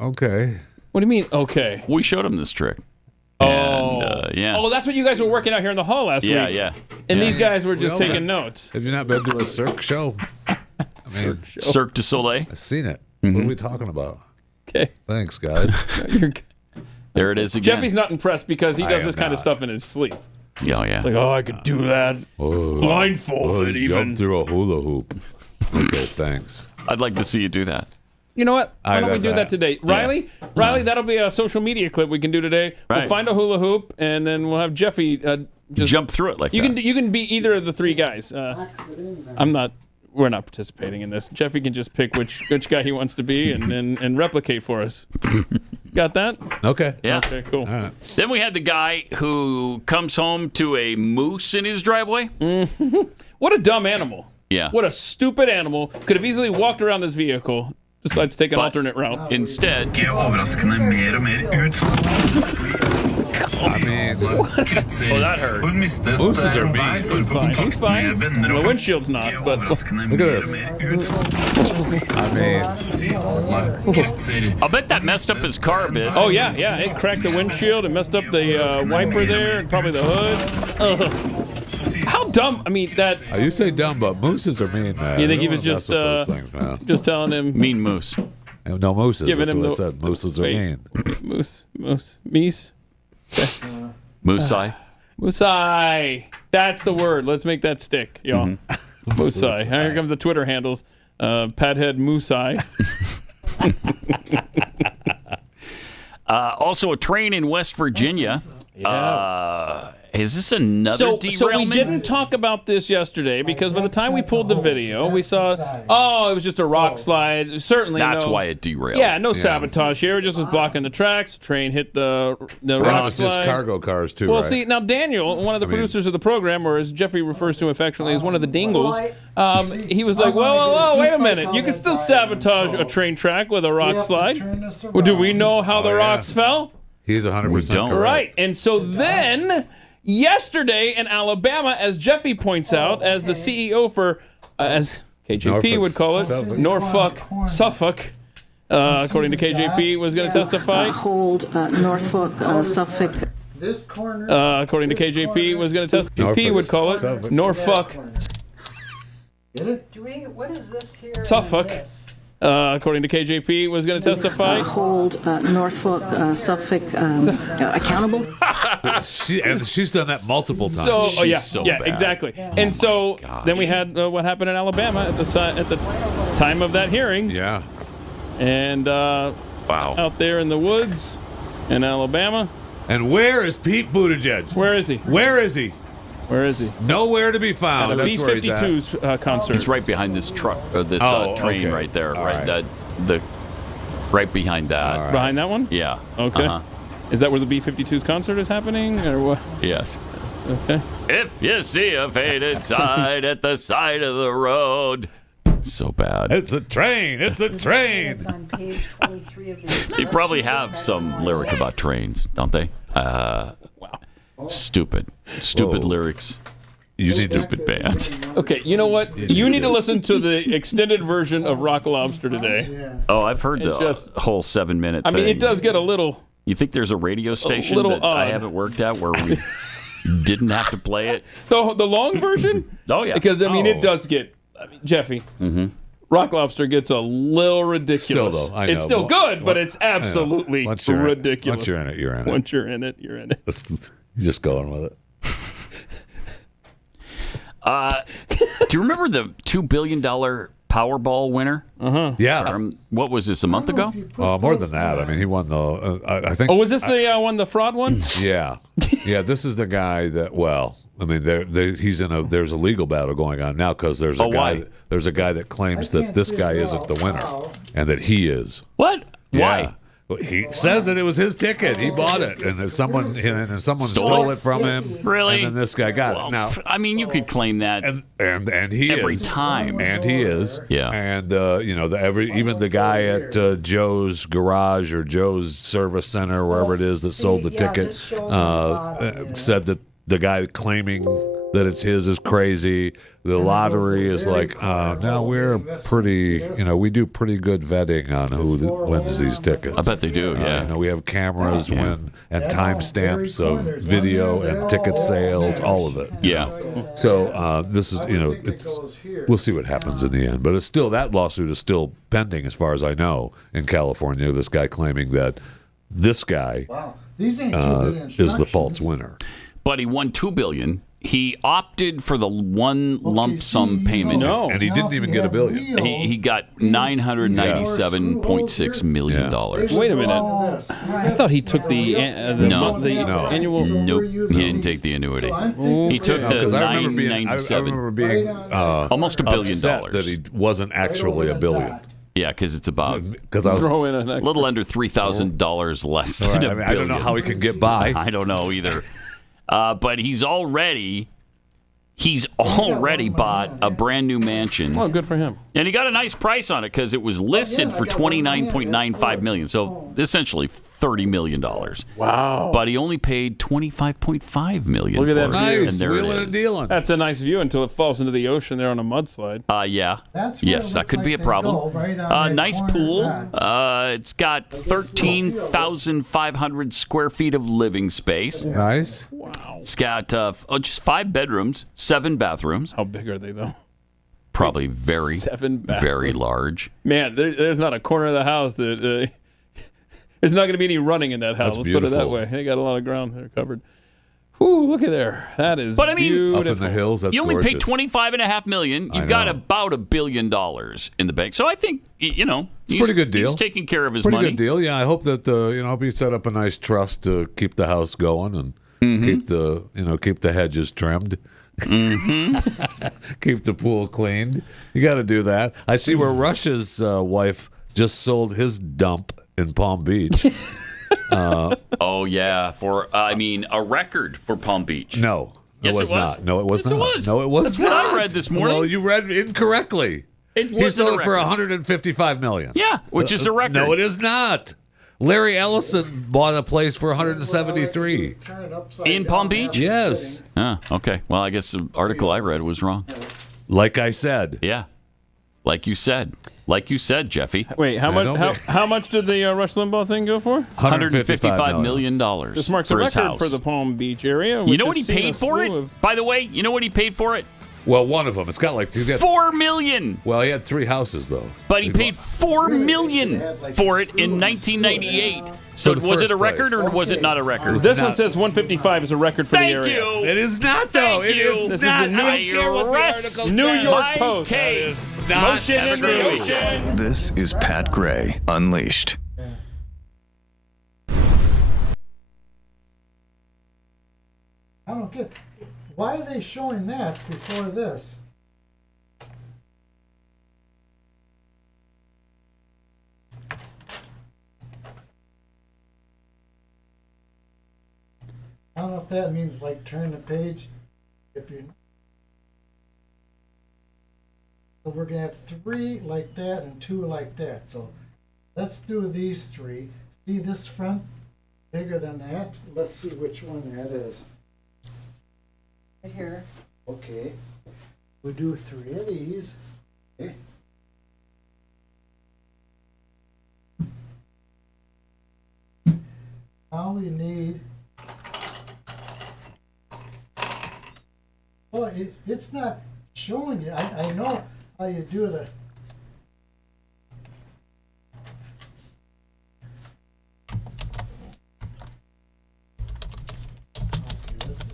Okay. What do you mean, okay? We showed him this trick. Yeah. Oh, that's what you guys were working out here in the hall last week. Yeah. And these guys were just taking notes. Have you not been to a Cirque show? I mean, Cirque du Soleil. I've seen it. What are we talking about? Okay. Thanks, guys. There it is again. Jeffy's not impressed because he does this kind of stuff in his sleep. Yeah. Like, I could do that blindfolded even. Jump through a hula hoop. Okay, thanks. I'd like to see you do that. You know what? Why don't we do that today? Riley, that'll be a social media clip we can do today. Right. We'll find a hula hoop, and then we'll have Jeffy just jump through it like that. You can be either of the 3 guys. We're not participating in this. Jeffy can just pick which guy he wants to be and replicate for us. Got that? Okay. Yeah. Okay, cool. All right. Then we had the guy who comes home to a moose in his driveway. What a dumb animal. Yeah. What a stupid animal. Could have easily walked around this vehicle. Decides to take an alternate route. Instead, I mean, that hurt. Mooses are mean. He's fine. The windshield's not, but look at this. I mean, I'll bet that messed up his car a bit. Oh yeah, it cracked the windshield and messed up the wiper there and probably the hood. How dumb? I mean, that. You say dumb, but mooses are mean, man. You think he was just those things, man. just telling him mean moose? No mooses. Giving That's him what the- I said. Mooses are mean. Meese. Moosei. Moosei. That's the word. Let's make that stick, y'all. Moosei. Here comes the Twitter handles. Pathead Moosei. Also, a train in West Virginia Is this another derailment? So we didn't talk about this yesterday because by the time we pulled the video, we saw, it was just a rock slide. Certainly, that's why it derailed. Yeah, no sabotage here. It just was blocking the tracks. Train hit the rock it's slide. just cargo cars too. Well, right? see, now Daniel, one of the producers of the program, or as Jeffrey refers to him affectionately as one of the dingles, he was like, "Whoa, wait a minute! You can still sabotage a train track with a rock slide. Well, do we know how the rocks fell?" He's 100% correct. Right, and so then yesterday in Alabama, as Jeffy points out, as the CEO for, as KJP would call it, Norfolk, Suffolk, according to KJP, was going to testify. Norfolk, Suffolk. This corner. According to KJP, was going to testify. KJP would call it Norfolk. Get it? What is this here? Suffolk. According to KJP, was going to testify. Hold Norfolk, Suffolk accountable. She's done that multiple times. So, yeah, exactly. And so then we had what happened in Alabama at the time of that hearing. Yeah. And out there in the woods in Alabama. And where is Pete Buttigieg? Where is he? Where is he? Where is he? Nowhere to be found. At a That's where he's at. B-52's concert. He's right behind this truck, or this train right there. Right behind that. Right. Behind that one? Yeah. Okay. Is that where the B-52's concert is happening, or what? Yes. Okay. If you see a faded sign at the side of the road. So bad. It's a train. It's a train. It's on page 23 of the They probably have some lyric about trains, don't they? Wow. Stupid lyrics. Stupid band. Okay, you know what? You need to listen to the extended version of Rock Lobster today. Oh, I've heard the whole 7-minute thing. I mean, it does get a little... You think there's a radio station that I haven't worked at where we didn't have to play it? The long version? Oh, yeah. Because, I mean, it does get... Jeffy, Rock Lobster gets a little ridiculous. Still, though, I know, it's still good, but it's absolutely ridiculous. Once you're in it, you're in it. Once you're in it, you're in it. You're just going with it. Do you remember the $2 billion Powerball winner? Yeah. What was this, a month ago? More than that. I mean, he won the, I think. Oh, was this the one, the fraud one? Yeah. Yeah, this is the guy that, I mean, there's a legal battle going on now because there's a guy that claims that this guy isn't the winner and that he is. What? Yeah. Why? He says that it was his ticket. He bought it, and that someone stole it from him. Really? And then this guy got it. Now, I mean, you could claim that, and he every is time, and he is. Yeah. And even the guy at Joe's garage or Joe's service center, wherever it is that sold the ticket, said that the guy claiming that it's his is crazy. The lottery is like, no, we're pretty, we do pretty good vetting on who wins these tickets. I bet they do, yeah. We have cameras and timestamps of video and ticket sales, all of it. Yeah. So this is, we'll see what happens in the end. But it's still, that lawsuit is still pending as far as I know in California, this guy claiming that this guy is the false winner. But he won $2 billion. He opted for the one lump sum payment. No, and he didn't even get $1 billion. He got $997.6 million. Wait a minute. I thought he took the annual. Nope, he didn't take the annuity. He took the $997. I remember being almost $1 billion. That he wasn't actually $1 billion. Yeah, because it's about I was throw in a little under $3,000 less than $1 billion. I don't know how he can get by. I don't know either. But he's already bought a brand new mansion. Oh, good for him. And he got a nice price on it because it was listed for $29.95 million. So essentially $30 million. Wow. But he only paid $25.5 million. Look at that. Nice. Wheeling and dealing. That's a nice view until it falls into the ocean there on a mudslide. Yeah. Yes, that could be a problem. Nice pool. It's got 13,500 square feet of living space. Nice. Wow. It's got just 5 bedrooms, 7 bathrooms. How big are they, though? Probably very, 7 bathrooms. Very large. Man, there's not a corner of the house that... there's not going to be any running in that house. That's Let's put it that beautiful. way. They got a lot of ground there covered. Whew, look at there. That is beautiful. Up in the hills, that's you only gorgeous. paid $25.5 million. You've got about $1 billion in the bank. So I think, it's a pretty good deal. He's taking care of his pretty money. Pretty good deal. Yeah, I hope that, I hope he set up a nice trust to keep the house going and keep the hedges trimmed. Keep the pool cleaned. You got to do that. I see where Russia's wife just sold his dump in Palm Beach. Oh yeah, for a record for Palm Beach. No, yes, it was not. No, it was not. It was. No, it was That's not. what I read this morning. Well, you read incorrectly. He sold it for $155 million. Yeah, which is a record. No, it is not. Larry Ellison bought a place for 173 in Palm Beach. Yes. Okay. Well, I guess the article I read was wrong. Like I said. Yeah. Like you said, Jeffy. Wait, how much did the Rush Limbaugh thing go for? $155 million. This marks a record for the Palm Beach area. You know what he paid for it? By the way, you know what he paid for it? Well, one of them. It's got like $4 million. Well, he had 3 houses though. But he paid $4 million for it in 1998. So was it a record or was it not a record? This one says 155 is a record for the area. Thank you. It is not though. It is This not. is the I don't care what the article New says. York Post. That is not true. This is Pat Gray Unleashed. I don't get. Why are they showing that before this? I don't know if that means like turn the page. So we're gonna have 3 like that and 2 like that. So let's do these 3. See this front bigger than that? Let's see which one that is. Right here. Okay. We'll do 3 of these. Okay. Now we need. Oh, it's not showing you. I know how you do the.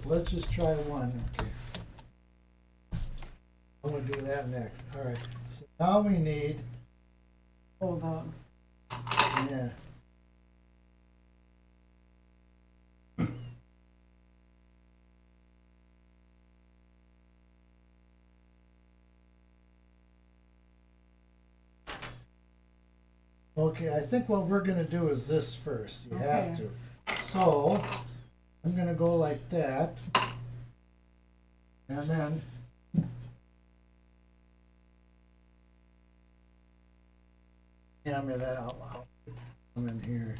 Let's just try one. Okay. I'm going to do that next. All right. So now we need. Hold on. Yeah. Okay, I think what we're going to do is this first. You have to. So. I'm going to go like that, and then hammer that out. Come in here.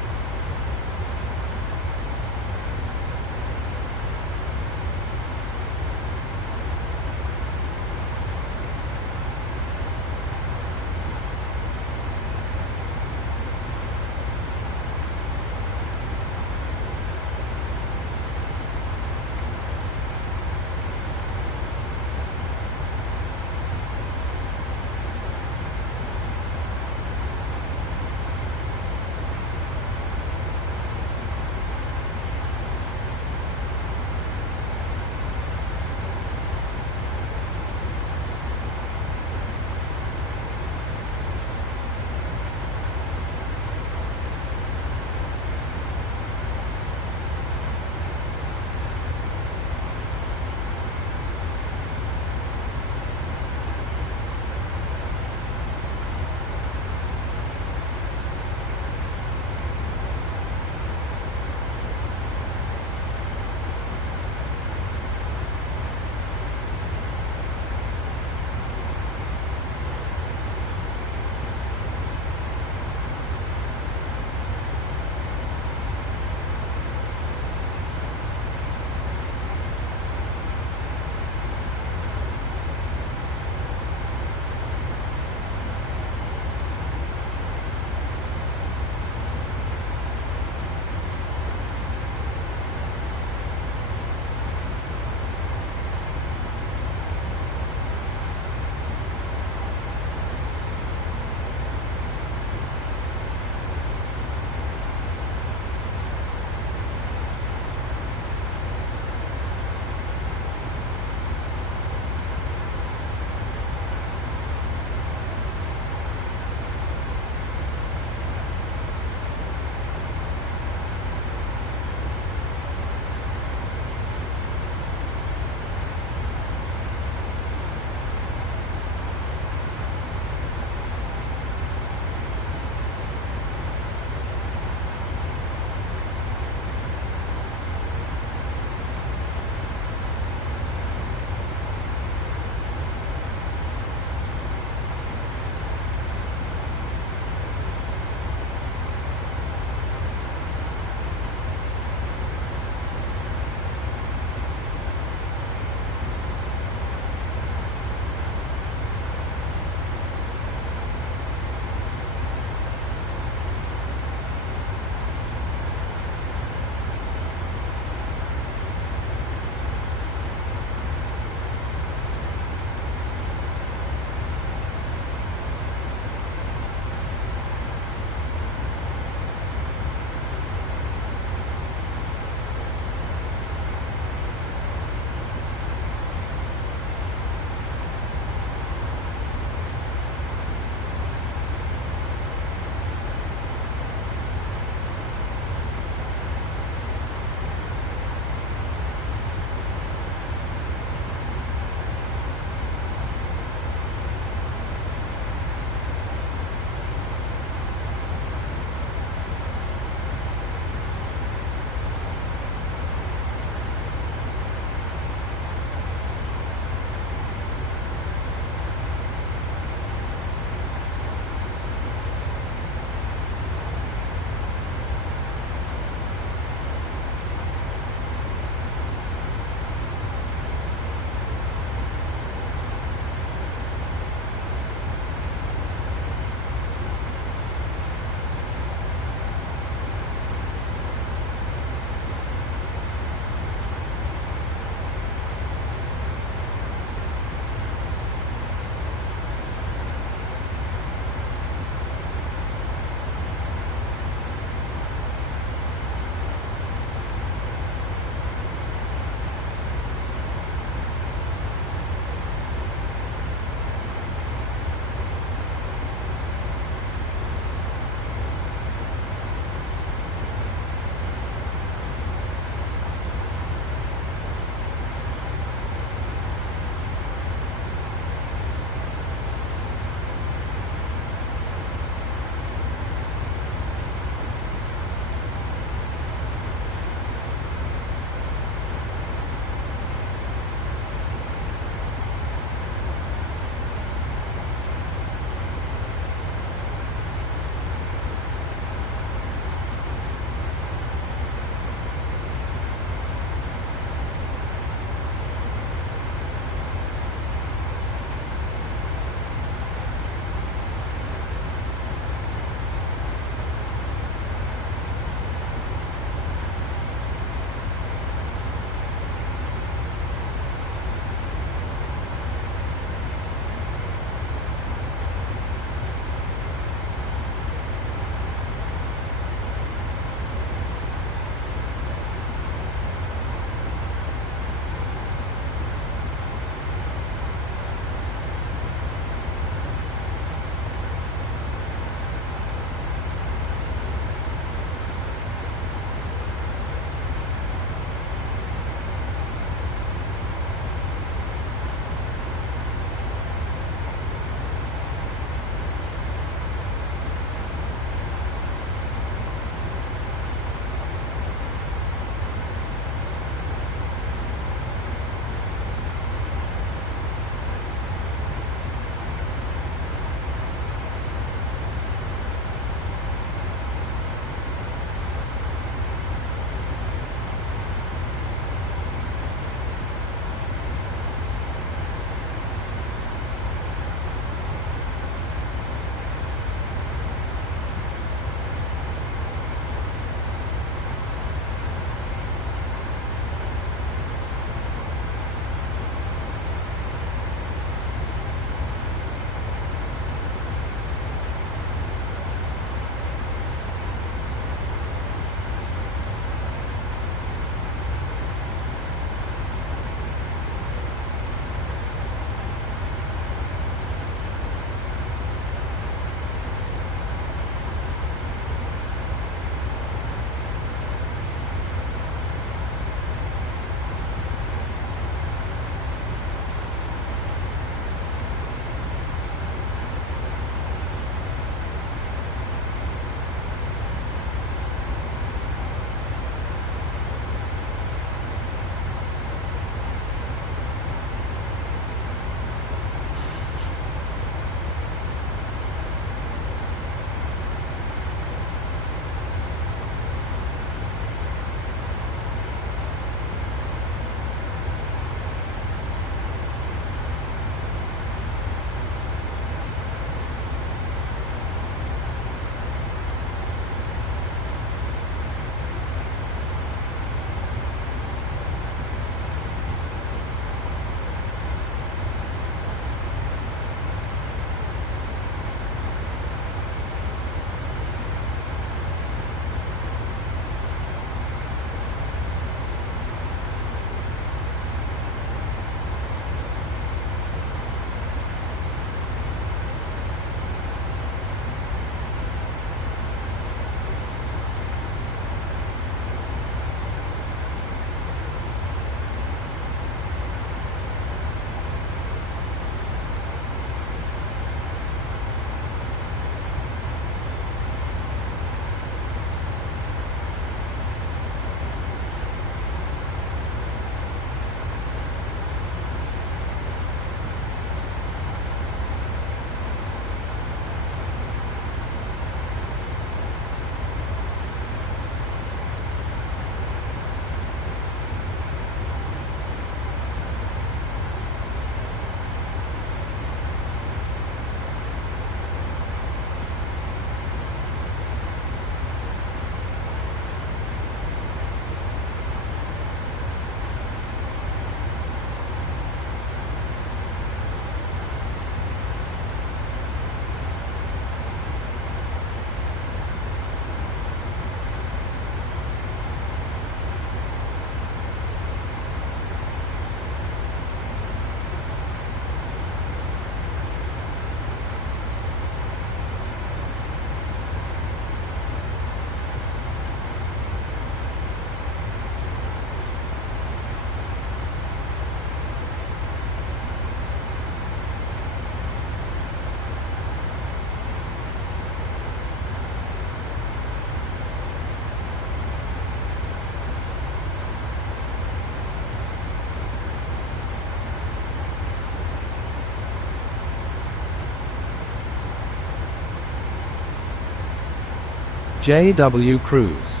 J.W. Cruz.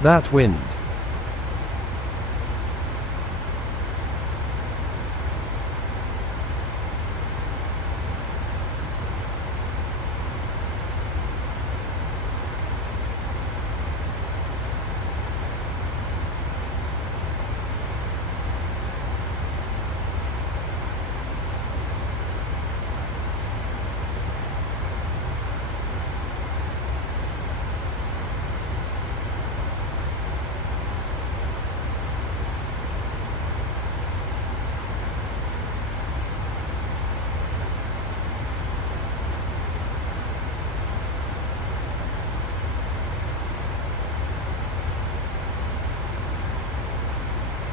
That wind.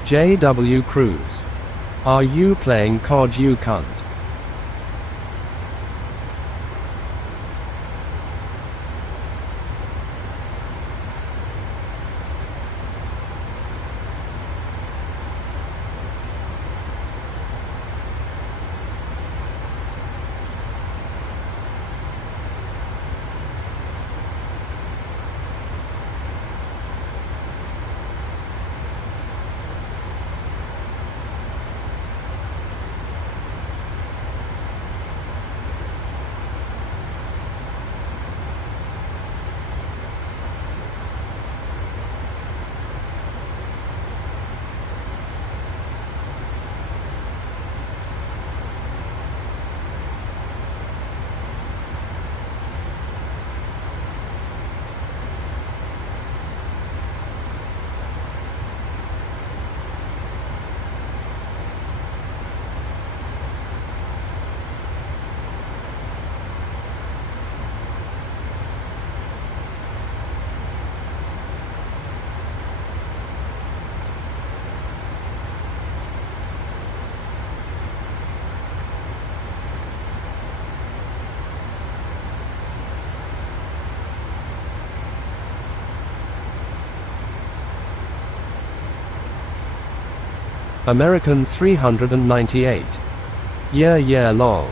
J.W. Cruz. Are you playing COD, you cunt? American 398. Yeah lol.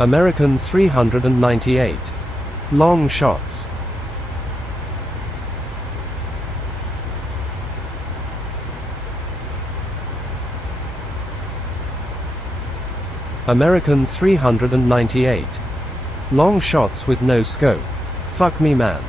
American 398. Long shots. American 398. Long shots with no scope. Fuck me, man.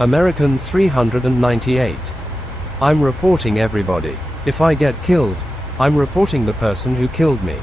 American 398. I'm reporting everybody. If I get killed, I'm reporting the person who killed me.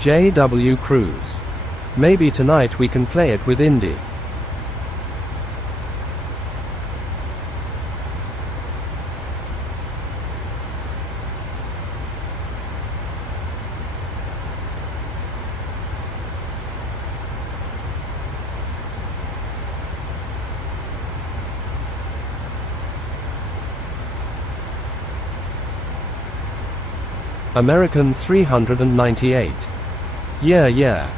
JW Cruise. Maybe tonight we can play it with Indy. American 398. Yeah.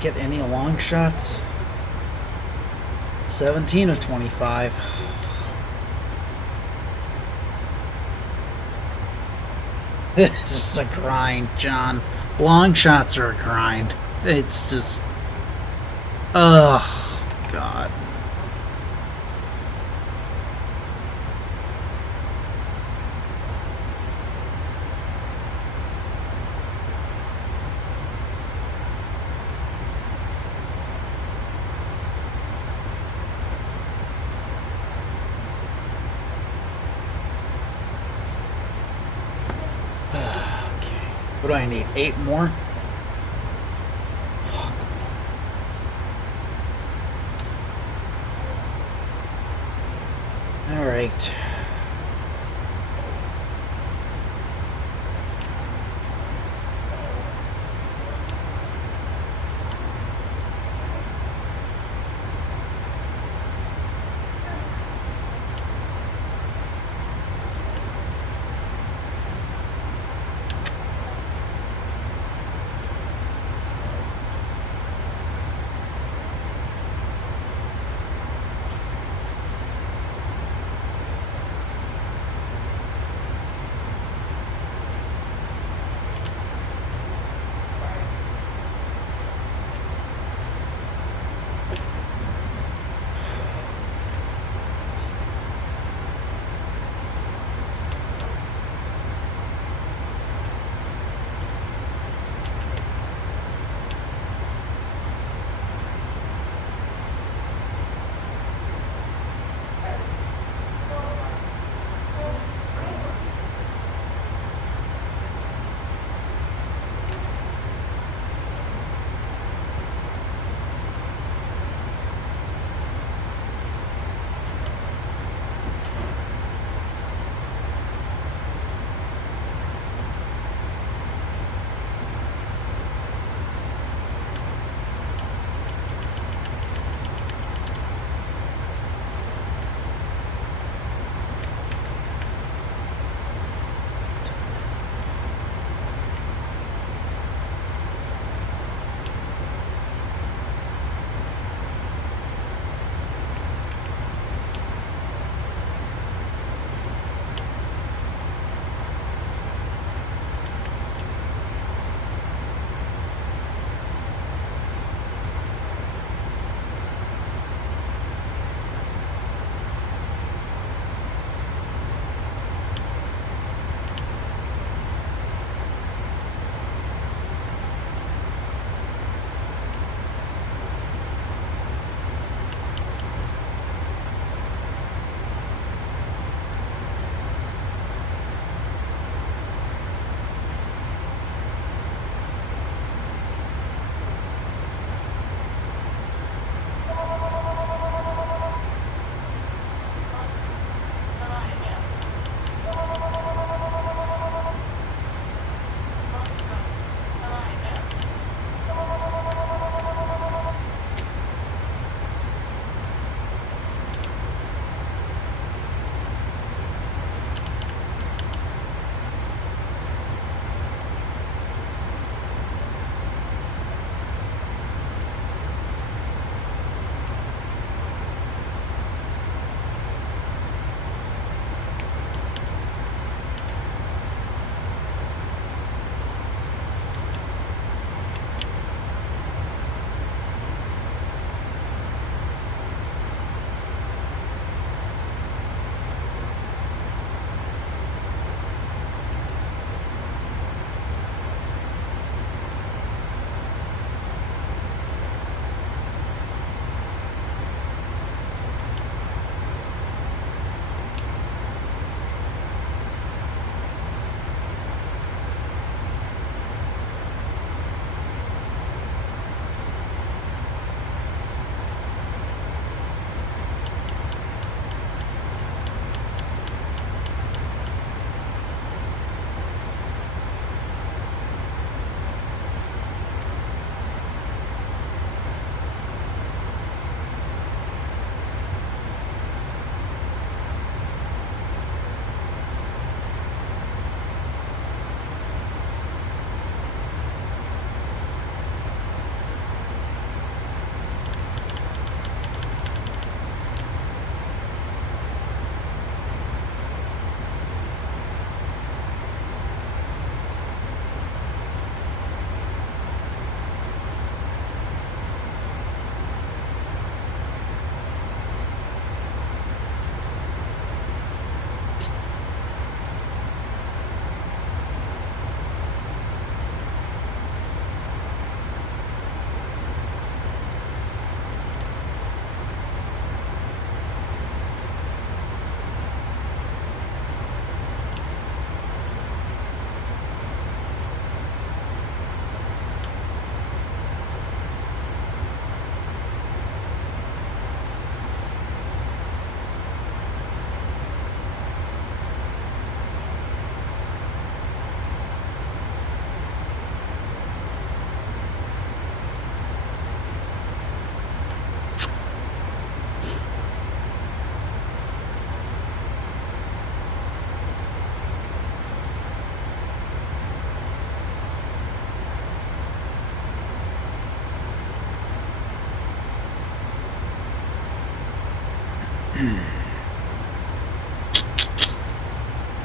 get any long shots? 17 of 25. This is a grind, John. Long shots are a grind. It's just... oh, God. What do I need? 8 more? Fuck. All right.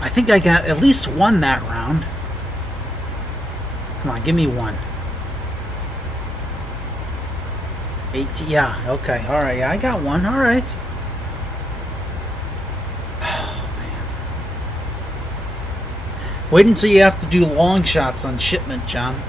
I think I got at least one that round. Come on, give me one. 18, yeah, okay, alright, yeah, I got one, alright. Oh, man. Wait until you have to do long shots on shipment, John.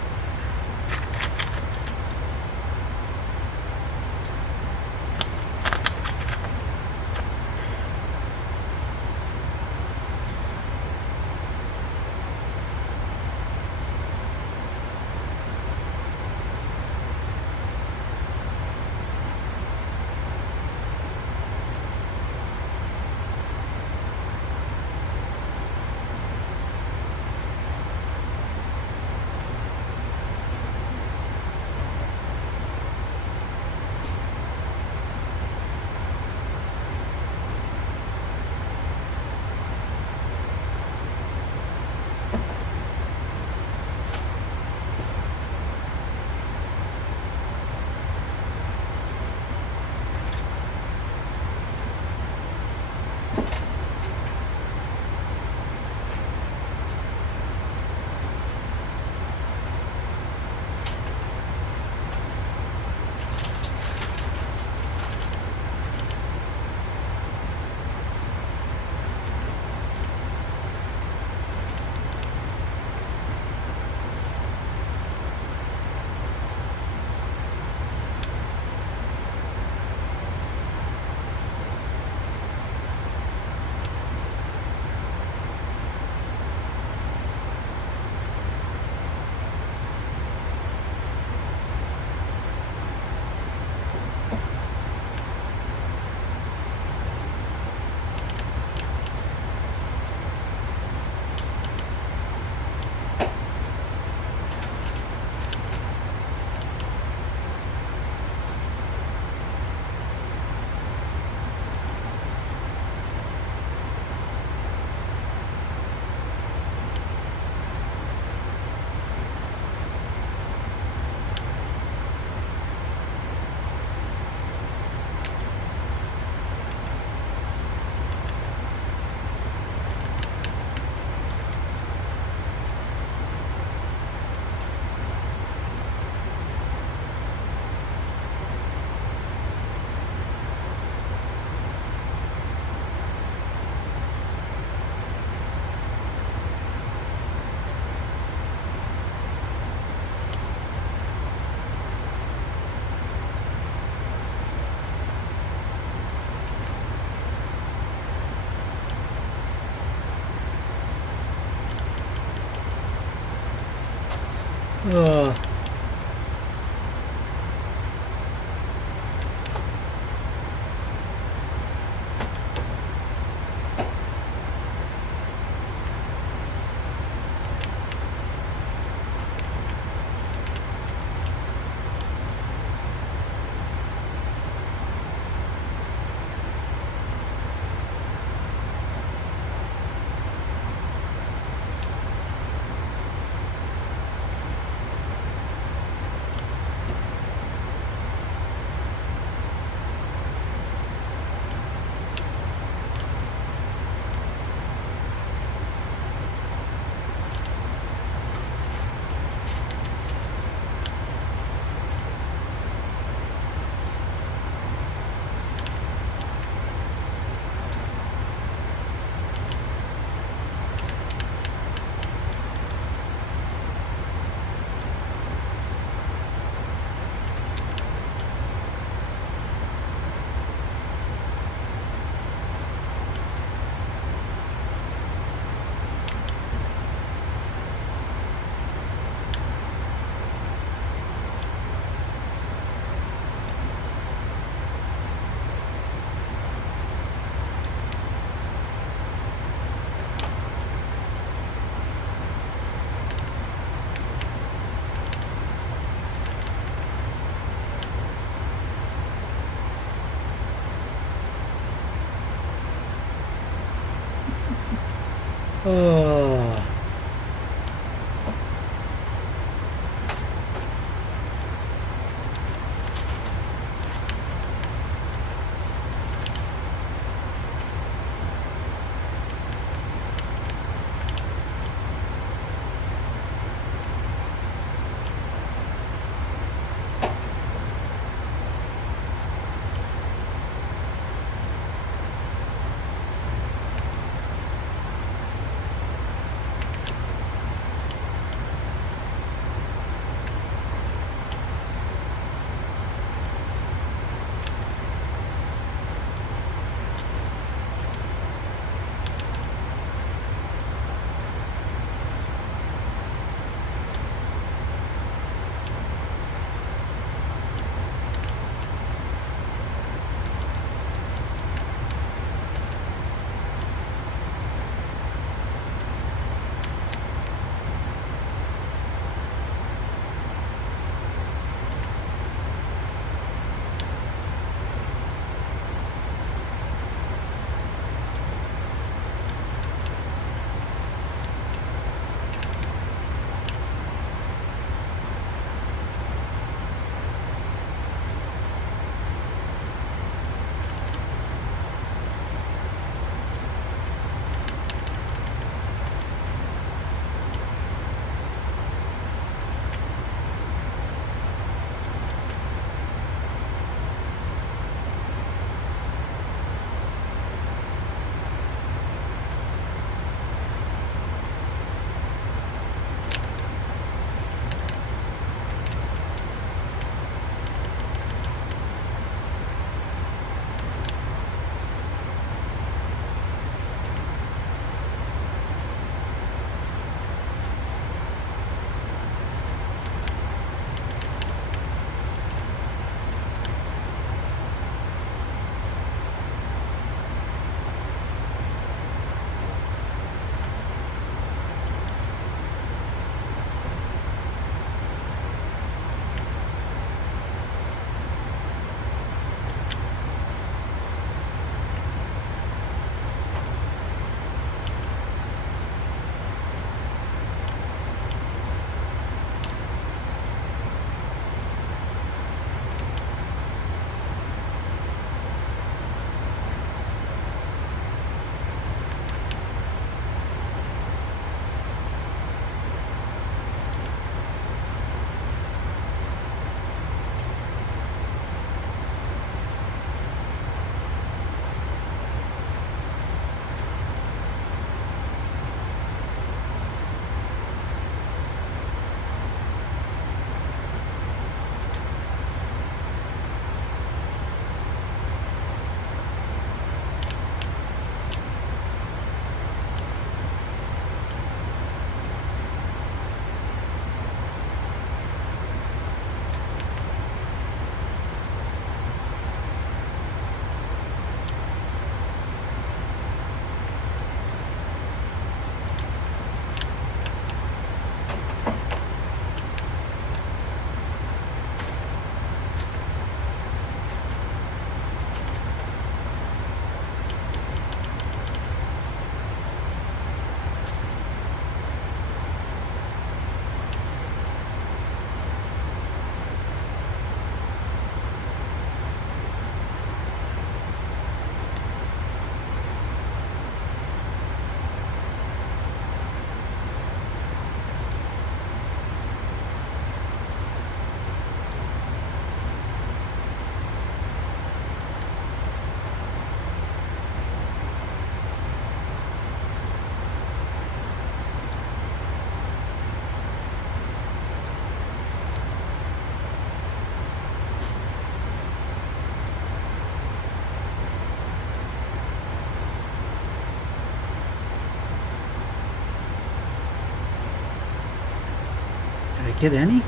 Did I get any?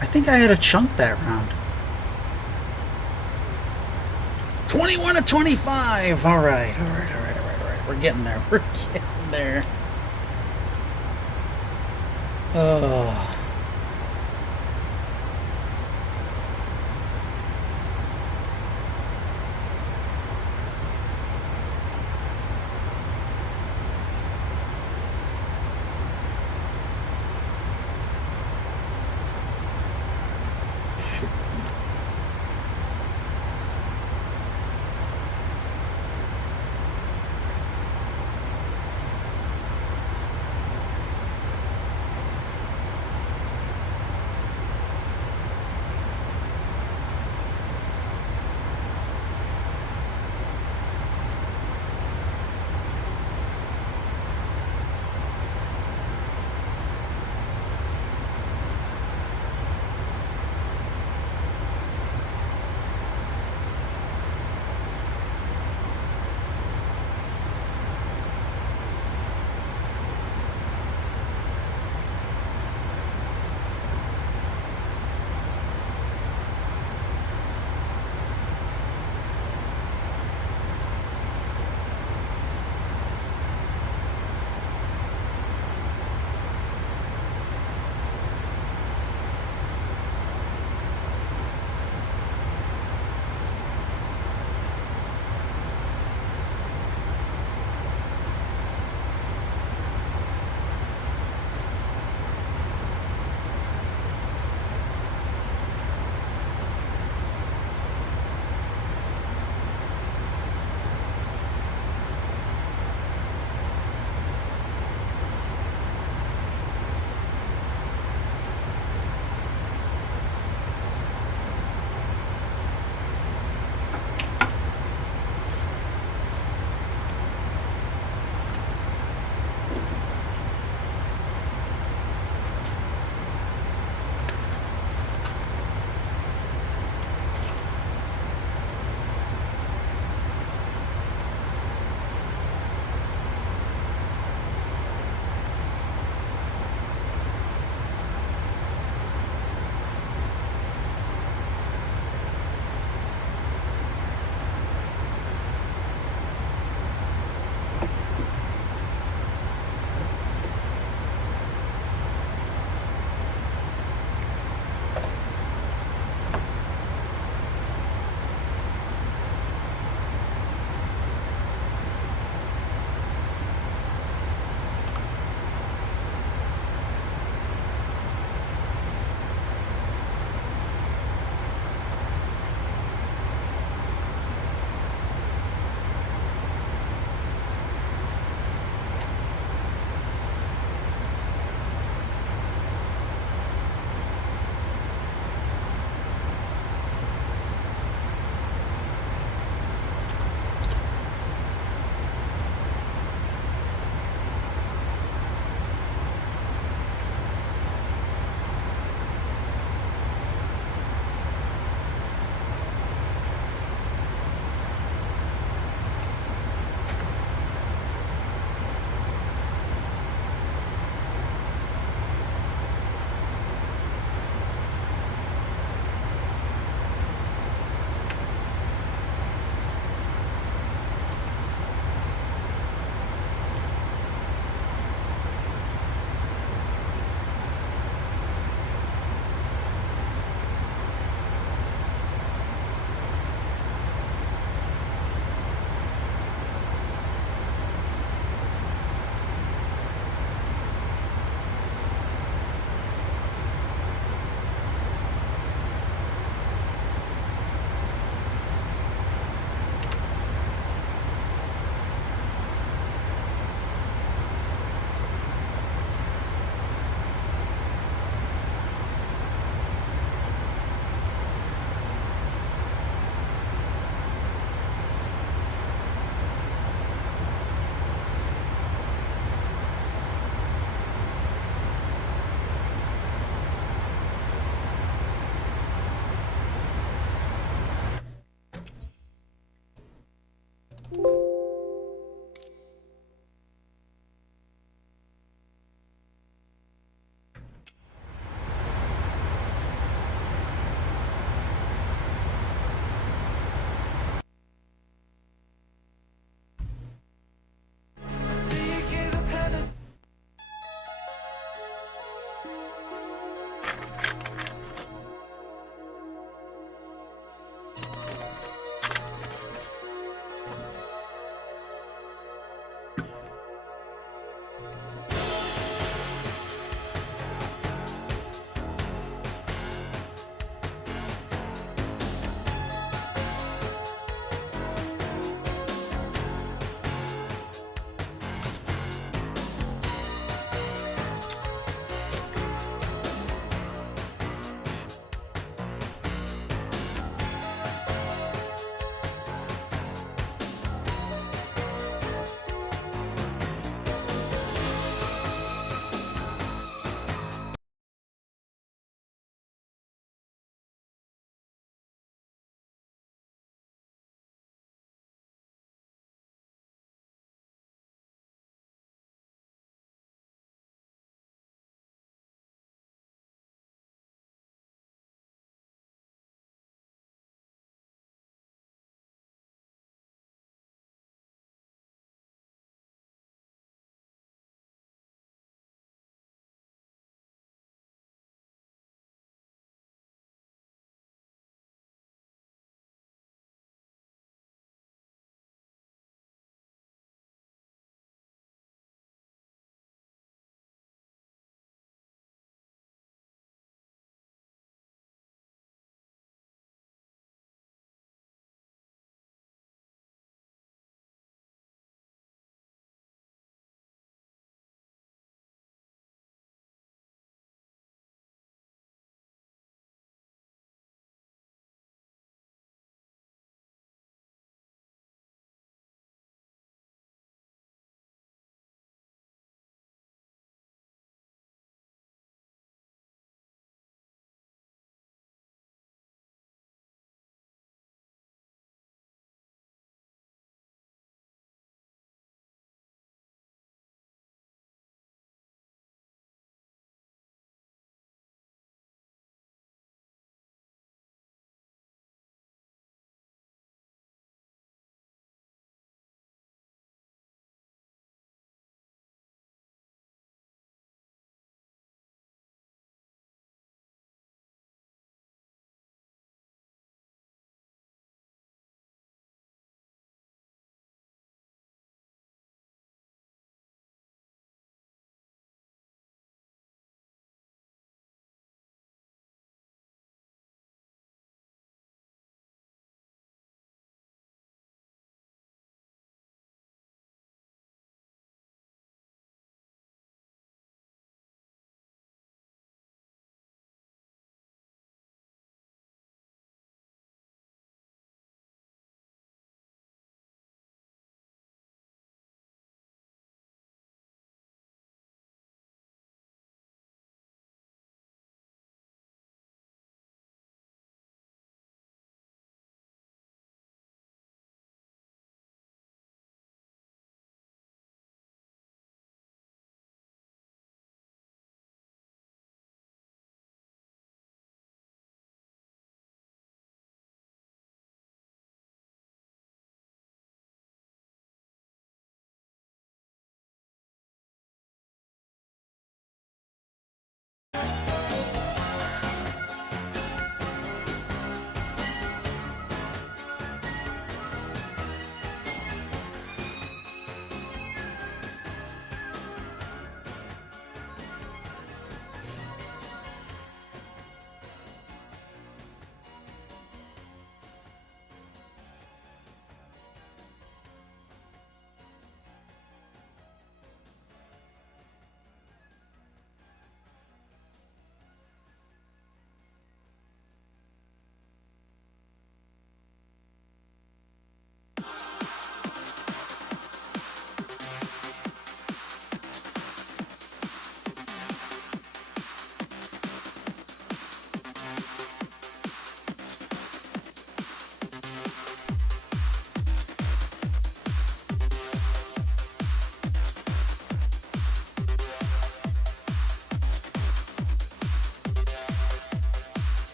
I think I had a chunk that round. 21 to 25. All right. We're getting there. We're getting there. Oh.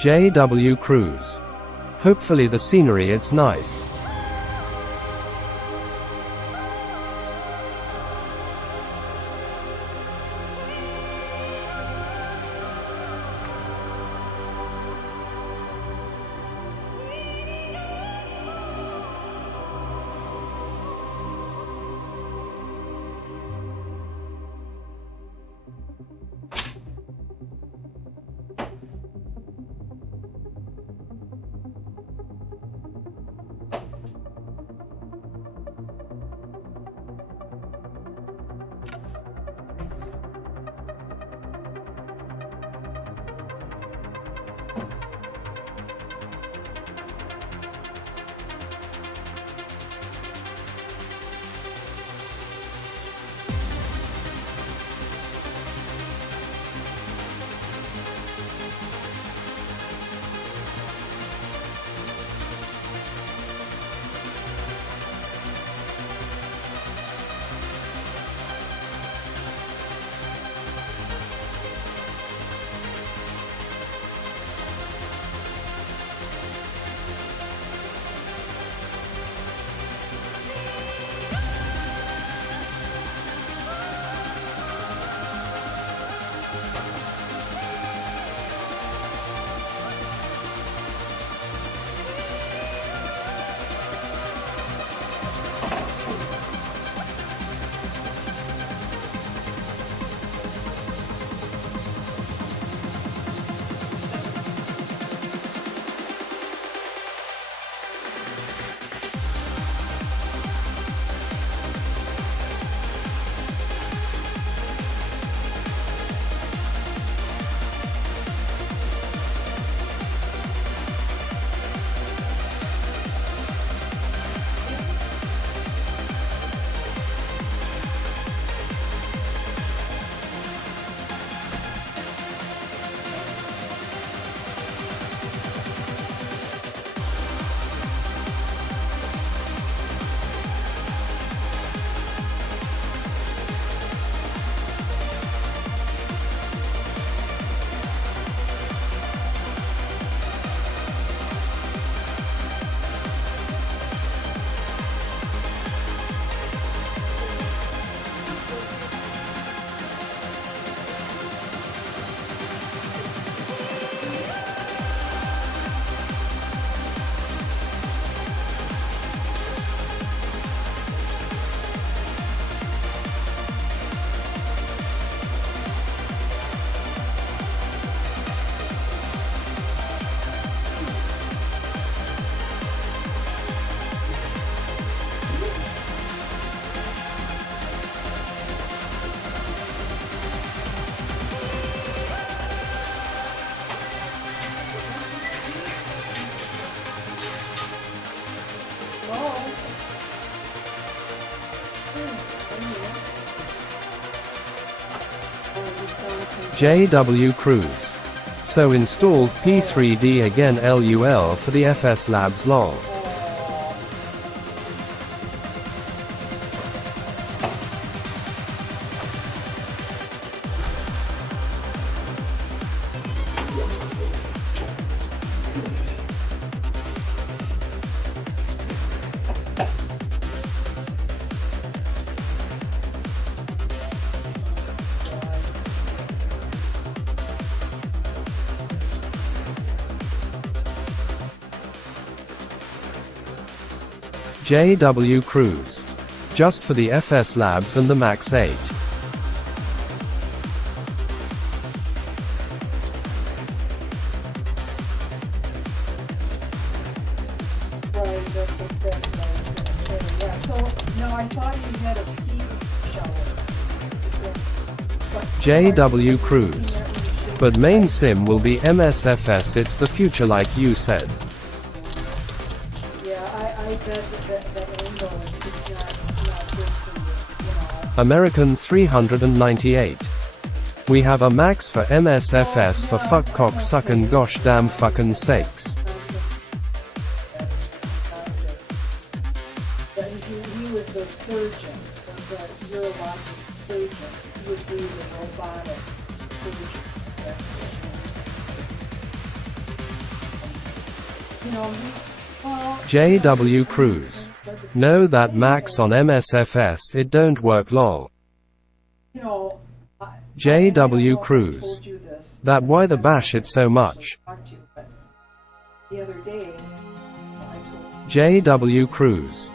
J.W. Cruz. Hopefully the scenery it's nice. J.W. Cruz. So installed P3D again LUL for the FS Labs lol. J.W. Cruz. Just for the FS Labs and the Max 8. J.W. Cruz. But main sim will be MSFS, it's the future like you said. American 398. We have a max for MSFS for fuck cock suckin' gosh damn fucking sakes. He was the surgeon, the urologic surgeon would do the robotic surgery. JW Cruz. Know that Max on MSFS it don't work lol. JW Cruz. That why the bash it so much. The other day, JW Cruz.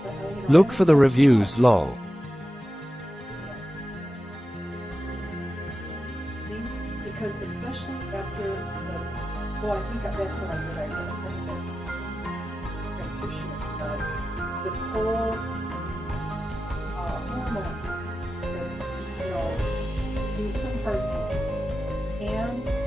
Look for the reviews lol. because especially after the, well, I think that's what I did. I guess practitioner, but this whole hormone, that, do some part and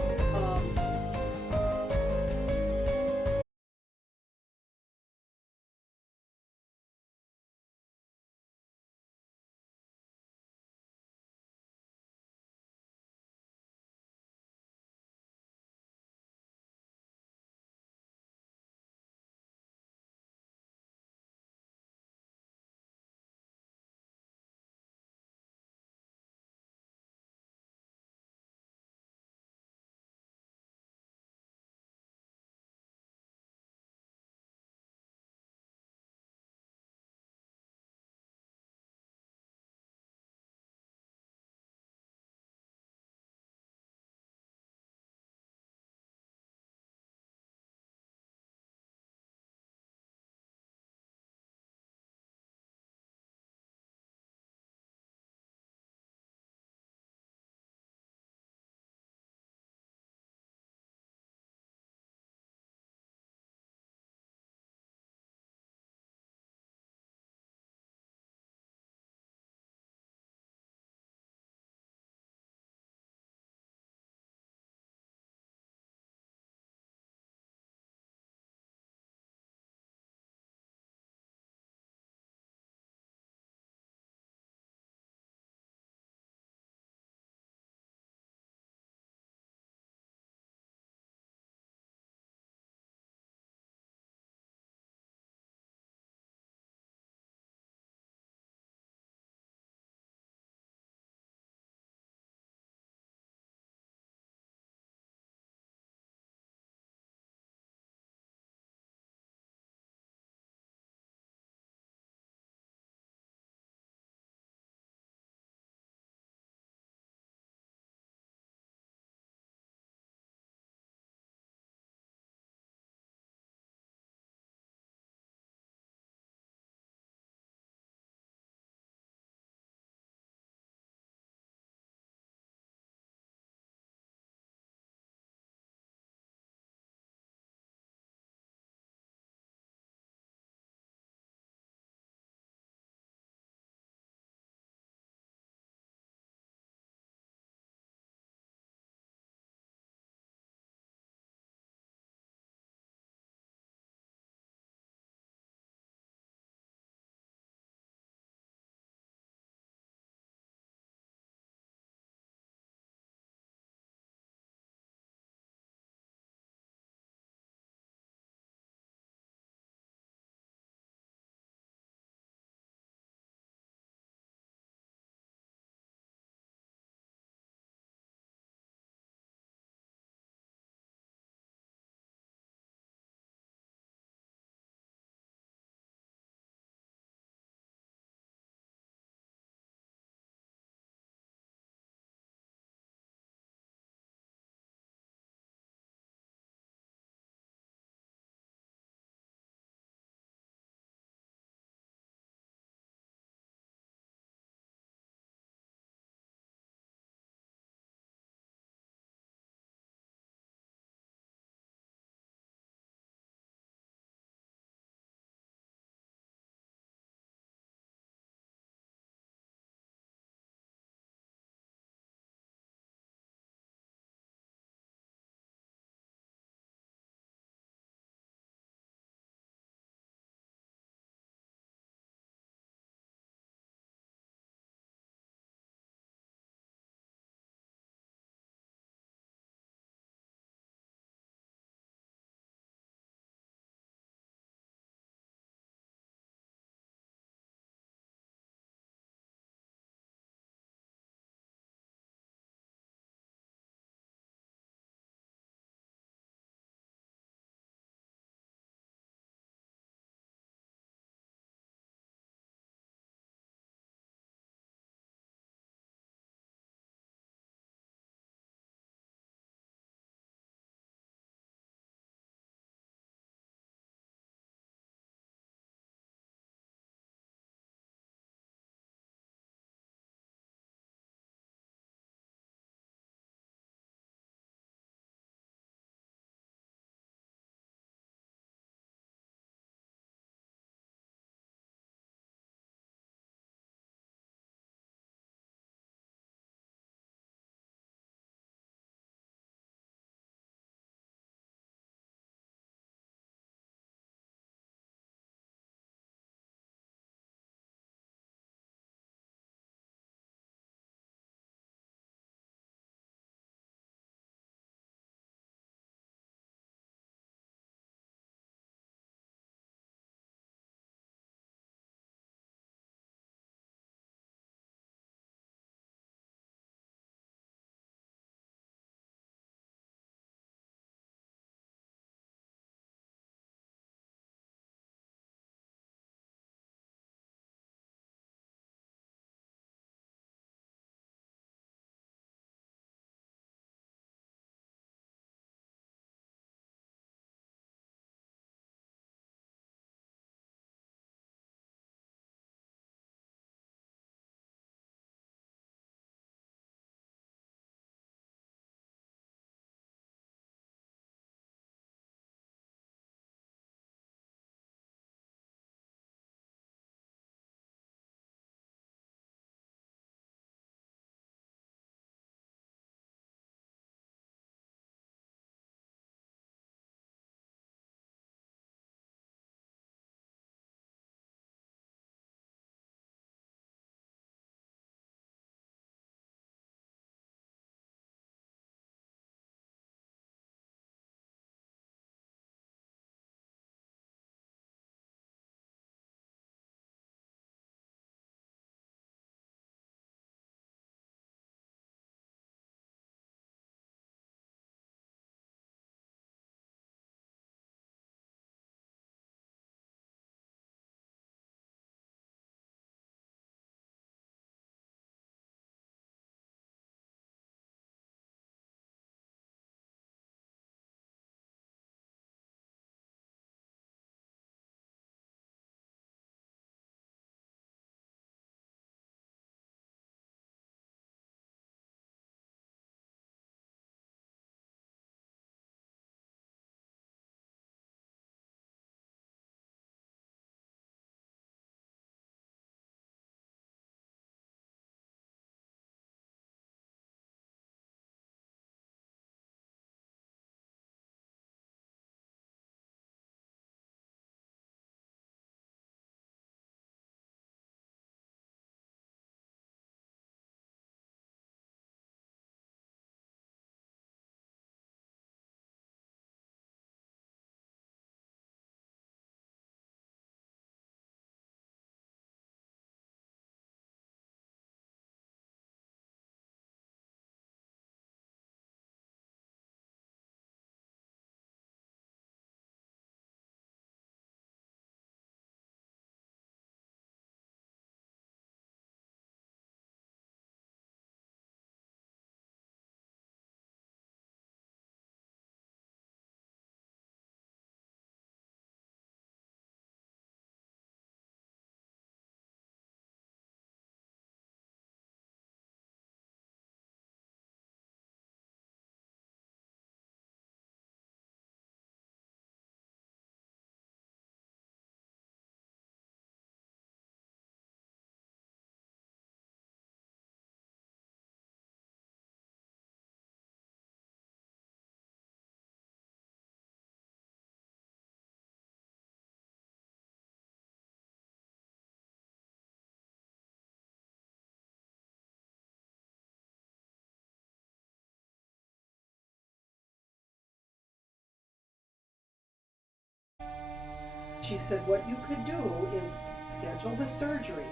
she said what you could do is schedule the surgery,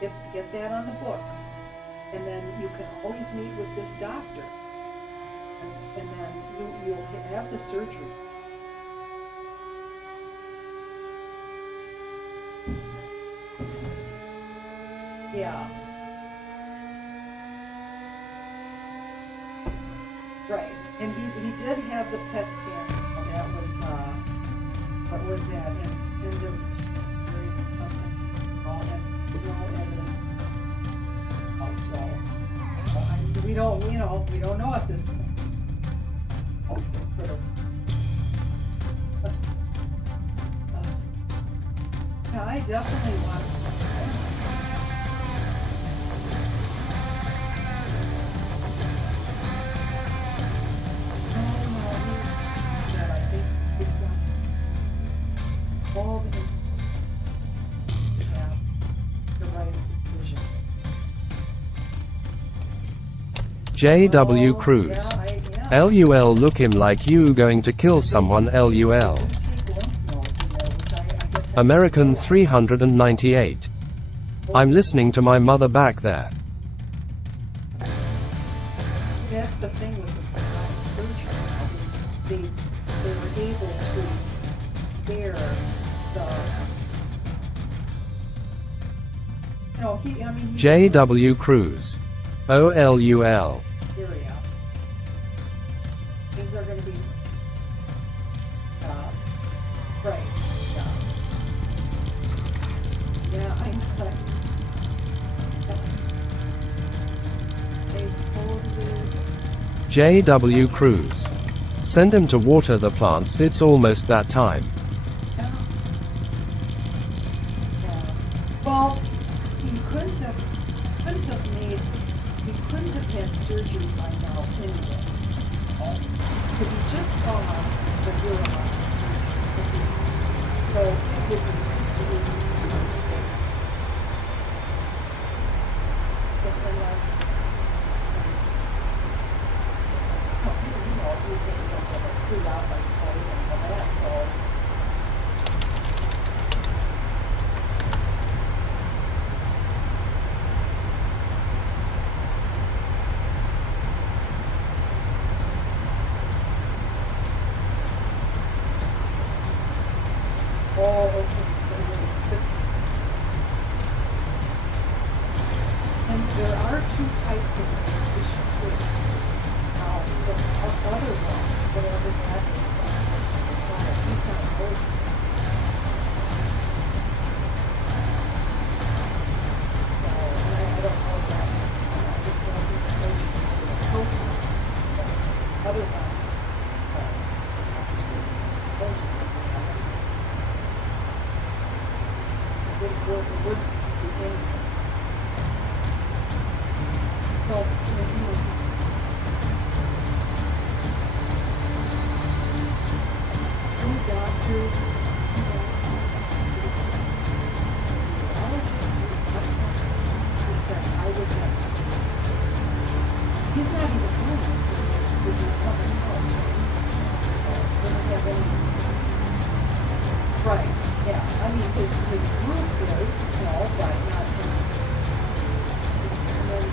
get that on the books, and then you can always meet with this doctor, and then you'll have the surgeries. Yeah. Right, and he did have the PET scan. That was what was that? End of January something. And there's no evidence. Also, we don't know at this point. Yeah, I definitely want. JW Cruz. LUL look him like you going to kill someone LUL. American 398. I'm listening to my mother back there. That's the thing with the surgery. They were able to spare the. JW Cruz. OLUL. Area. Things are going to be right. Yeah, I know. They totally. JW Cruz. Send him to water the plants, it's almost that time. Well, he couldn't have had surgery by now anyway. Because he just saw the urologic surgery. So it would be 6 to 8 weeks later. Unless, you can get it pulled out, I suppose, and all that, so. Oh, okay. And there are two types of radiation. Now, the other one, whatever that is, he's not old. So, I don't know that. I just know he's allergic to the protein. The other one, obviously, allergic to the would be in. So, two doctors, he said, I would never see it. He's not even doing this, it would be something else. Doesn't have any. Right, yeah, I mean, his group is, but not him. And then,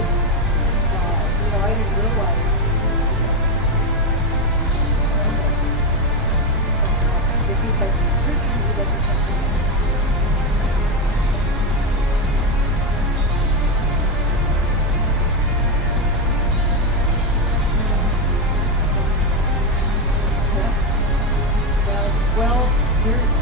just, I didn't realize. If he has surgery, he doesn't have to. Well, here's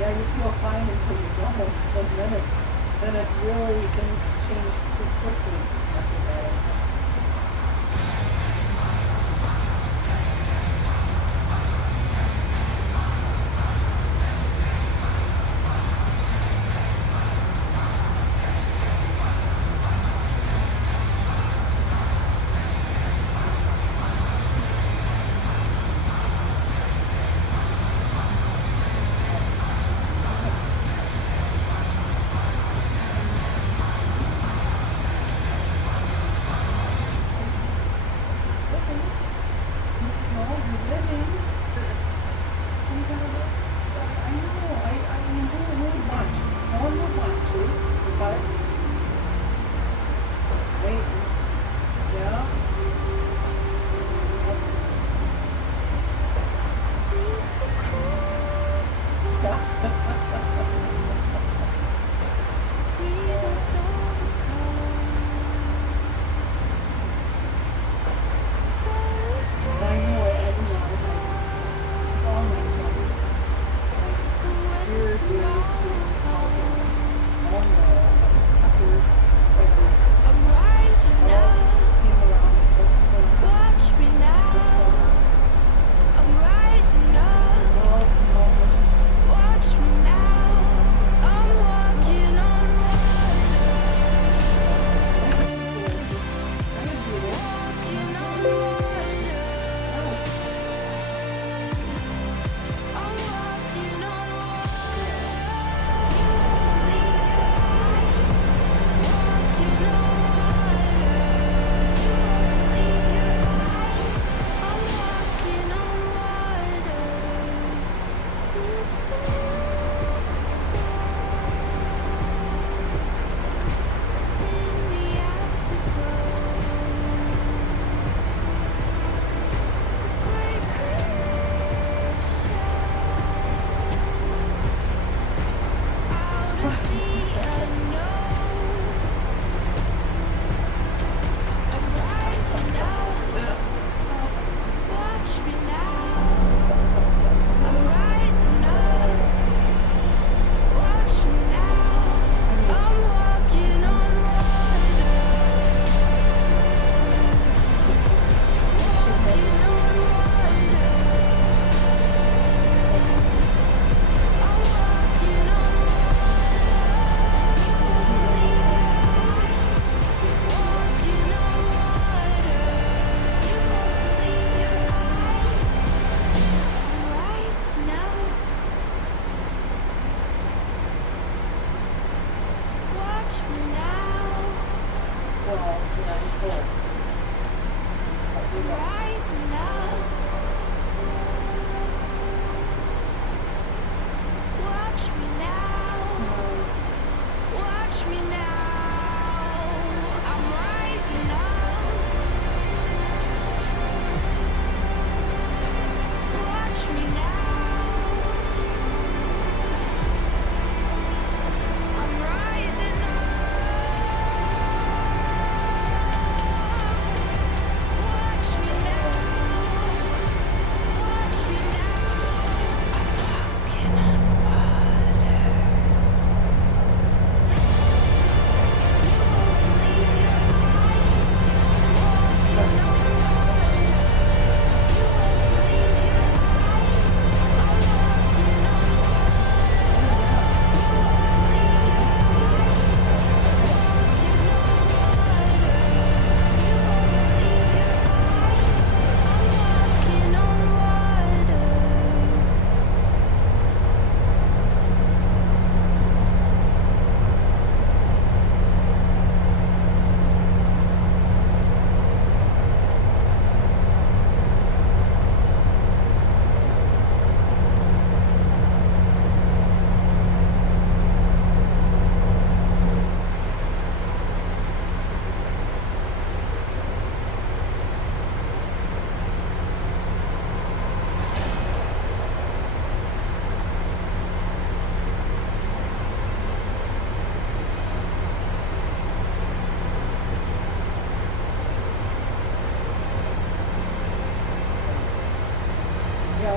Yeah, you feel fine until you don't, and then it really, things change pretty quickly after that.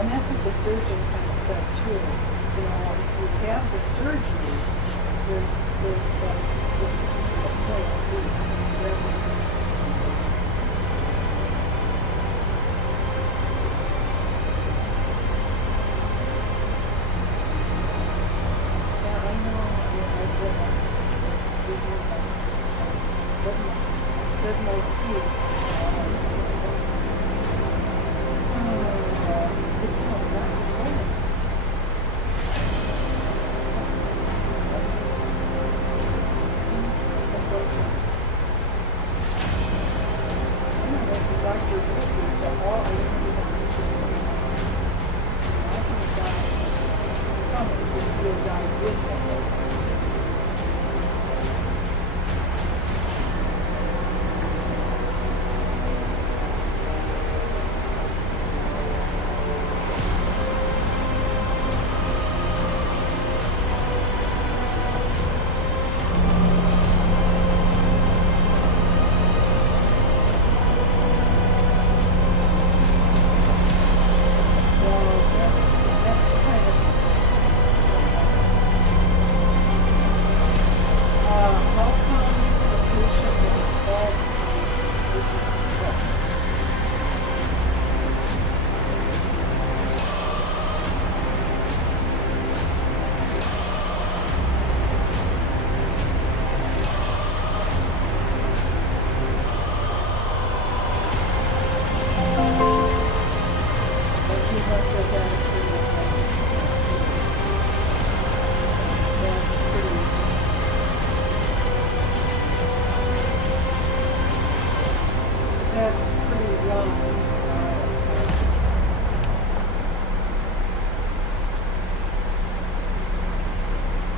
And that's what the surgeon kind of said too. You know, if you have the surgery, there's said my piece.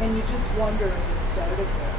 And you just wonder if it started there.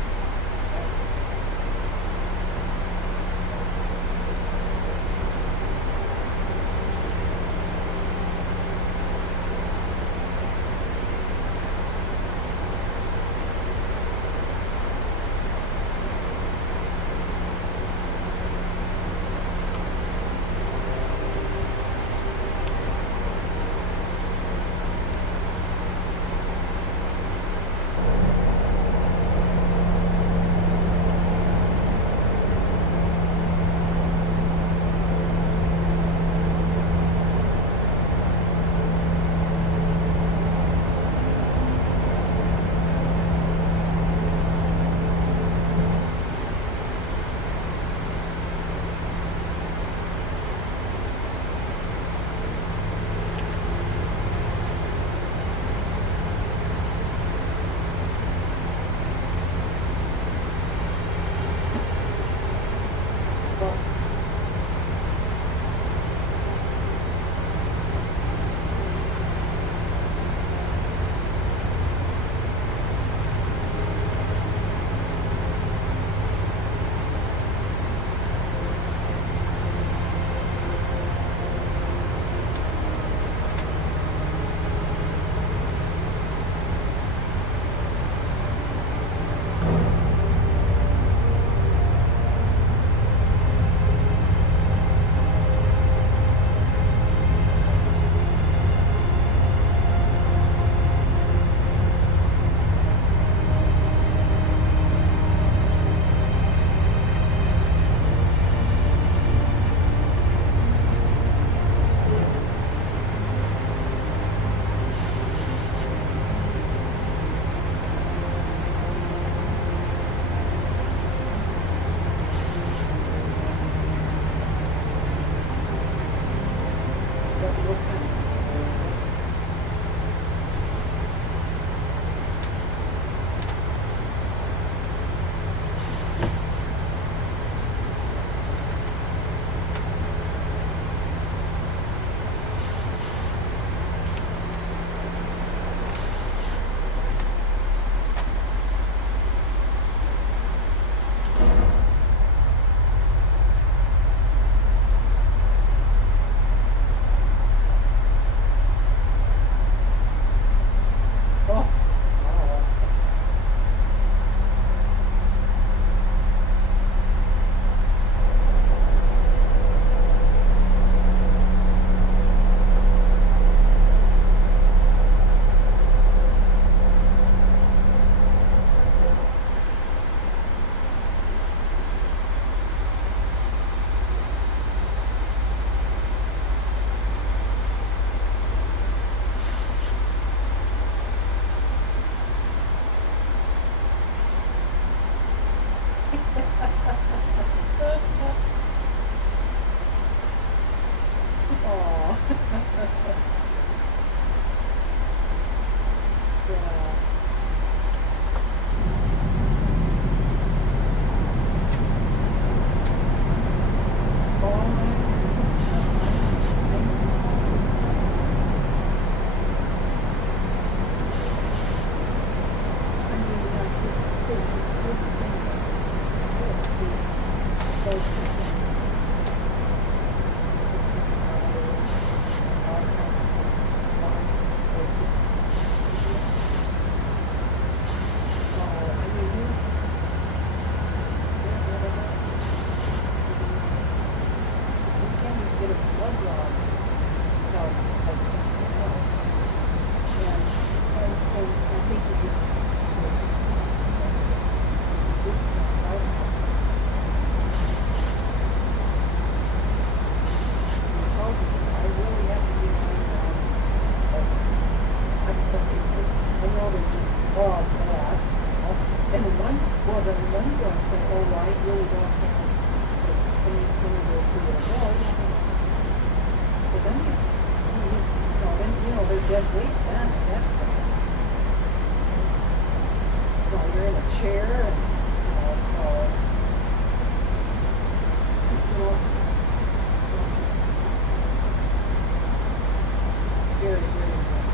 Very, very good.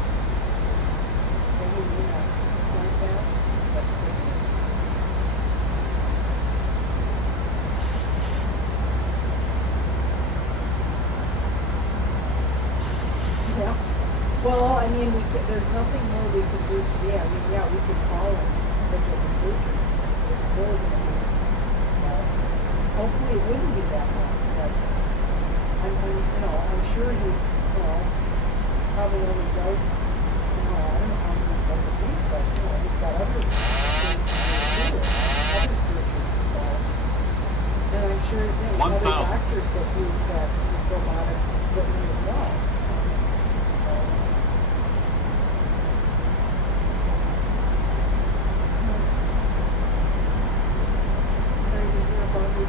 Maybe, like that. I mean, there's nothing more we can do today. I mean, yeah, we can call and schedule the surgery. It's still going to be, hopefully it wouldn't be that long, but I'm sure he, probably only does, I don't know how many he does a week, but, he's got other things to do, other surgery involved. And I'm sure, there's other doctors that use that robotic equipment as well.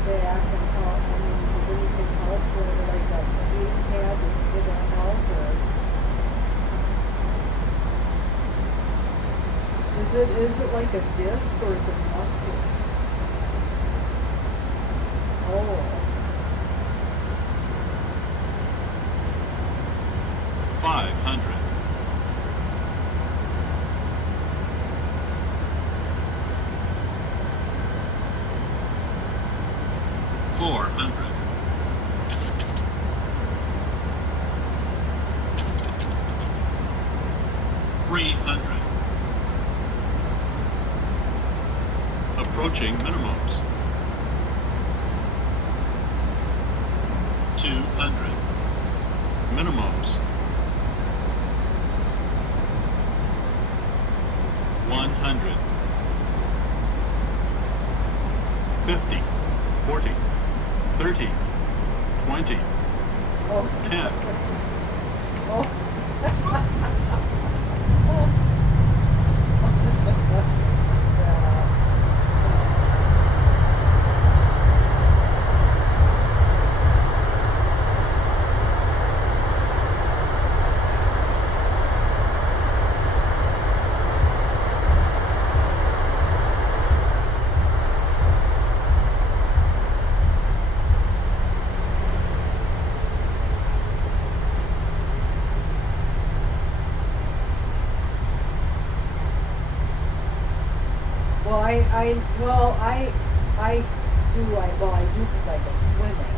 Back and how, does anything help for like a heating pad? Does it help or is it like a disc or is it muscular? Oh. 500. 400. 300. Approaching minimums. 200. Minimums. 100. 50. 40. 30, 20, 10. I do because I go swimming,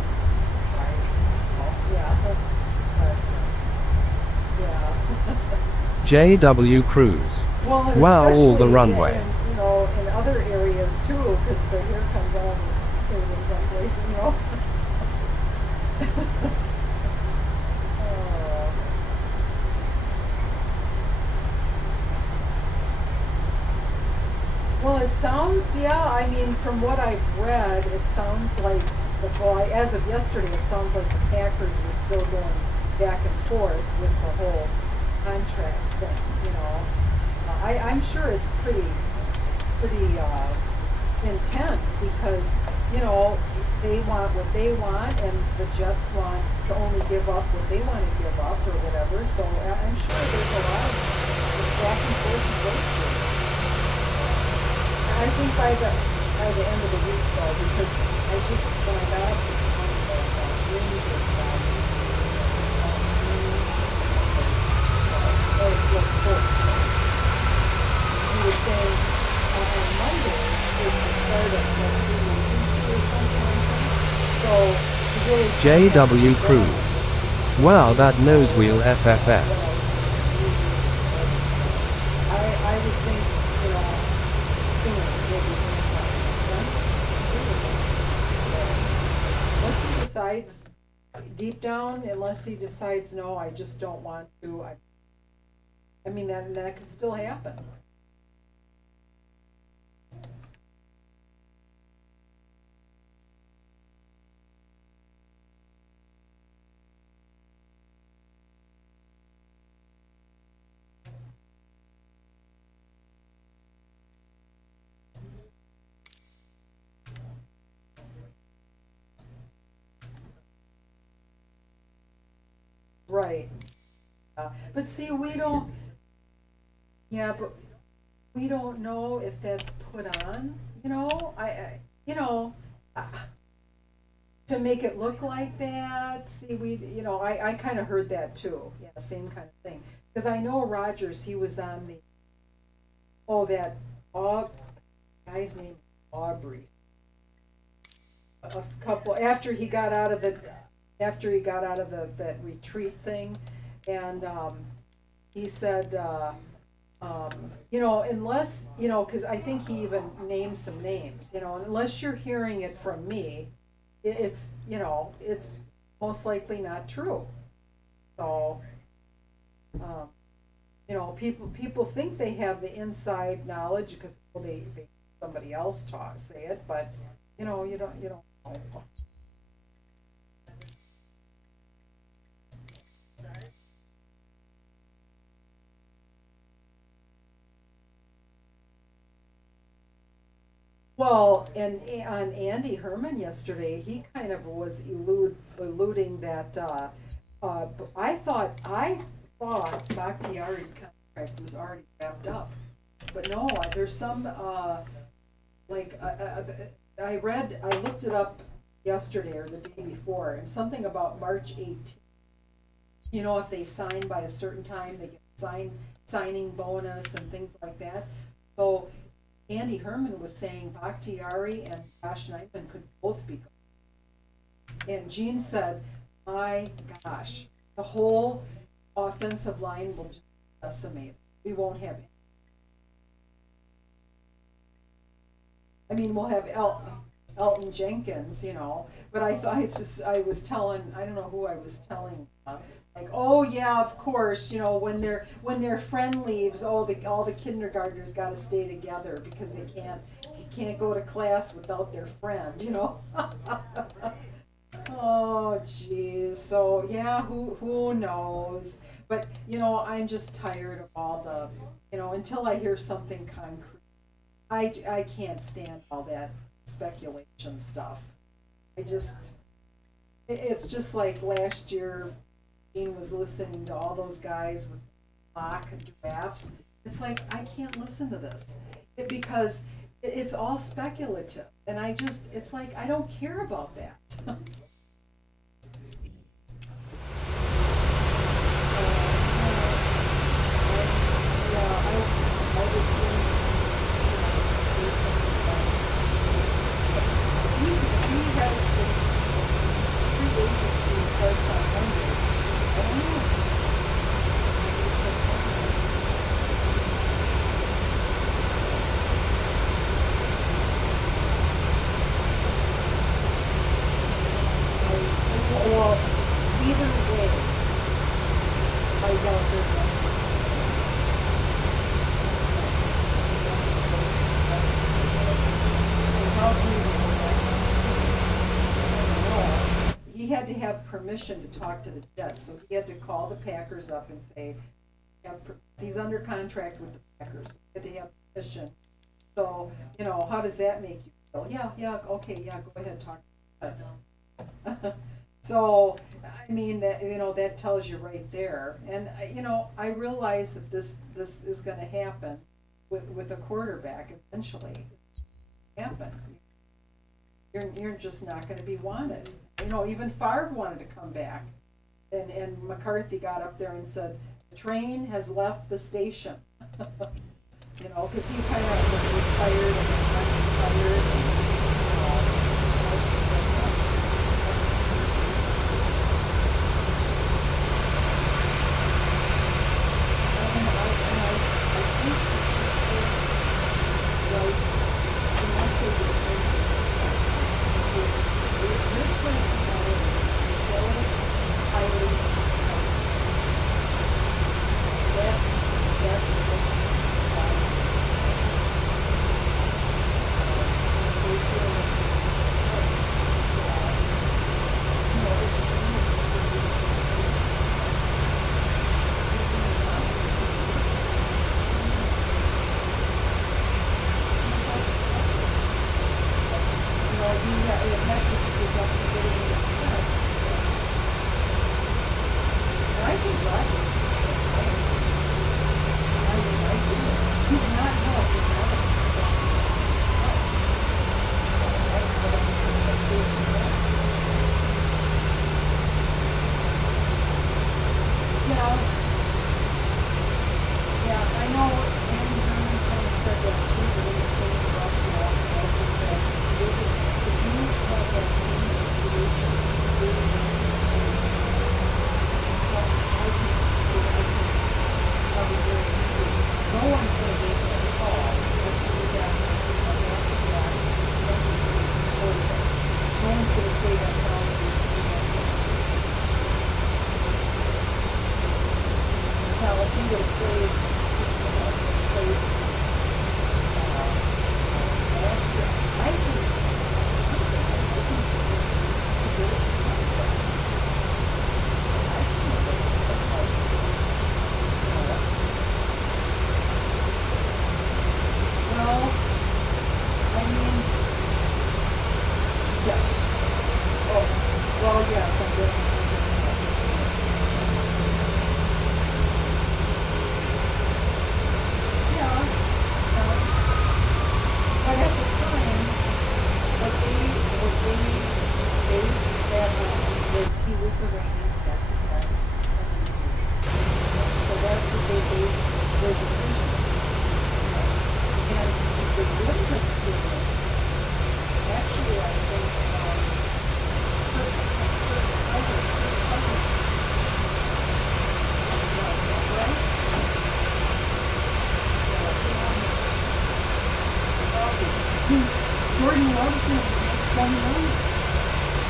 right? Yeah, but yeah. JW Cruise. Well, wow, all the runway. In other areas too, because the hair comes out as fingers someplace, Well, it sounds, from what I've read, it sounds like, as of yesterday, it sounds like the Packers were still going back and forth with the whole contract thing, I'm sure it's pretty intense because, they want what they want and the Jets want to only give up what they want to give up or whatever, so I'm sure there's a lot of back and forth to go through. I think by the end of the week though, because when I got up this morning, wind was he was saying on Monday it would start at or something like that. So really JW Cruise. Wow, that nosewheel FFS. I would think, unless he decides deep down, no, I just don't want to. That could still happen. Right. But see, we don't know if that's put on, to make it look like that. See, I kind of heard that too. Yeah, same kind of thing. Because I know Rogers, he was on guy's name, Aubrey. A couple, after he got out of that retreat thing, and he said, unless, because I think he even named some names, unless you're hearing it from me, it's most likely not true. So, people think they have the inside knowledge because they somebody else say it, but you don't know. Well, and on Andy Herman yesterday, he kind of was alluding that I thought Bakhtiari's contract was already wrapped up, but no, there's some I looked it up yesterday or the day before, and something about March 18th. If they sign by a certain time, they get signing bonus and things like that. So Andy Herman was saying Bakhtiari and Josh Neiman could both be gone. And Gene said, my gosh, the whole offensive line will just decimate. We won't have any. I mean, we'll have Elton Jenkins, but I was telling, I don't know who I was telling, like, oh yeah, of course, when their friend leaves, all the kindergartners got to stay together because they can't go to class without their friend, Oh geez, so yeah, who knows? But I'm just tired of all the, until I hear something concrete. I can't stand all that speculation stuff. It's just like last year, Gene was listening to all those guys with mock drafts. It's like, I can't listen to this because it's all speculative. And it's like, I don't care about that. He had to have permission to talk to the Jets, so he had to call the Packers up and say, he's under contract with the Packers. He had to have permission. So, how does that make you feel? Yeah, okay, yeah, go ahead, talk to the Jets. So, I mean, that tells you right there. And, I realize that this is going to happen with a quarterback eventually. Happen. You're just not going to be wanted. Even Favre wanted to come back. And McCarthy got up there and said, the train has left the station. Because he kind of was retired and retired. no one's going to make any call. No one's going to say that now. Now, if you would have played last year, I think well, I mean, yes. Oh, well, yes, I guess. Yeah. But at the time, what they based that on was he was the reigning executive director. So that's what they based their decision on. And if they wouldn't have given it, actually, I think, Jordan loves him to make 20 million.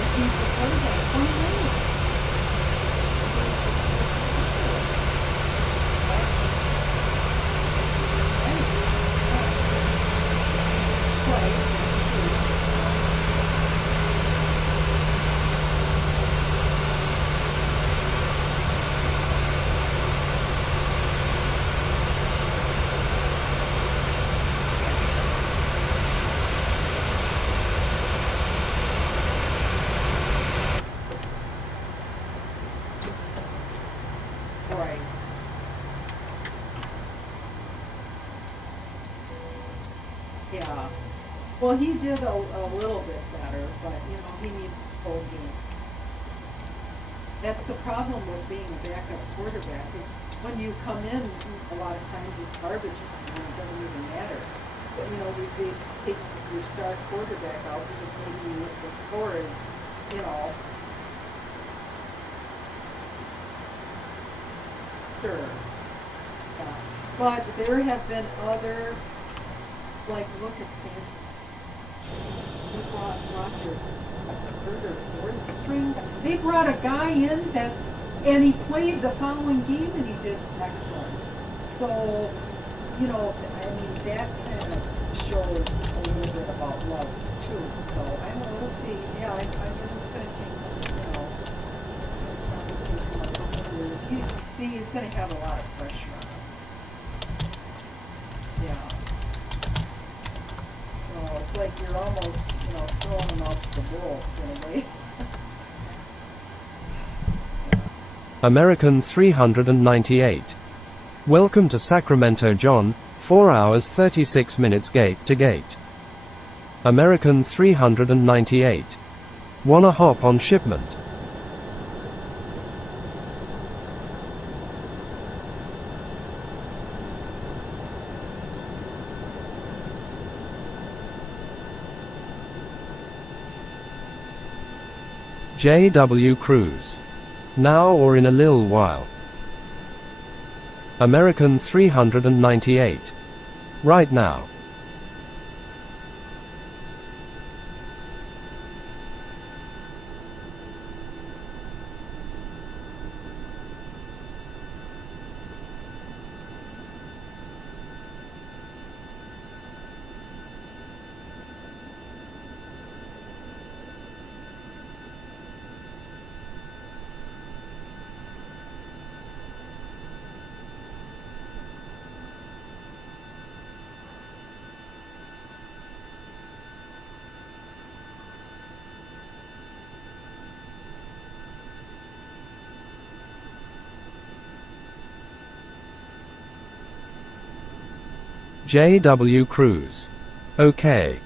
If he's the quarterback, 20 million. It's ridiculous. Right. Yeah. Well, he did a little bit better, but, you know, he needs a full game. That's the problem with being a backup quarterback is when you come in, a lot of times it's garbage time and it doesn't even matter. But, you know, they take your star quarterback out because maybe the score is, you know, sure. Yeah. But there have been other, like, look at Sam. They brought Roger Berger, fourth string. They brought a guy in that, and he played the following game and he did excellent. So, you know, I mean, that kind of shows a little bit about love, too. So, I don't know, we'll see. Yeah, I think it's going to take, you know, it's going to probably take him a couple of years. See, he's going to have a lot of pressure on him. Yeah. So it's like you're almost, you know, throwing him out to the wolves in a way. American 398. Welcome to Sacramento, John. 4 hours 36 minutes gate to gate. American 398. Wanna hop on shipment? JW Cruise. Now or in a little while. American 398. Right now. JW Cruise. Okay.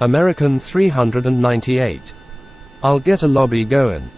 American 398. I'll get a lobby going.